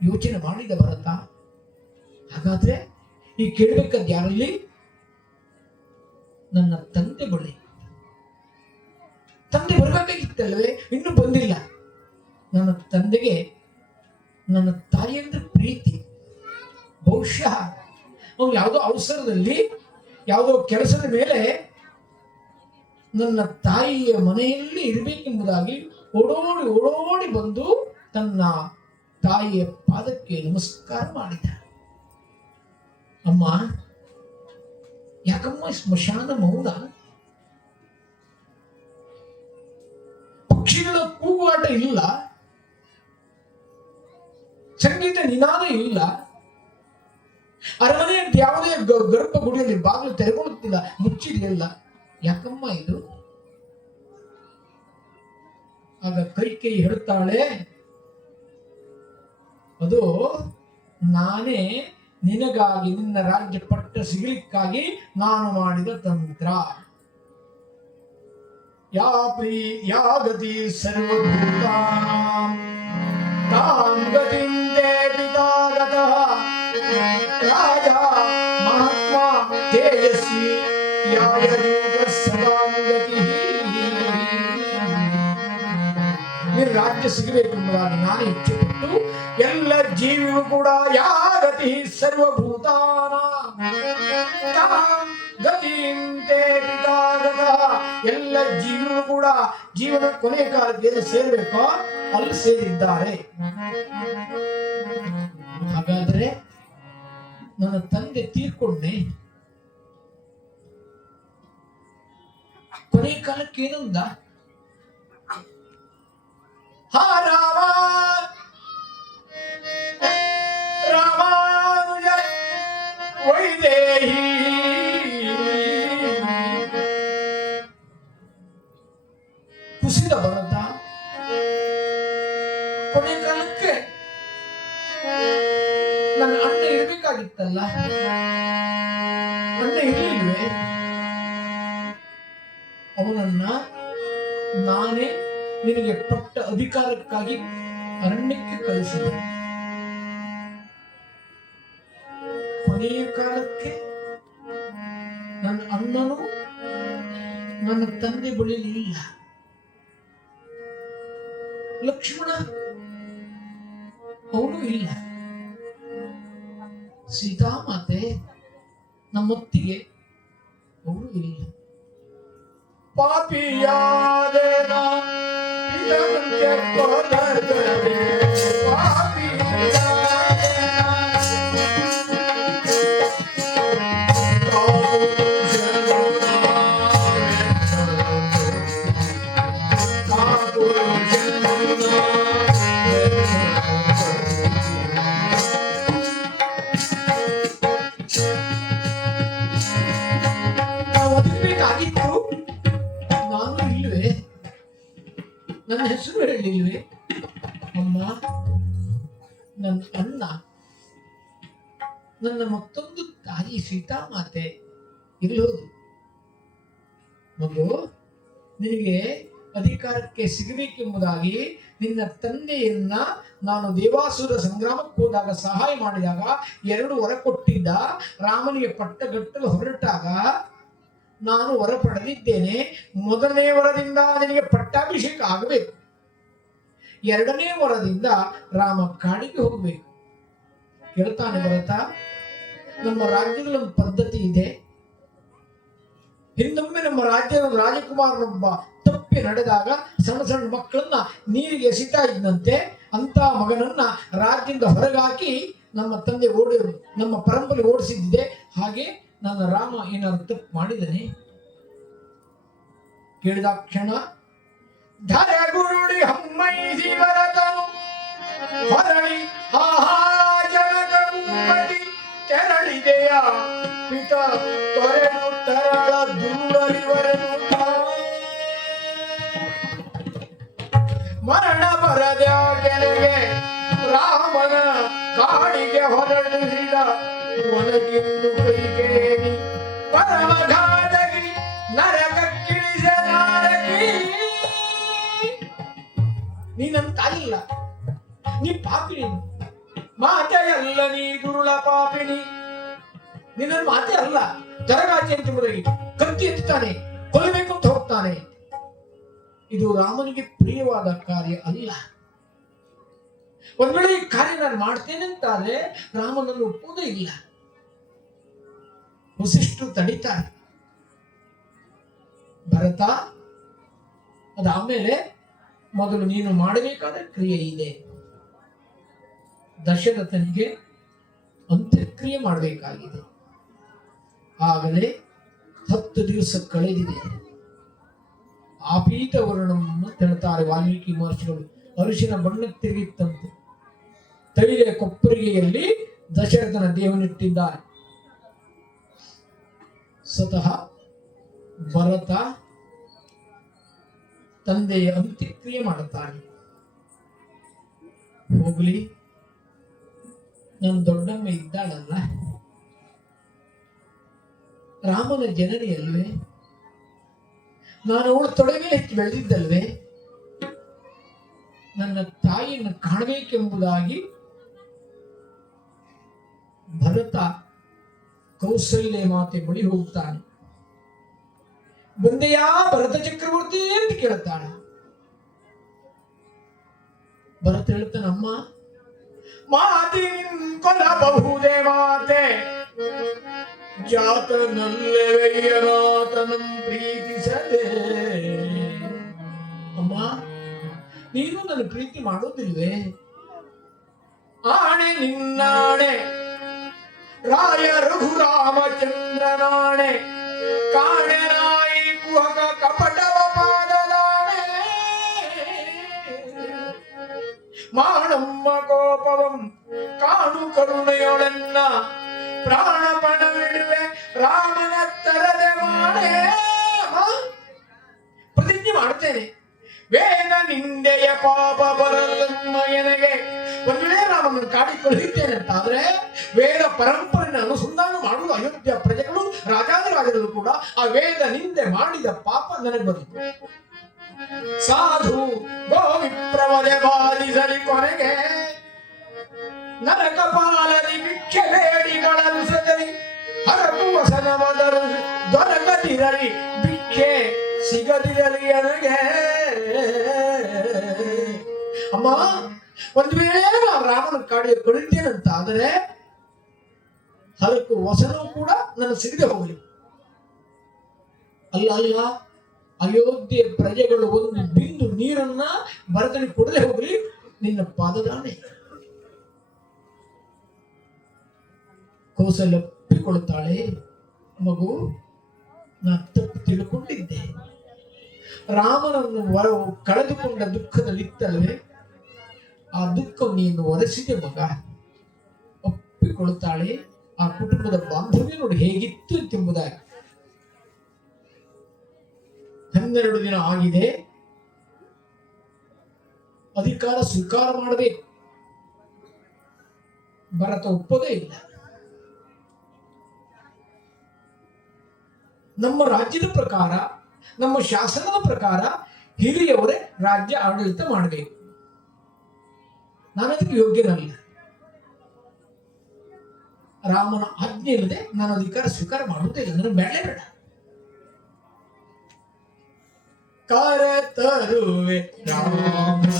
ಯೋಚನೆ ಮಾಡಿದ ಭರತ. ಹಾಗಾದ್ರೆ ಈ ಕೇಳಬೇಕಾದ ಯಾರಲ್ಲಿ? ನನ್ನ ತಂದೆ ಬಳಿ. ತಂದೆ ಬರಬೇಕಾಗಿತ್ತಲ್ವೇ? ಇನ್ನೂ ಬಂದಿಲ್ಲ. ನನ್ನ ತಂದೆಗೆ ನನ್ನ ತಾಯಿ ಅಂದ್ರೆ ಪ್ರೀತಿ. ಬಹುಶಃ ಅವನು ಯಾವುದೋ ಅವಸರದಲ್ಲಿ ಯಾವುದೋ ಕೆಲಸದ ಮೇಲೆ ನನ್ನ ತಾಯಿಯ ಮನೆಯಲ್ಲಿ ಇರಬೇಕೆಂಬುದಾಗಿ ಓಡೋಡಿ ಓಡೋಡಿ ಬಂದು ತನ್ನ ತಾಯಿಯ ಪಾದಕ್ಕೆ ನಮಸ್ಕಾರ ಮಾಡಿದ. ಅಮ್ಮ, ಯಾಕಮ್ಮ ಸ್ಮಶಾನ ಮೌನ? ಪಕ್ಷಿಗಳ ಕೂಗಾಟ ಇಲ್ಲ, ಸಂಗೀತ ನಿನಾದ ಇಲ್ಲ, ಅರಮನೆ ಅಂತ ಯಾವುದೇ ಗರ್ಭಗುಡಿಯಲ್ಲಿ ಬಾಗಿಲು ತೆರೆಕೊಳ್ಳುತ್ತಿಲ್ಲ, ಮುಚ್ಚಿದೆಯಲ್ಲ. ಯಾಕಮ್ಮ ಇದು? ಆಗ ಕೈಕೇಯಿ ಹೇಳುತ್ತಾಳೆ, ಅದು ನಾನೇ ನಿನಗಾಗಿ ನಿನ್ನ ರಾಜ್ಯ ಪಟ್ಟ ಸಿಗಲಿಕ್ಕಾಗಿ ನಾನು ಮಾಡಿದ ತಂತ್ರ. ಯಾ ಗತಿ ಸರ್ವಭೂತಾನಾಂ ತಾಂ ಗತಿಂ ಪಿತಾಗತಃ ರಾಜ ಮಹಾತ್ಮ ತೇಜಸ್ವಿ ಯಾಯಯೂಗ ಸದಾಂ ಗತಿ. ನೀನು ರಾಜ್ಯ ಸಿಗಬೇಕೆಂಬುದಾಗಿ ನಾನು ಇಚ್ಛೆಪಟ್ಟು ಎಲ್ಲ ಜೀವಿಯು ಕೂಡ ಯಾ ಗತಿ ಸರ್ವಭೂತಾನಾಂ ತಾಂ ಗತಿಂ ಪಿತಾಗತಃ. ಎಲ್ಲ ಜೀವಿಯು ಕೂಡ ಜೀವನ ಕೊನೆ ಕಾಲಕ್ಕೆ ಏನು ಸೇರ್ಬೇಕೋ ಅಲ್ಲಿ ಸೇರಿದ್ದಾರೆ. ಹಾಗಾದ್ರೆ ನನ್ನ ತಂದೆ ತೀರ್ಕೊಂಡೆ, ಕೊನೆ ಕಾಲಕ್ಕೆ ಏನಂದ? ಹಾ ರಾಮ ರಾಮಾನುಜ ವೈದೇಹಿ ಕುಸಿದ ಭರತ. ಕೊನೆ ಕಾಲಕ್ಕೆ ನನ್ನ ಅಣ್ಣ ಇರ್ಬೇಕಾಗಿತ್ತಲ್ಲ, ಅಣ್ಣ ಇರಲಿಲ್ವೇ? ಅವನನ್ನ ನಾನೇ ನಿನಗೆ ಪಟ್ಟ ಅಧಿಕಾರಕ್ಕಾಗಿ ಅರಣ್ಯಕ್ಕೆ ಕಳಿಸಿದೆ. ಕೊನೆಯ ಕಾಲಕ್ಕೆ ನನ್ನ ಅಣ್ಣನು ನನ್ನ ತಂದೆ ಬಳಿಲಿಲ್ಲ. ಲಕ್ಷ್ಮಣ ಅವನು ಇಲ್ಲ. ಸೀತಾಮಾತೆ ನಮ್ಮೊತ್ತಿಗೆ ಅವನು ಇಲ್ಲ. ಪಾಪಿಯಾದೆನ ಇದಕ್ಕೆ ಕೊಲಗಡೆ ಆಗಿತ್ತು. ನಾನು ಇಲ್ವೇ? ನನ್ನ ಹೆಸರು ಹೇಳಿಲ್ವೇ? ಅಮ್ಮ, ನನ್ನ ಅಣ್ಣ, ನನ್ನ ಮತ್ತೊಂದು ತಾಯಿ ಸೀತಾಮಾತೆ ಇರೋದು. ಮಗು, ನಿನಗೆ ಅಧಿಕಾರಕ್ಕೆ ಸಿಗಬೇಕೆಂಬುದಾಗಿ ನಿನ್ನ ತಂದೆಯನ್ನ ನಾನು ದೇವಾಸುರ ಸಂಗ್ರಾಮಕ್ಕೆ ಹೋದಾಗ ಸಹಾಯ ಮಾಡಿದಾಗ 2 ವರ ಕೊಟ್ಟಿದ್ದ. ರಾಮನಿಗೆ ಪಟ್ಟಗಟ್ಟಲು ಹೊರಟಾಗ ನಾನು ವರ ಪಡೆದಿದ್ದೇನೆ. ಮೊದಲನೇ ವರದಿಂದ ನಿನಗೆ ಪಟ್ಟಾಭಿಷೇಕ ಆಗಬೇಕು, 2ನೇ ವರದಿಂದ ರಾಮ ಕಾಡಿಗೆ ಹೋಗಬೇಕು. ಕೇಳ್ತಾನೆ ಭರತ, ನಮ್ಮ ರಾಜ್ಯದಲ್ಲಿ ಒಂದು ಪದ್ಧತಿ ಇದೆ. ಹಿಂದೊಮ್ಮೆ ನಮ್ಮ ರಾಜ್ಯದ ರಾಜಕುಮಾರನೊಬ್ಬ ತಪ್ಪಿ ನಡೆದಾಗ ಸಣ್ಣ ಸಣ್ಣ ಮಕ್ಕಳನ್ನ ನೀರಿಗೆ ಎಸಿತಾ ಇದ್ದಂತೆ. ಅಂತ ಮಗನನ್ನ ರಾಜ್ಯದಿಂದ ಹೊರಗಾಕಿ ನಮ್ಮ ತಂದೆ ನಮ್ಮ ಪರಂಪರೆ ಓಡಿಸಿದ್ದಿದೆ. ಹಾಗೆ ನನ್ನ ರಾಮ ಏನಾದ್ರು ತಪ್ಪು ಮಾಡಿದನೆ? ಕೇಳಿದ ಕ್ಷಣ ಧರ ಗುರುಳಿ ಹಮ್ಮೈಸಿ ಭರತನು ಹೊರಳಿ ಜನಕಿ ತೆರಳಿದೆಯ ಪಿತ ತೊರೆನು ತರಳ ದೂರರಿವರೆನು ಮರಣ ಬರದ ಕೆಳಗೆ ರಾಮನ ಕಾಡಿಗೆ ಹೊರಳಿಸಿದ ಒಣಗಿಂದು ಕೈಕೇರಿ ಪರಮಘಾತಗಿ ನರಕಕ್ಕಿಳಿಸ ನಾರಕಿ. ನೀ ನನ್ನ ತಾಯಿಲ್ಲ, ನೀ ಪಾಪಿನಿ. ಮಾತೆಯಲ್ಲ ನೀ ದುರುಳ ಪಾಪಿನಿ. ನಿನ್ನ ಮಾತೆ ಅಲ್ಲ. ತರಗಾಚಿ ಅಂತ ಕತ್ತಿ ಎತ್ತುತ್ತಾನೆ, ಕೊಲ್ಲಬೇಕು ಅಂತ ಹೋಗ್ತಾನೆ. ಇದು ರಾಮನಿಗೆ ಪ್ರಿಯವಾದ ಕಾರ್ಯ ಅಲ್ಲ. ಒಂದ್ ವೇಳೆ ಈ ಕಾರ್ಯ ನಾನು ಮಾಡ್ತೇನೆ ಅಂತಾದ್ರೆ ರಾಮನನ್ನು ಒಪ್ಪುವುದೇ ಇಲ್ಲ. ವಸಿಷ್ಠರು ತಡೀತಾರೆ. ಭರತ, ಅದಾದ್ಮೇಲೆ ಮೊದಲು ನೀನು ಮಾಡಬೇಕಾದ ಕ್ರಿಯೆ ಇದೆ. ದಶರಥನಿಗೆ ಅಂತ್ಯಕ್ರಿಯೆ ಮಾಡಬೇಕಾಗಿದೆ. ಆಗಲೇ 10 ದಿವಸ ಕಳೆದಿದೆ. ಆಪೀತ ವರ್ಣವನ್ನು ಹೇಳ್ತಾರೆ ವಾಲ್ಮೀಕಿ ಮಹರ್ಷಿಗಳು. ಅರಿಶಿನ ಬಣ್ಣಕ್ಕೆ ತಿರುಗಿತ್ತಂತೆ. ತೈಲ ಕೊಪ್ಪರಿಗೆಯಲ್ಲಿ ದಶರಥನ ದೇವನಿಟ್ಟಿದ್ದಾರೆ. ಸ್ವತಃ ಭರತ ತಂದೆಯ ಅಂತ್ಯಕ್ರಿಯೆ ಮಾಡುತ್ತಾನೆ. ಹೋಗ್ಲಿ, ನನ್ನ ದೊಡ್ಡಮ್ಮ ಇದ್ದಾಳಲ್ಲ, ರಾಮನ ಜನನಿ ಅಲ್ವೇ, ನಾನು ಅವಳ ತೊಡೆಗೆ ಹೆಚ್ಚು ಬೆಳೆದಿದ್ದಲ್ವೇ, ನನ್ನ ತಾಯಿಯನ್ನು ಕಾಣಬೇಕೆಂಬುದಾಗಿ ಭರತ ಕೌಸಲ್ಯ ಮಾತೆ ಬಳಿ ಹೋಗ್ತಾನೆ. ಬಂದೆಯಾ ಭರತ ಚಕ್ರವರ್ತಿ ಅಂತ ಕೇಳ್ತಾಳೆ. ಭರತ ಹೇಳ್ತಾನೆ, ಅಮ್ಮ ಮಾತಿ ಕೊಲ್ಲಬಹುದೇ ಮಾತೆ, ಜಾತನಲ್ಲವೆಯನಾತನಂ ಪ್ರೀತಿಸದೆ. ಅಮ್ಮ, ನೀನು ನನ್ನ ಪ್ರೀತಿ ಮಾಡೋದಿಲ್ವೇ? ಆಣೆ ನಿನ್ನಾಣೆ, ರಾಯ ರಘುರಾಮಚಂದ್ರನಾಣೆ, ಕಾಣೆನಾಯಿ ಕುಹಕ ಕಪಟವ ಪಾದದಾಣೆ, ಮಾಣಮ್ಮ ಕೋಪವಂ ಕಾಣು ಕರುಣೆಯೊಳೆನ್ನ, ಪ್ರಾಣಪಣವಿಡುವೆ ರಾಮನ ತರದೆ ಮಾಡೆ. ಪ್ರತಿಜ್ಞೆ ಮಾಡ್ತೇನೆ, ವೇದ ನಿಂದೆಯ ಪಾಪ ಬರಲಮ್ಮ ಎನಗೆ. ಒಂದು ವೇಳೆ ರಾಮನ ಕಾಡಿ ಕಳುಹಿದ್ದೇನೆ ಅಂತಾದ್ರೆ ವೇದ ಪರಂಪರೆಯ ಅನುಸಂಧಾನ ಮಾಡುವ ಅಯೋಧ್ಯ ಪ್ರಜೆಗಳು, ರಾಜಾದಿರಾಜರು ಕೂಡ ಆ ವೇದ ನಿಂದೆ ಮಾಡಿದ ಪಾಪ ನನಗೆ ಬಂದಿತು. ಸಾಧು ಗೋವಿಪ್ರವದೆ ಬಾಲಿಸಲಿ ಕೊನೆಗೆ, ನರಕಪಾಲದಿ ಭಿಕ್ಷೆ ಬೇಡಿಗಳನ್ನು ಸದರಿ, ಹರಕು ವಸನವದರು ದೊರಕದಿರಲಿ, ಭಿಕ್ಷೆ ಸಿಗದಿರಲಿ ನನಗೆ. ಅಮ್ಮ, ಒಂದು ವೇಳೆ ನಾವು ರಾಮನ ಕಾಡಿಗೆ ಕಳಿತೇನಂತ ಆದರೆ ಹರಕು ವಸನವು ಕೂಡ ನನ್ನ ಸಿಗದೆ ಹೋಗಲಿ. ಅಲ್ಲ, ಅಯೋಧ್ಯೆ ಪ್ರಜೆಗಳು ಒಂದು ಬಿಂದು ನೀರನ್ನ ಭರತನಿಗೆ ಕೊಡದೆ ಹೋಗಲಿ, ನಿನ್ನ ಪಾದದಾನೆ. ಕೌಸಲ್ಯ ಒಪ್ಪಿಕೊಳ್ಳುತ್ತಾಳೆ. ಮಗು, ನಾ ತಪ್ಪು ತಿಳ್ಕೊಂಡಿದ್ದೆ. ರಾಮನನ್ನು ಕಳೆದುಕೊಂಡ ದುಃಖದಲ್ಲಿತ್ತಲ್ವೇ, ಆ ದುಃಖ ನೀನು ಒರೆಸಿದೆ ಮಗ. ಒಪ್ಪಿಕೊಳ್ಳುತ್ತಾಳೆ. ಆ ಕುಟುಂಬದ ಬಾಂಧವ್ಯ ನೋಡಿ ಹೇಗಿತ್ತು ಎಂಬುದಾಗಿ. 12 ದಿನ ಆಗಿದೆ. ಅಧಿಕಾರ ಸ್ವೀಕಾರ ಮಾಡಬೇಕು. ಭರತ ಒಪ್ಪದೇ ಇಲ್ಲ. ನಮ್ಮ ರಾಜ್ಯದ ಪ್ರಕಾರ, ನಮ್ಮ ಶಾಸನದ ಪ್ರಕಾರ ಹಿರಿಯವರೇ ರಾಜ್ಯ ಆಡಳಿತ ಮಾಡಬೇಕು. ನಾನು ಅದಕ್ಕೆ ಯೋಗ್ಯನಲ್ಲ. ರಾಮನ ಆಜ್ಞೆ ಇಲ್ಲದೆ ನಾನು ಅಧಿಕಾರ ಸ್ವೀಕಾರ ಮಾಡುವುದಿಲ್ಲ. ನನಗೆ ಬೇಡಲೇ ಬೇಡ. ಕಾರ ತರುವೆ ರಾಮನ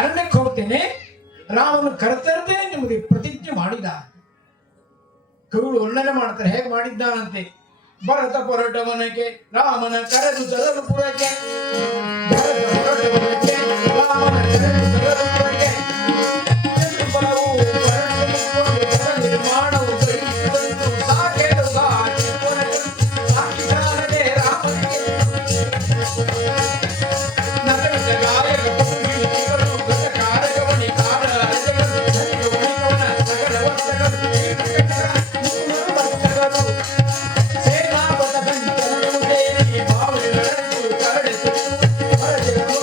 ಅರಣ್ಯಕ್ಕೆ ಹೋಗ್ತೇನೆ, ರಾಮನು ಕರೆತರದೆ ನಿಮಗೆ ಪ್ರತಿಜ್ಞೆ ಮಾಡಿದ. ಕವಿಗಳು ವರ್ಣನೆ ಮಾಡ್ತಾರೆ, ಹೇಗೆ ಮಾಡಿದ್ದಾನಂತೆ. ಭರತ ಹೊರಟ ಮನೆಗೆ ರಾಮನ ಕರೆದು ತರಲು ಪುರಕ್ಕೆ, ಭರತ ಹೊರಟ ಮನೆಗೆ ರಾಮನ ಕರೆದು ತರಲು ಪುರಕ್ಕೆ, ಫಲವು ನಿರ್ಮಾಣವು ಸಾಕೆದು ಸಾಕಿ ಸಾಕಿದಾರದೆ ರಾಮನಿಗೆ ನಗರದ ಗಾಯಕ ಪುರುಷಿಗಳು ಗತಕಾರಕವನಿ ಕಾಡ ಅರಜಗಳು ಧನಿಕವನಿಕವನ ಸಕಲ ವಸ್ತಗಳು ಸೇನಾಪದ ಸಂಚಲನವು ಸೇರಿ ಭಾವನೆಗಳನ್ನು ಕರಡಿಸು ಹೊರಜಗಳು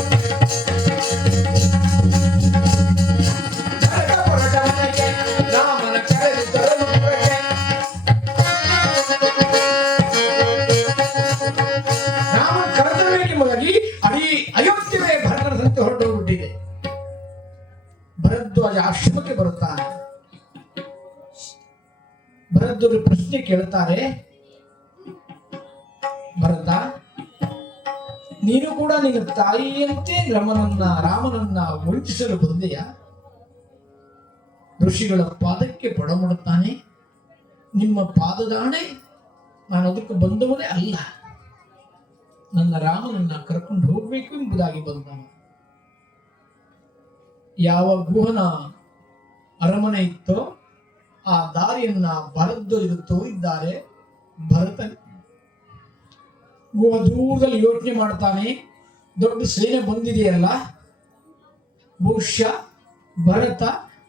ಭರತ ಹೊರಟ ಮನೆಗೆ ರಾಮನ ಕರೆದು ತರಲು ಪುರಕ್ಕೆ. ರಾಮನ ಕರೆತರಬೇಕೆಂಬುದಾಗಿ ಅಡಿ ಅಯೋಧ್ಯವೇ ಭರತನ ಸಂತೆ ಹೊರಟು ಹೋಗ್ಬಿಟ್ಟಿದೆ. ಭರದ್ವಾಜ ಆಶ್ರಮಕ್ಕೆ ಬರುತ್ತಾನೆ. ಭರದ್ವಾಜ ಪ್ರಶ್ನೆ ಕೇಳ್ತಾರೆ, ಭರತ, ನೀನು ಕೂಡ ನಿನ್ನ ತಾಯಿಯಂತೆ ರಾಮನನ್ನ ವಂಚಿಸಲು ಬಂದೆಯ? ಋಷಿಗಳ ಪಾದಕ್ಕೆ ಪಡಮಾಡುತ್ತಾನೆ. ನಿಮ್ಮ ಪಾದದಾಣೆ, ನಾನು ಅದಕ್ಕೆ ಬಂದವನೇ ಅಲ್ಲ, ನನ್ನ ರಾಮನನ್ನ ಕರ್ಕೊಂಡು ಹೋಗ್ಬೇಕು ಎಂಬುದಾಗಿ ಬಂದನು. ಯಾವ ಗುಹನ ಅರಮನೆ ಇತ್ತೋ ಆ ದಾರಿಯನ್ನ ಭರದ್ವಾಜರು ತೋರಿದ್ದಾರೆ. ಭರತ ಗುಹ ದೂರದಲ್ಲಿ ಯೋಚನೆ ಮಾಡ್ತಾನೆ, ದೊಡ್ಡ ಸೇನೆ ಬಂದಿದೆಯಲ್ಲ, ಬಹುಶಃ ಭರತ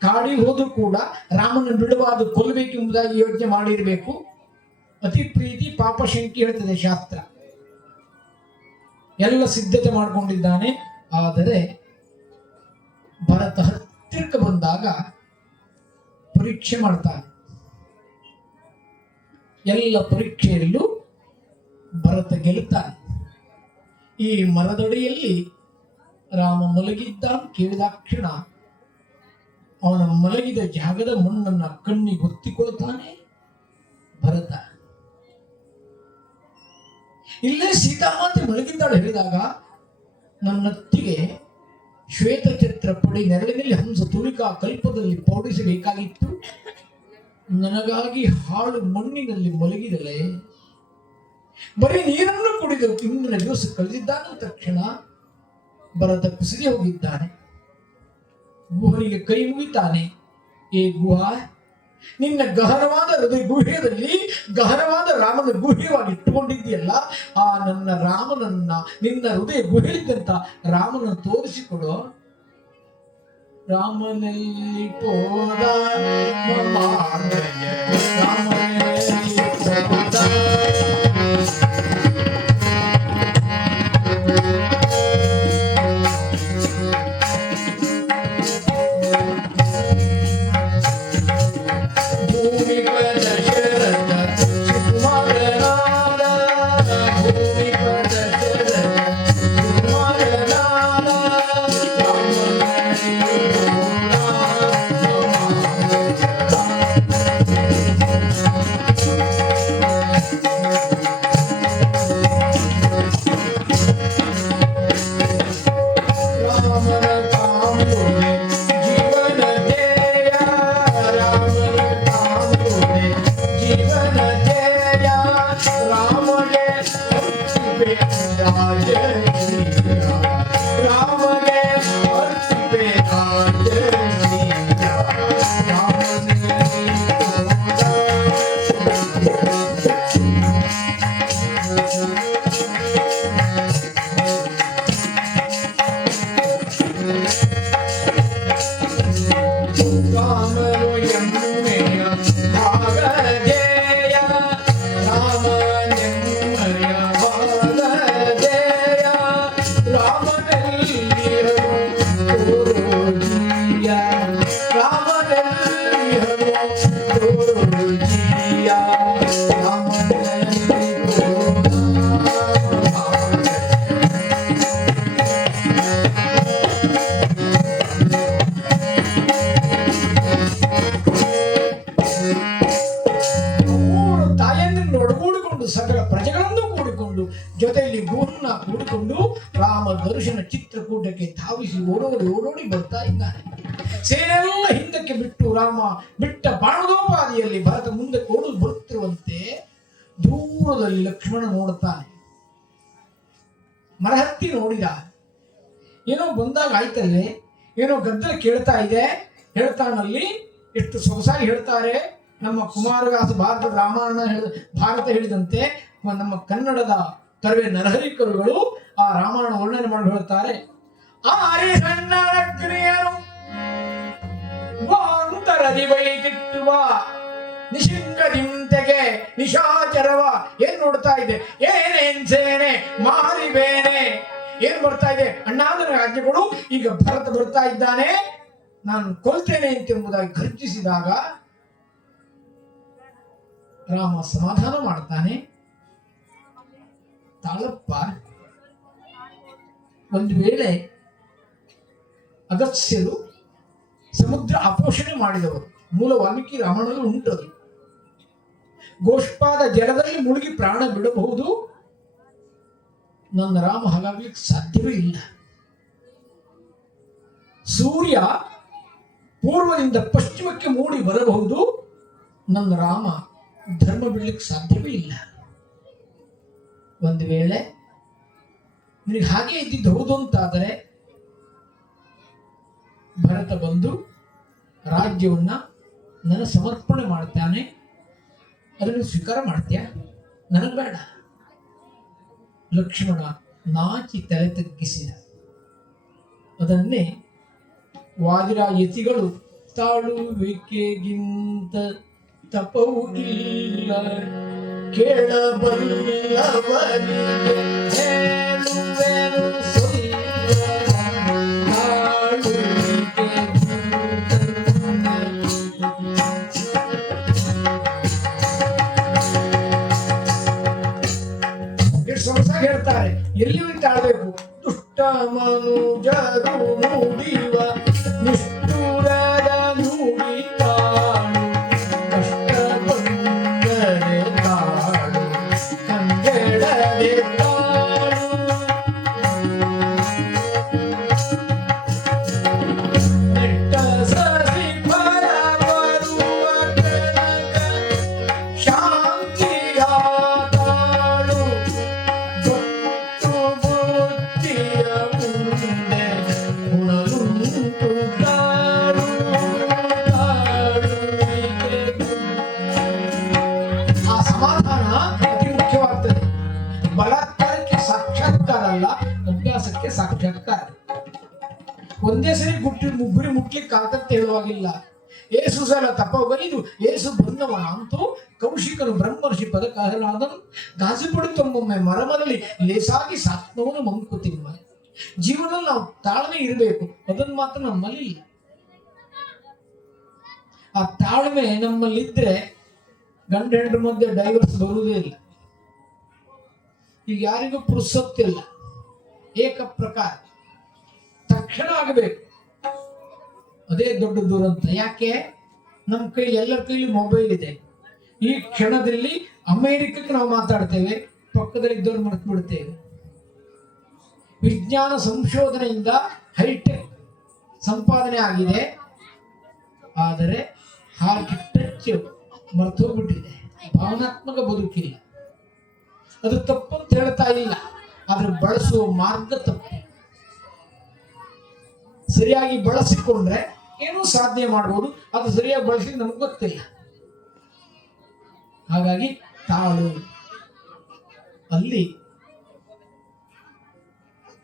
ಕಾಡಿಗೆ ಹೋದ್ರೂ ಕೂಡ ರಾಮನ ಬಿಡಬಾರದು, ಕೊಲ್ಲಬೇಕೆಂಬುದಾಗಿ ಯೋಚನೆ ಮಾಡಿರಬೇಕು. ಅತಿ ಪ್ರೀತಿ ಪಾಪ ಶಂಕೆ ಹೇಳ್ತದೆ ಶಾಸ್ತ್ರ. ಎಲ್ಲ ಸಿದ್ಧತೆ ಮಾಡಿಕೊಂಡಿದ್ದಾನೆ. ಆದರೆ ಭರತ ಹತ್ತಿರಕ್ಕೆ ಬಂದಾಗ ಪರೀಕ್ಷೆ ಮಾಡ್ತಾನೆ. ಎಲ್ಲ ಪರೀಕ್ಷೆಯಲ್ಲೂ ಭರತ ಗೆಲ್ಲುತ್ತಾನೆ. ಈ ಮರದಡಿಯಲ್ಲಿ ರಾಮ ಮಲಗಿದ್ದ ಕೇಳಿದಾಕ್ಷಣ ಅವನ ಮಲಗಿದ ಜಾಗದ ಮಣ್ಣನ್ನ ಕಣ್ಣಿಗೆ ಒತ್ತಿಕೊಳ್ತಾನೆ ಭರತ. ಇಲ್ಲೇ ಸೀತಾಮಾತೆ ಮಲಗಿದ್ದಾಳೆ ಹೇಳಿದಾಗ, ನನ್ನತ್ತಿಗೆ ಶ್ವೇತಚಿತ್ರ ಪಡಿ ನೆರಳಿನಲ್ಲಿ ಹಂಸ ತುಳಿಕಾ ಕಲ್ಪದಲ್ಲಿ ಪೌಡಿಸಬೇಕಾಗಿತ್ತು, ನನಗಾಗಿ ಹಾಳು ಮಣ್ಣಿನಲ್ಲಿ ಮಲಗಿದಳೆ. ಬರೀ ನೀರನ್ನು ಕುಡಿದು ಇಂದಿನ ದಿವಸ ಕಳೆದಿದ್ದಾನ ತಕ್ಷಣ ಭರತ ಕುಸಿದು ಹೋಗಿದ್ದಾನೆ. ಗುಹನಿಗೆ ಕೈ ಮುಗಿತಾನೆ. ಏ ಗುಹ, ನಿನ್ನ ಗಹನವಾದ ಹೃದಯ ಗುಹ್ಯದಲ್ಲಿ ಗಹನವಾದ ರಾಮನ ಗುಹ್ಯವಾಗಿ ಇಟ್ಟುಕೊಂಡಿದ್ದೀಯಲ್ಲ, ಆ ನನ್ನ ರಾಮನನ್ನ, ನಿನ್ನ ಹೃದಯ ಗುಹೆಯಲ್ಲಿದ್ದಂತ ರಾಮನನ್ನು ತೋರಿಸಿಕೊಡು. ರಾಮನಲ್ಲಿ ಪೋದ ರಾಮನಲ್ಲಿ ಪೋದ ಲಂಕೆ ಬಿಟ್ಟು ರಾಮ ಬಿಟ್ಟ ಬಾಣದೋಪಾದಿಯಲ್ಲಿ ಭರತ ಮುಂದೆ ಓಡು ಬರುತ್ತಿರುವಂತೆ ದೂರದಲ್ಲಿ ಲಕ್ಷ್ಮಣ ನೋಡುತ್ತಾನೆ. ಮರಹತ್ತಿ ನೋಡಿದ, ಏನೋ ಬಂದಾಗ ಆಯ್ತಲ್ಲೇ, ಏನೋ ಗದ್ದಲ ಕೇಳ್ತಾ ಇದೆ. ಹೇಳ್ತಾನಲ್ಲಿ ಎಷ್ಟು ಸೊಗಸಾಗಿ ಹೇಳ್ತಾರೆ. ನಮ್ಮ ಕುಮಾರವ್ಯಾಸ ಭಾರತದ ರಾಮಾಯಣ ಭಾರತ ಹೇಳಿದಂತೆ ನಮ್ಮ ಕನ್ನಡದ ತರವೇ ನರಹರಿ ಕವಿಗಳು ಆ ರಾಮಾಯಣ ವರ್ಣನೆ ಮಾಡಿ ಹೇಳ್ತಾರೆ. ಆರಿ ಸಣ್ಣ ಕ್ರಿಯರು ವಾಂತರದಿ ಬೈದಿಟ್ಟುವ ನಿಶಿಂಗದಿಂತೆಗೆ ನಿಶಾಚರವ ಏನ್ ನೋಡ್ತಾ ಇದೆ, ಏನೇನ್ ಸೇನೆ ಮಾರಿಬೇನೆ ಏನ್ ಬರ್ತಾ ಇದೆ, ಅಣ್ಣಾದನ ರಾಜ್ಯಗಳು ಈಗ ಭರತ ಬರ್ತಾ ಇದ್ದಾನೆ, ನಾನು ಕೊಲ್ತೇನೆ ಎಂಬುದಾಗಿ ಗರ್ಜಿಸಿದಾಗ ರಾಮ ಸಮಾಧಾನ ಮಾಡ್ತಾನೆ. ತಾಳಪ್ಪ, ಒಂದು ವೇಳೆ ಅಗಸ್ತ್ಯರು ಸಮುದ್ರ ಅಪೋಷಣೆ ಮಾಡಿದವರು, ಮೂಲ ವಾಲ್ಮೀಕಿ ರಾಮಾಯಣದಲ್ಲಿ ಉಂಟದು. ಗೋಷ್ಪಾದ ಜಲದಲ್ಲಿ ಮುಳುಗಿ ಪ್ರಾಣ ಬಿಡಬಹುದು, ನನ್ನ ರಾಮ ಹಾಗಾಗ್ಲಿಕ್ಕೆ ಸಾಧ್ಯವೇ ಇಲ್ಲ. ಸೂರ್ಯ ಪೂರ್ವದಿಂದ ಪಶ್ಚಿಮಕ್ಕೆ ಮೂಡಿ ಬರಬಹುದು, ನನ್ನ ರಾಮ ಧರ್ಮ ಬಿಡ್ಲಿಕ್ಕೆ ಸಾಧ್ಯವೇ ಇಲ್ಲ. ಒಂದು ವೇಳೆ ನಿನಗೆ ಹಾಗೆ ಇದ್ದಿದ್ದು ಹೌದು ಅಂತಾದರೆ ಭರತ ಬಂದು ರಾಜ್ಯವನ್ನ ನನ್ನ ಸಮರ್ಪಣೆ ಮಾಡ್ತಾನೆ, ಅದನ್ನು ಸ್ವೀಕಾರ ಮಾಡ್ತೀಯ? ನನಗೆ ಬೇಡ. ಲಕ್ಷ್ಮಣ ನಾಚಿ ತಲೆ ತಗ್ಗಿಸಿದ. ಅದನ್ನೇ ವಾದಿರಾಯತಿಗಳು ತಾಳುವಿಕೆಗಿಂತ ತಪವು ಇಲ್ಲ ಕೇಳಬಲ್ಲವನಿಗೆ ಹೇಳುವೆನು ಸೊಗಸಾಗಿ ಹೇಳ್ತಾರೆ. ಎಲ್ಲಿಯೂ ತಾಳ್ಬೇಕು. ದುಷ್ಟ ಮನುಜರು ನುಡಿವ ನಿಷ್ಠುರದ ನುಡಿ ತಾಳು, ಕಷ್ಟ ಬಂದರೆ ತಾಳು, ಕಂಗೆಡದೆ ತಾಳು. ನೆಟ್ಟ ಸಸಿ ಫಲ ಬರುವ ತನಕ ಶಾಂತಿಯ ತಾಳು, ಅಭ್ಯಾಸಕ್ಕೆ ಸಾಕ್ಷಾತ್ಕಾರ. ಒಂದೇ ಸರಿ ಗುರಿ ಮುಟ್ಲಿಕ್ಕೆ ಆಗತ್ತೆ ಹೇಳುವಾಗಿಲ್ಲ. ಏಸು ಸಲ ತಪವೈದು ಏಸು ಬಂದವ ಅಂತೂ ಕೌಶಿಕನು ಬ್ರಹ್ಮರ್ಷಿ ಪದಕಾರನಾದನು ಗಾಜಿಪಡುತ್ತೊಮ್ಮೊಮ್ಮೆ ಮರಮರಳಿ ಲೇಸಾಗಿ ಸಾತ್ಮವನು ಮಂಕುತಿಮ್ಮ. ಜೀವನದಲ್ಲಿ ನಾವು ತಾಳ್ಮೆ ಇರಬೇಕು, ಅದನ್ನು ಮಾತ್ರ ನಮ್ಮಲ್ಲಿ ಇಲ್ಲ. ಆ ತಾಳ್ಮೆ ನಮ್ಮಲ್ಲಿದ್ರೆ ಗಂಡ ಹೆಂಡ್ರ ಮಧ್ಯೆ ಡೈವರ್ಸ್ ಬರುವುದೇ ಇಲ್ಲ. ಈಗ ಯಾರಿಗೂ ಪುರುಸೊತ್ತಿಲ್ಲ, ಏಕ ಪ್ರಕಾರ ತಕ್ಷಣ ಆಗಬೇಕು. ಅದೇ ದೊಡ್ಡ ದುರಂತ. ಯಾಕೆ? ನಮ್ಮ ಕೈ ಎಲ್ಲರ ಕೈಲಿ ಮೊಬೈಲ್ ಇದೆ. ಈ ಕ್ಷಣದಲ್ಲಿ ಅಮೆರಿಕಕ್ಕೆ ನಾವು ಮಾತಾಡ್ತೇವೆ, ಪಕ್ಕದಲ್ಲಿ ಇದ್ದವ್ರು ಮರೆತು ಬಿಡ್ತೇವೆ. ವಿಜ್ಞಾನ ಸಂಶೋಧನೆಯಿಂದ ಹೈಟೆಕ್ ಸಂಪಾದನೆ ಆಗಿದೆ, ಆದರೆ ಹಾರ್ಟ್ ಟಚ್ ಮರೆತು ಹೋಗ್ಬಿಟ್ಟಿದೆ. ಭಾವನಾತ್ಮಕ ಬದುಕಿಲ್ಲ. ಅದು ತಪ್ಪು ಅಂತ ಹೇಳ್ತಾ ಇಲ್ಲ, ಆದ್ರೆ ಬಳಸುವ ಮಾರ್ಗ ತಪ್ಪು. ಸರಿಯಾಗಿ ಬಳಸಿಕೊಂಡ್ರೆ ಏನೂ ಸಾಧನೆ ಮಾಡಬಹುದು, ಅದು ಸರಿಯಾಗಿ ಬಳಸಿ ನಮ್ಗೆ ಗೊತ್ತಿಲ್ಲ. ಹಾಗಾಗಿ ತಾಳು. ಅಲ್ಲಿ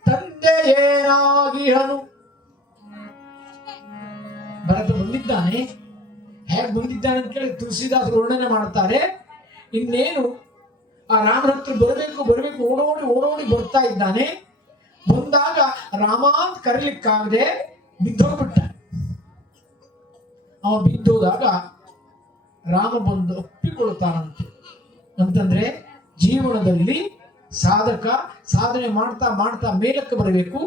ತಂದೆ ಏನಾಗಿಹನು, ಭರತ ಬಂದಿದ್ದಾನೆ. ಹೇಗೆ ಬಂದಿದ್ದಾನೆ ಅಂತ ಕೇಳಿ ತುಳಸಿದಾಸರು ವರ್ಣನೆ ಮಾಡ್ತಾರೆ. ಇನ್ನೇನು ಆ ರಾಮನ ಹತ್ರ ಬರಬೇಕು ಓಡೋಡಿ ಬರ್ತಾ ಇದ್ದಾನೆ. ಬಂದಾಗ ರಾಮ ಅಂತ ಕರೀಲಿಕ್ಕಾಗದೆ ಬಿದ್ದೋಗ್ಬಿಟ್ಟ. ಅವ ಬಿದ್ದೋದಾಗ ರಾಮ ಬಂದು ಒಪ್ಪಿಕೊಳ್ತಾನಂತೆ. ಅಂತಂದ್ರೆ ಜೀವನದಲ್ಲಿ ಸಾಧಕ ಸಾಧನೆ ಮಾಡ್ತಾ ಮೇಲಕ್ಕೆ ಬರಬೇಕು,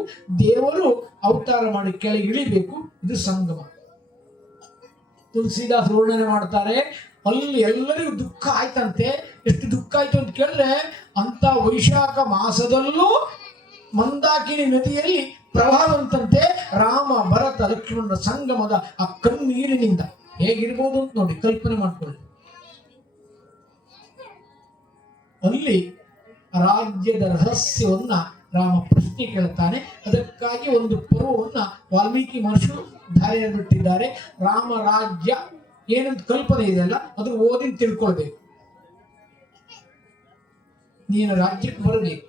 ದೇವರು ಅವತಾರ ಮಾಡಿ ಕೆಳಗೆ ಇಳಿಬೇಕು. ಇದು ಸಂಗಮ. ತುಳಸಿದಾಸ ವರ್ಣನೆ ಮಾಡ್ತಾರೆ. ಅಲ್ಲಿ ಎಲ್ಲರಿಗೂ ದುಃಖ ಆಯ್ತಂತೆ. ಎಷ್ಟು ದುಃಖ ಆಯ್ತು ಅಂತ ಕೇಳಿದ್ರೆ, ಅಂತ ವೈಶಾಖ ಮಾಸದಲ್ಲೂ ಮಂದಾಕಿನಿ ನದಿಯಲ್ಲಿ ಪ್ರಭಾವಂತಂತೆ ರಾಮ ಭರತ ಲಕ್ಷ್ಮಣರ ಸಂಗಮದ ಆ ಕಣ್ಣೀರಿನಿಂದ ಹೇಗಿರ್ಬೋದು ಅಂತ ನೋಡಿ, ಕಲ್ಪನೆ ಮಾಡ್ಕೊಳ್ಳಿ. ಅಲ್ಲಿ ರಾಜ್ಯದ ರಹಸ್ಯವನ್ನ ರಾಮ ಪ್ರಶ್ನೆ ಕೇಳ್ತಾನೆ. ಅದಕ್ಕಾಗಿ ಒಂದು ಪರ್ವವನ್ನ ವಾಲ್ಮೀಕಿ ಮಹರ್ಷಿಗಳು ಧಾರೆ ಬಿಟ್ಟಿದ್ದಾರೆ. ರಾಮ ರಾಜ್ಯ ಏನಂತ ಕಲ್ಪನೆ ಇದೆಯಲ್ಲ ಅದನ್ನು ಓದಿ ತಿಳ್ಕೊಳ್ಬೇಕು. ನೀನು ರಾಜ್ಯಕ್ಕೆ ಬರಬೇಕು.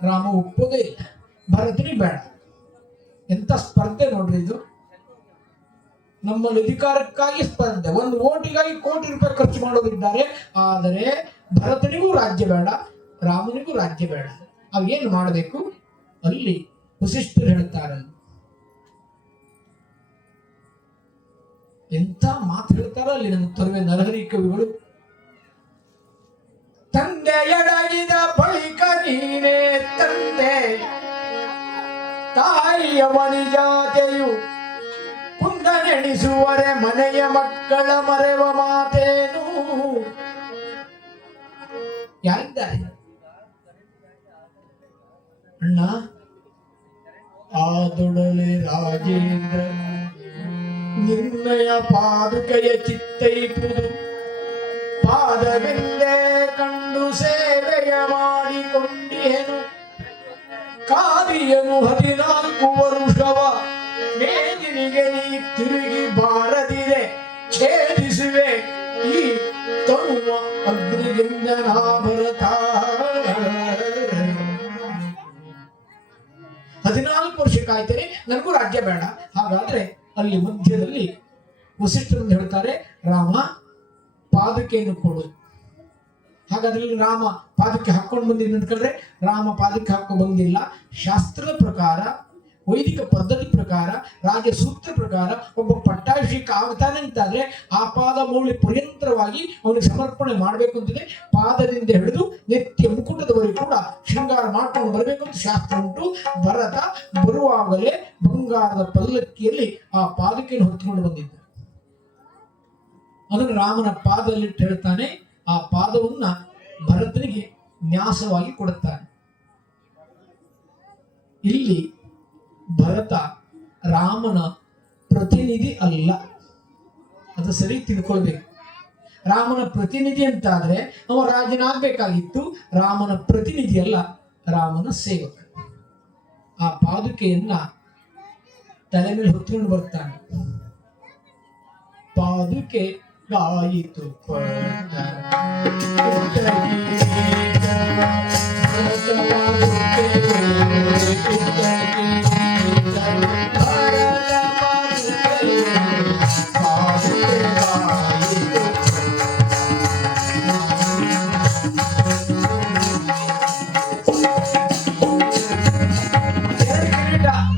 ರಾಮ ಒಪ್ಪೋದೇ ಇಲ್ಲ, ಭರತನಿಗೆ ಬೇಡ. ಎಂತ ಸ್ಪರ್ಧೆ ನೋಡ್ರಿ ಇದು. ನಮ್ಮಲ್ಲಿ ಅಧಿಕಾರಕ್ಕಾಗಿ ಸ್ಪರ್ಧೆ, ಒಂದು ಓಟಿಗಾಗಿ ಕೋಟಿ ರೂಪಾಯಿ ಖರ್ಚು ಮಾಡೋದಿದ್ದಾರೆ. ಆದರೆ ಭರತನಿಗೂ ರಾಜ್ಯ ಬೇಡ, ರಾಮನಿಗೂ ರಾಜ್ಯ ಬೇಡ. ಅವೇನು ಮಾಡಬೇಕು? ಅಲ್ಲಿ ವಸಿಷ್ಠರು ಹೇಳ್ತಾರೆ, ಎಂತ ಮಾತು ಹೇಳ್ತಾರ ಅಲ್ಲಿ ನನ್ನ ತರುವೆ ನರಹರಿ ಕವಿಗಳು. ತಂದೆಯಡಗಿದ ಬಳಿಕ ನೀನೇ ತಂದೆ, ತಾಯಿಯ ಮನಿಜಾತೆಯು ಕುಂದನೆಣಿಸುವರೆ ಮನೆಯ ಮಕ್ಕಳ ಮರೆವ ಮಾತೇನು. ಯಾರಿದ್ದಾರೆ ಅಣ್ಣ? ಆದೊಡಲೆ ರಾಜೇಂದ್ರ ನಿರ್ಣಯ ಪಾದುಕೆಯ ಚಿತ್ತೈಪುದು, ಪಾದವೆಂದೇ ಕಂಡು ಸೇವೆಯ ಮಾಡಿಕೊಂಡಿಯೇನು. ಕಾದಿಯನು 14 ವರುಷವ ಮೇದಿನಿಗೆ ನೀ ತಿರುಗಿ ಬಾರದಿರೆ ಛೇದಿಸುವೆ ಈ ತನುವ ಅಗ್ನಿಯಿಂದ ನಾ ಭರತ. 14 ವರ್ಷ ಕಾಯ್ತೇನೆ, ನನಗೂ ರಾಜ್ಯ ಬೇಡ. ಹಾಗಾದ್ರೆ ಅಲ್ಲಿ ಮಧ್ಯದಲ್ಲಿ ವಸಿಷ್ಠರನ್ನು ಹೇಳ್ತಾರೆ, ರಾಮ ಪಾದುಕೆಯನ್ನು ಕೊಡು. ಹಾಗಾದ್ರೆ ರಾಮ ಪಾದಕ್ಕೆ ಹಾಕೊಂಡು ಬಂದಿದ್ದು ಅಂದ್ಕೊಂಡ್ರೆ ರಾಮ ಪಾದಕ್ಕೆ ಹಾಕೋ ಬಂದಿಲ್ಲ. ಶಾಸ್ತ್ರದ ಪ್ರಕಾರ, ವೈದಿಕ ಪದ್ಧತಿ ಪ್ರಕಾರ, ರಾಜ ಸೂಕ್ತ ಪ್ರಕಾರ ಒಬ್ಬ ಪಟ್ಟಾಭಿಷೇಕ ಆಗ್ತಾನೆ ಅಂತಾದ್ರೆ ಆ ಪಾದ ಮೌಳಿ ಪರ್ಯಂತರವಾಗಿ ಅವನಿಗೆ ಸಮರ್ಪಣೆ ಮಾಡಬೇಕು ಅಂತಿದೆ. ಪಾದದಿಂದ ಹಿಡಿದು ನೆತ್ತಿಯ ಮುಕುಟದವರೆಗೂ ಕೂಡ ಶೃಂಗಾರ ಮಾಡ್ಕೊಂಡು ಬರಬೇಕು ಅಂತ ಶಾಸ್ತ್ರ ಉಂಟು. ಭರತ ಬರುವಾಗಲೇ ಬಂಗಾರದ ಪಲ್ಲಕ್ಕಿಯಲ್ಲಿ ಆ ಪಾದಕೆಯನ್ನು ಹೊತ್ಕೊಂಡು ಬಂದಿದ್ದ. ಅದನ್ನು ರಾಮನ ಪಾದದಲ್ಲಿಟ್ಟು ಹೇಳ್ತಾನೆ. ಆ ಪಾದವನ್ನ ಭರತನಿಗೆ ನ್ಯಾಸವಾಗಿ ಕೊಡುತ್ತಾನೆ. ಇಲ್ಲಿ ಭರತ ರಾಮನ ಪ್ರತಿನಿಧಿ ಅಲ್ಲ, ಅದು ಸರಿ ತಿಳ್ಕೊಳ್ಬೇಕು. ರಾಮನ ಪ್ರತಿನಿಧಿ ಅಂತಾದ್ರೆ ಅವ ರಾಜನಾಗಬೇಕಾಗಿತ್ತು. ರಾಮನ ಪ್ರತಿನಿಧಿ ಅಲ್ಲ, ರಾಮನ ಸೇವಕ. ಆ ಪಾದುಕೆಯನ್ನ ತಲೆ ಮೇಲೆ ಹೊತ್ಕೊಂಡು ಬರ್ತಾನೆ. ಪಾದುಕೆ ಗಾಯಿತು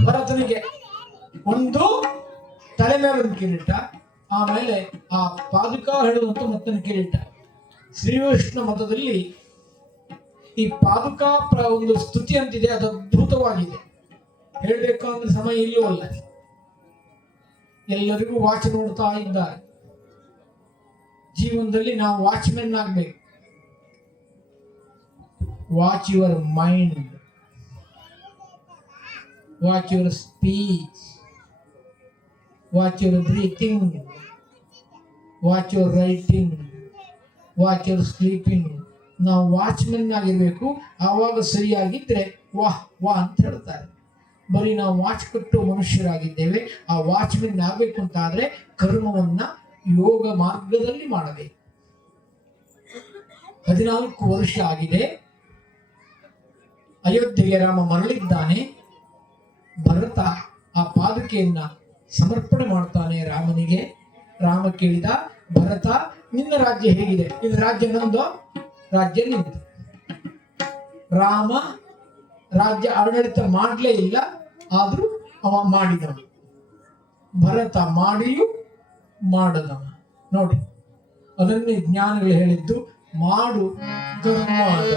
ಭರತನಿಗೆ ಒಂದು ತಲೆ ಮೇಲೆ ಒಂದು ಕಿರೀಟ, ಆಮೇಲೆ ಆ ಪಾದುಕಾ ಹೇಳುವಂತ ಮತ್ತೊಂದು ಕಿರೀಟ. ಶ್ರೀವೈಷ್ಣವ ಮತದಲ್ಲಿ ಈ ಪಾದುಕಾ ಒಂದು ಸ್ತುತಿ ಅಂತಿದೆ, ಅದು ಅದ್ಭುತವಾಗಿದೆ. ಹೇಳಬೇಕು ಅಂದ್ರೆ ಸಮಯ ಇಲ್ಲೂ ಅಲ್ಲ. ಎಲ್ಲರಿಗೂ ವಾಚ್ ನೋಡ್ತಾ ಇದ್ದಾರೆ. ಜೀವನದಲ್ಲಿ ನಾವು ವಾಚ್ಮೆನ್ ಆಗ್ಬೇಕು. Watch your mind, watch your speech, watch your breathing, watch your writing, watch your sleeping. ನಾವು ವಾಚ್ಮೆನ್ ಆಗಿರ್ಬೇಕು. ಆವಾಗ ಸರಿಯಾಗಿದ್ರೆ ವಾಹ್ ವಾಹ್ ಅಂತ ಹೇಳ್ತಾರೆ. ಬರೀ ನಾವು ವಾಚ್ ಕಟ್ಟು ಮನುಷ್ಯರಾಗಿದ್ದೇವೆ. ಆ ವಾಚ್ಮೆನ್ ಆಗ್ಬೇಕು ಅಂತ ಆದ್ರೆ ಕರ್ಮವನ್ನ ಯೋಗ ಮಾರ್ಗದಲ್ಲಿ ಮಾಡಬೇಕು. 14 ವರ್ಷ ಆಗಿದೆ. ಅಯೋಧ್ಯೆಗೆ ರಾಮ ಮರಳಿದ್ದಾನೆ. ಭರತ ಆ ಪಾದುಕೆಯನ್ನ ಸಮರ್ಪಣೆ ಮಾಡ್ತಾನೆ ರಾಮನಿಗೆ. ರಾಮ ಕೇಳಿದ, ಭರತ ನಿನ್ನ ರಾಜ್ಯ ಹೇಗಿದೆ? ನಿನ್ನ ರಾಜ್ಯ ನಂದು, ರಾಜ್ಯ ನಿಂತು. ರಾಮ ರಾಜ್ಯ ಆಡಳಿತ ಮಾಡಲೇ ಇಲ್ಲ, ಆದ್ರೂ ಅವ ಮಾಡಿದವ. ಭರತ ಮಾಡಿಯೂ ಮಾಡದವ. ನೋಡಿ, ಅದನ್ನೇ ಜ್ಞಾನಿಗಳು ಹೇಳಿದ್ದು, ಮಾಡು ಕರ್ಮದ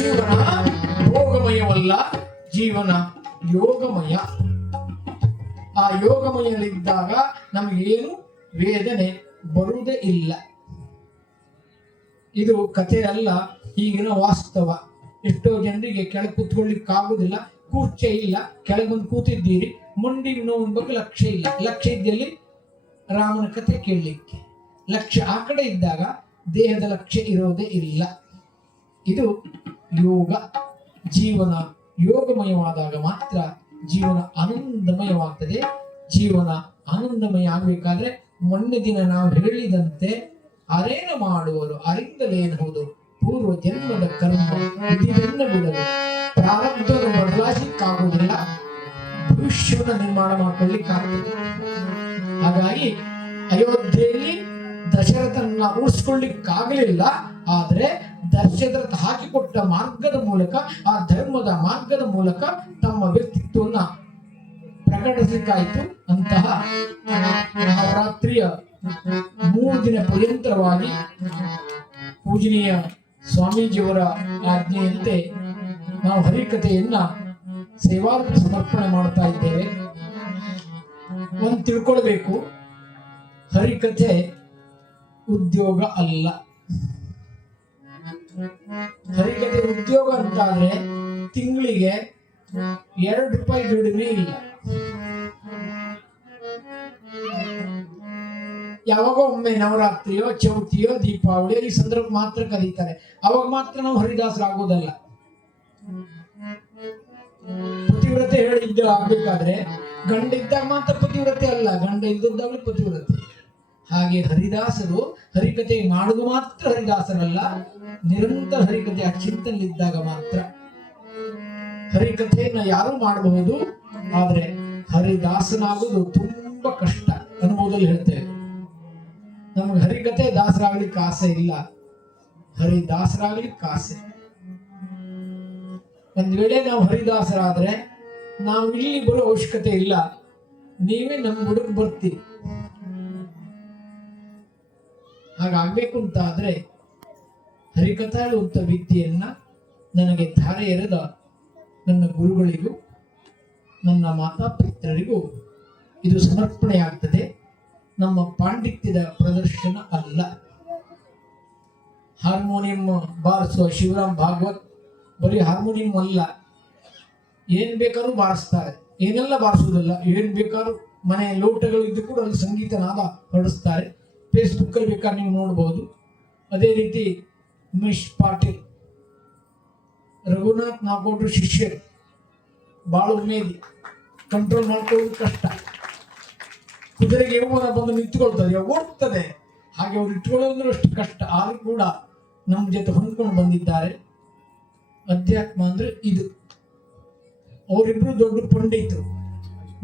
ಜೀವನ ಭೋಗಮಯವಲ್ಲ, ಜೀವನ ಯೋಗಮಯ. ಆ ಯೋಗಮಯಲ್ಲಿದ್ದಾಗ ನಮಗೇನು ವೇದನೆ ಬರುವುದೇ ಇಲ್ಲ. ಇದು ಕಥೆ ಅಲ್ಲ, ಈಗಿನ ವಾಸ್ತವ. ಎಷ್ಟೋ ಜನರಿಗೆ ಕೆಳಗೆ ಕೂತ್ಕೊಳ್ಳಿಕ್ಕಾಗುದಿಲ್ಲ, ಕೂರ್ಚೆ ಇಲ್ಲ, ಕೆಳಗೊಂದು ಕೂತಿದ್ದೀರಿ, ಮಂಡಿ ನೋವಿನ ಬಗ್ಗೆ ಲಕ್ಷ್ಯ ಇಲ್ಲ. ಲಕ್ಷ್ಯ ಇದ್ದಲ್ಲಿ ರಾಮನ ಕಥೆ ಕೇಳಲಿಕ್ಕೆ, ಲಕ್ಷ್ಯ ಆ ಕಡೆ ಇದ್ದಾಗ ದೇಹದ ಲಕ್ಷ್ಯ ಇರೋದೇ ಇಲ್ಲ. ಇದು ಯೋಗ. ಜೀವನ ಯೋಗಮಯವಾದಾಗ ಮಾತ್ರ ಜೀವನ ಆನಂದಮಯವಾಗ್ತದೆ. ಜೀವನ ಆನಂದಮಯ ಆಗಬೇಕಾದ್ರೆ ಮೊನ್ನೆ ದಿನ ನಾವು ಹೇಳಿದಂತೆ ಅರೇನ ಮಾಡುವರು ಅರಿಂದಲೇನಹುದು ಪೂರ್ವ ಜನ್ಮದ ಕರ್ಮ ವಿಧಿವೆನ್ನ ಬಿಡಲು. ಪ್ರಾರಬ್ಧವನ್ನು ಬದಲಾಯಿಸಲಿಕ್ಕಾಗುವುದಿಲ್ಲ, ಭವಿಷ್ಯವನ್ನು ನಿರ್ಮಾಣ ಮಾಡ್ಕೊಳ್ಳಿಕ್ಕಾಗ್ತದೆ. ಹಾಗಾಗಿ ಅಯೋಧ್ಯೆಯಲ್ಲಿ ದಶರಥನ ಉಳಿಸ್ಕೊಳ್ಳಿಕ್ಕಾಗಲಿಲ್ಲ. ಆದ್ರೆ ದಶರಥ ಹಾಕಿಕೊಟ್ಟ ಮಾರ್ಗದ ಮೂಲಕ, ಆ ಧರ್ಮದ ಮಾರ್ಗದ ಮೂಲಕ ತಮ್ಮ ವ್ಯಕ್ತಿತ್ವವನ್ನ ಪ್ರಕಟಿಸಲಿಕ್ಕಾಯಿತು. ಅಂತಹ ನವರಾತ್ರಿಯ 3 ದಿನ ಪರ್ಯಂತರವಾಗಿ ಪೂಜನೀಯ ಸ್ವಾಮೀಜಿಯವರ ಆಜ್ಞೆಯಂತೆ ನಾವು ಹರಿಕಥೆಯನ್ನ ಸೇವಾರ್ಥ ಸಮರ್ಪಣೆ ಮಾಡ್ತಾ ಇದ್ದೇವೆ. ಒಂದು ತಿಳ್ಕೊಳ್ಬೇಕು, ಹರಿಕಥೆ ಉದ್ಯೋಗ ಅಲ್ಲ. ಹರಿಕಥೆ ಉದ್ಯೋಗ ಅಂತಾದ್ರೆ ತಿಂಗಳಿಗೆ 2 ರೂಪಾಯಿ ದುಡಿಮೆ ಇಲ್ಲ. ಯಾವಾಗ ಒಮ್ಮೆ ನವರಾತ್ರಿಯೋ ಚೌತಿಯೋ ದೀಪಾವಳಿಯೋ ಈ ಸಂದರ್ಭ ಮಾತ್ರ ಕರೀತಾರೆ, ಅವಾಗ ಮಾತ್ರ ನಾವು ಹರಿದಾಸರಾಗೋದಲ್ಲ. ಪತಿವ್ರತೆ ಹೇಳಿದ್ದ ಆಗ್ಬೇಕಾದ್ರೆ ಗಂಡ ಇದ್ದಾಗ ಮಾತ್ರ ಪತಿವ್ರತೆ ಅಲ್ಲ, ಗಂಡ ಇದ್ದದ್ದಾಗಲೂ ಪತಿವ್ರತೆ. ಹಾಗೆ ಹರಿದಾಸರು ಹರಿಕಥೆ ಮಾಡುವುದು ಮಾತ್ರ ಹರಿದಾಸರಲ್ಲ, ನಿರಂತರ ಹರಿಕಥೆ ಚಿಂತನೆಯಲ್ಲಿದ್ದಾಗ ಮಾತ್ರ. ಹರಿಕಥೆಯನ್ನ ಯಾರು ಮಾಡಬಹುದು, ಆದ್ರೆ ಹರಿದಾಸನಾಗುವುದು ತುಂಬಾ ಕಷ್ಟ. ಅನುಭವದಲ್ಲಿ ಹೇಳ್ತೇವೆ. ನಮಗೆ ಹರಿಕಥೆ ದಾಸರಾಗ್ಲಿಕ್ಕೆ ಆಸೆ ಇಲ್ಲ, ಹರಿದಾಸರಾಗ್ಲಿಕ್ಕೆ ಆಸೆ. ಒಂದ್ ವೇಳೆ ನಾವು ಹರಿದಾಸರಾದ್ರೆ ನಾವು ಇಲ್ಲಿ ಬರೋ ಅವಶ್ಯಕತೆ ಇಲ್ಲ, ನೀವೇ ನಮ್ಮ ಹುಡುಗ ಬರ್ತೀವಿ. ಹಾಗಾಗ್ಬೇಕು ಅಂತ ಆದ್ರೆ ಹರಿಕಥಾ ಹೇಳುವಂತ ವಿದ್ಯೆಯನ್ನ ನನಗೆ ಧಾರೆ ಎರೆದ ನನ್ನ ಗುರುಗಳಿಗೂ ನನ್ನ ಮಾತಾಪಿತರಿಗೂ ಇದು ಸಮರ್ಪಣೆ ಆಗ್ತದೆ. ನಮ್ಮ ಪಾಂಡಿತ್ಯದ ಪ್ರದರ್ಶನ ಅಲ್ಲ. ಹಾರ್ಮೋನಿಯಂ ಬಾರಿಸುವ ಶಿವರಾಮ್ ಭಾಗವತ್ ಬರೀ ಹಾರ್ಮೋನಿಯಂ ಅಲ್ಲ, ಏನ್ ಬೇಕಾದ್ರೂ ಬಾರಿಸ್ತಾರೆ. ಏನೆಲ್ಲ ಬಾರಿಸುವುದಲ್ಲ, ಏನ್ ಬೇಕಾದ್ರೂ ಮನೆ ಲೋಟಗಳು ಇದ್ದು ಕೂಡ ಅಲ್ಲಿ ಸಂಗೀತ ನಾದ ಹೊರಡಿಸ್ತಾರೆ. ಫೇಸ್ಬುಕ್ ಅಲ್ಲಿ ಬೇಕಾದ್ರೆ ನೀವು ನೋಡಬಹುದು. ಅದೇ ರೀತಿ ಉಮೇಶ್ ಪಾಟೀಲ್, ರಘುನಾಥ್ ನಾಗೋಡ್ರು ಶಿಷ್ಯರು, ಬಹಳ ಉಮೇದಿ, ಕಂಟ್ರೋಲ್ ಮಾಡ್ಕೊಳ್ಳೋದು ಕಷ್ಟ. ಕುದುರೆಗೆ ಯೌವನ ಬಂದು ನಿಂತ್ಕೊಳ್ತದೆ, ಹೋಗ್ತದೆ, ಹಾಗೆ ಅವ್ರು ಇಟ್ಕೊಳ್ಳೋದ್ರು ಅಷ್ಟು ಕಷ್ಟ. ಆದ್ರೂ ಕೂಡ ನಮ್ಮ ಜೊತೆ ಹೊಂದ್ಕೊಂಡು ಬಂದಿದ್ದಾರೆ. ಅಧ್ಯಾತ್ಮ ಅಂದ್ರೆ ಇದು. ಅವರಿಬ್ರು ದೊಡ್ಡ ಪಂಡಿತರು,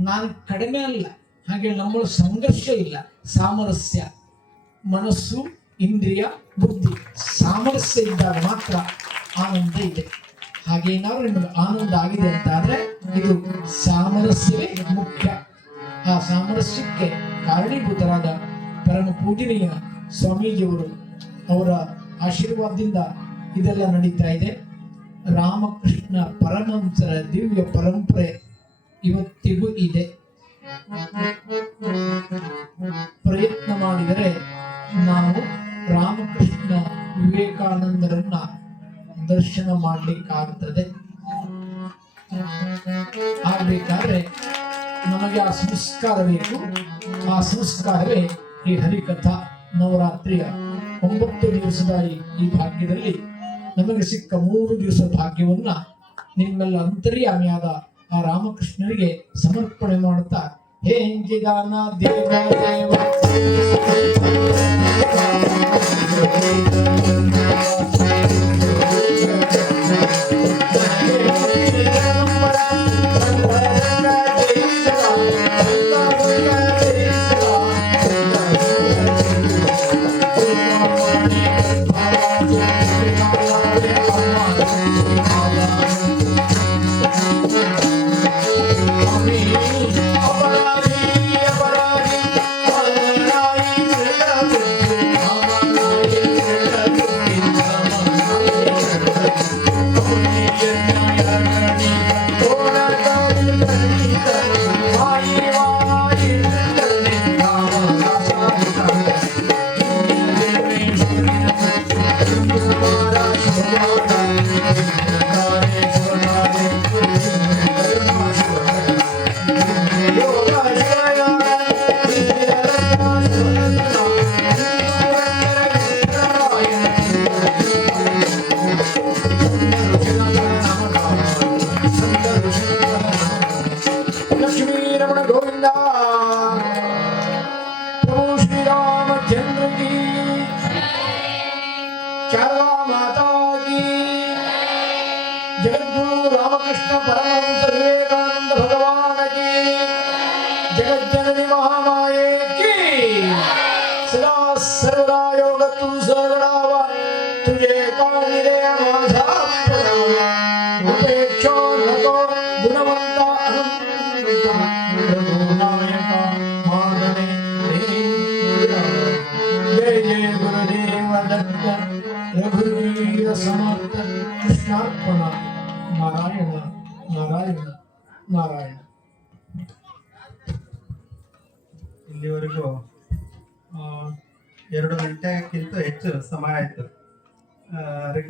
ನಾನು ಕಡಿಮೆ ಅಲ್ಲ. ಹಾಗೆ ನಮ್ಮ ಸಂಘರ್ಷ ಇಲ್ಲ, ಸಾಮರಸ್ಯ. ಮನಸ್ಸು, ಇಂದ್ರಿಯ, ಬುದ್ಧಿ ಸಾಮರಸ್ಯ ಇದ್ದಾಗ ಮಾತ್ರ ಆನಂದ ಇದೆ. ಹಾಗೇನಾದ್ರೂ ನಿಮಗೆ ಆನಂದ ಆಗಿದೆ ಅಂತ ಆದ್ರೆ ಇದು ಸಾಮರಸ್ಯವೇ ಮುಖ್ಯ. ಆ ಸಾಮರಸ್ಯಕ್ಕೆ ಕಾರಣೀಭೂತರಾದ ಪರಮ ಪೂಜನೀಯ ಸ್ವಾಮೀಜಿಯವರು, ಅವರ ಆಶೀರ್ವಾದದಿಂದ ಇದೆಲ್ಲ ನಡೀತಾ ಇದೆ. ರಾಮಕೃಷ್ಣ ಪರಮಹಂಸರ ದಿವ್ಯ ಪರಂಪರೆ ಇವತ್ತಿಗೂ ಇದೆ. ಪ್ರಯತ್ನ ಮಾಡಿದರೆ ನಾವು ರಾಮಕೃಷ್ಣ ವಿವೇಕಾನಂದರನ್ನ ದರ್ಶನ ಮಾಡ್ಲಿಕ್ಕಾಗ್ತದೆ. ಆಗ್ಬೇಕಾದ್ರೆ ನಮಗೆ ಆ ಸಂಸ್ಕಾರ ಬೇಕು. ಆ ಸಂಸ್ಕಾರವೇ ಈ ಹರಿಕಥಾ ನವರಾತ್ರಿಯ 9 ದಿವಸದ ಈ ಭಾಗ್ಯದಲ್ಲಿ ನಮಗೆ ಸಿಕ್ಕ 3 ದಿವಸದ ಭಾಗ್ಯವನ್ನ ನಿಮ್ಮೆಲ್ಲ ಅಂತರ್ಯಾಮಿಯಾದ ಆ ರಾಮಕೃಷ್ಣರಿಗೆ ಸಮರ್ಪಣೆ ಮಾಡುತ್ತಾ, ಹೇ ಎಂಜಿದಾನ ದೇವ ದೇವ लक्ष्मी रमण गोविंदा प्रभु श्री रामचंद्र की शारदा माता की जगद्गुरु रामकृष्ण परमहंस विवेकानंद भगवान की जगज्जननी महामाये की सदा सर्वदा योग तू सगडावा तुझे पाणी रे माझा उपेक्षा नको गुणवंता अनंता रघुनायका मानने जय जय गुरुदेव दत्त रघुवीर समर्थ कृष्णार्पण नारायण नारायण नारायण. ಇಲ್ಲಿವರೆಗೂ 2 ಗಂಟೆಗಿಂತ ಹೆಚ್ಚು ಸಮಯ ಆಯಿತು.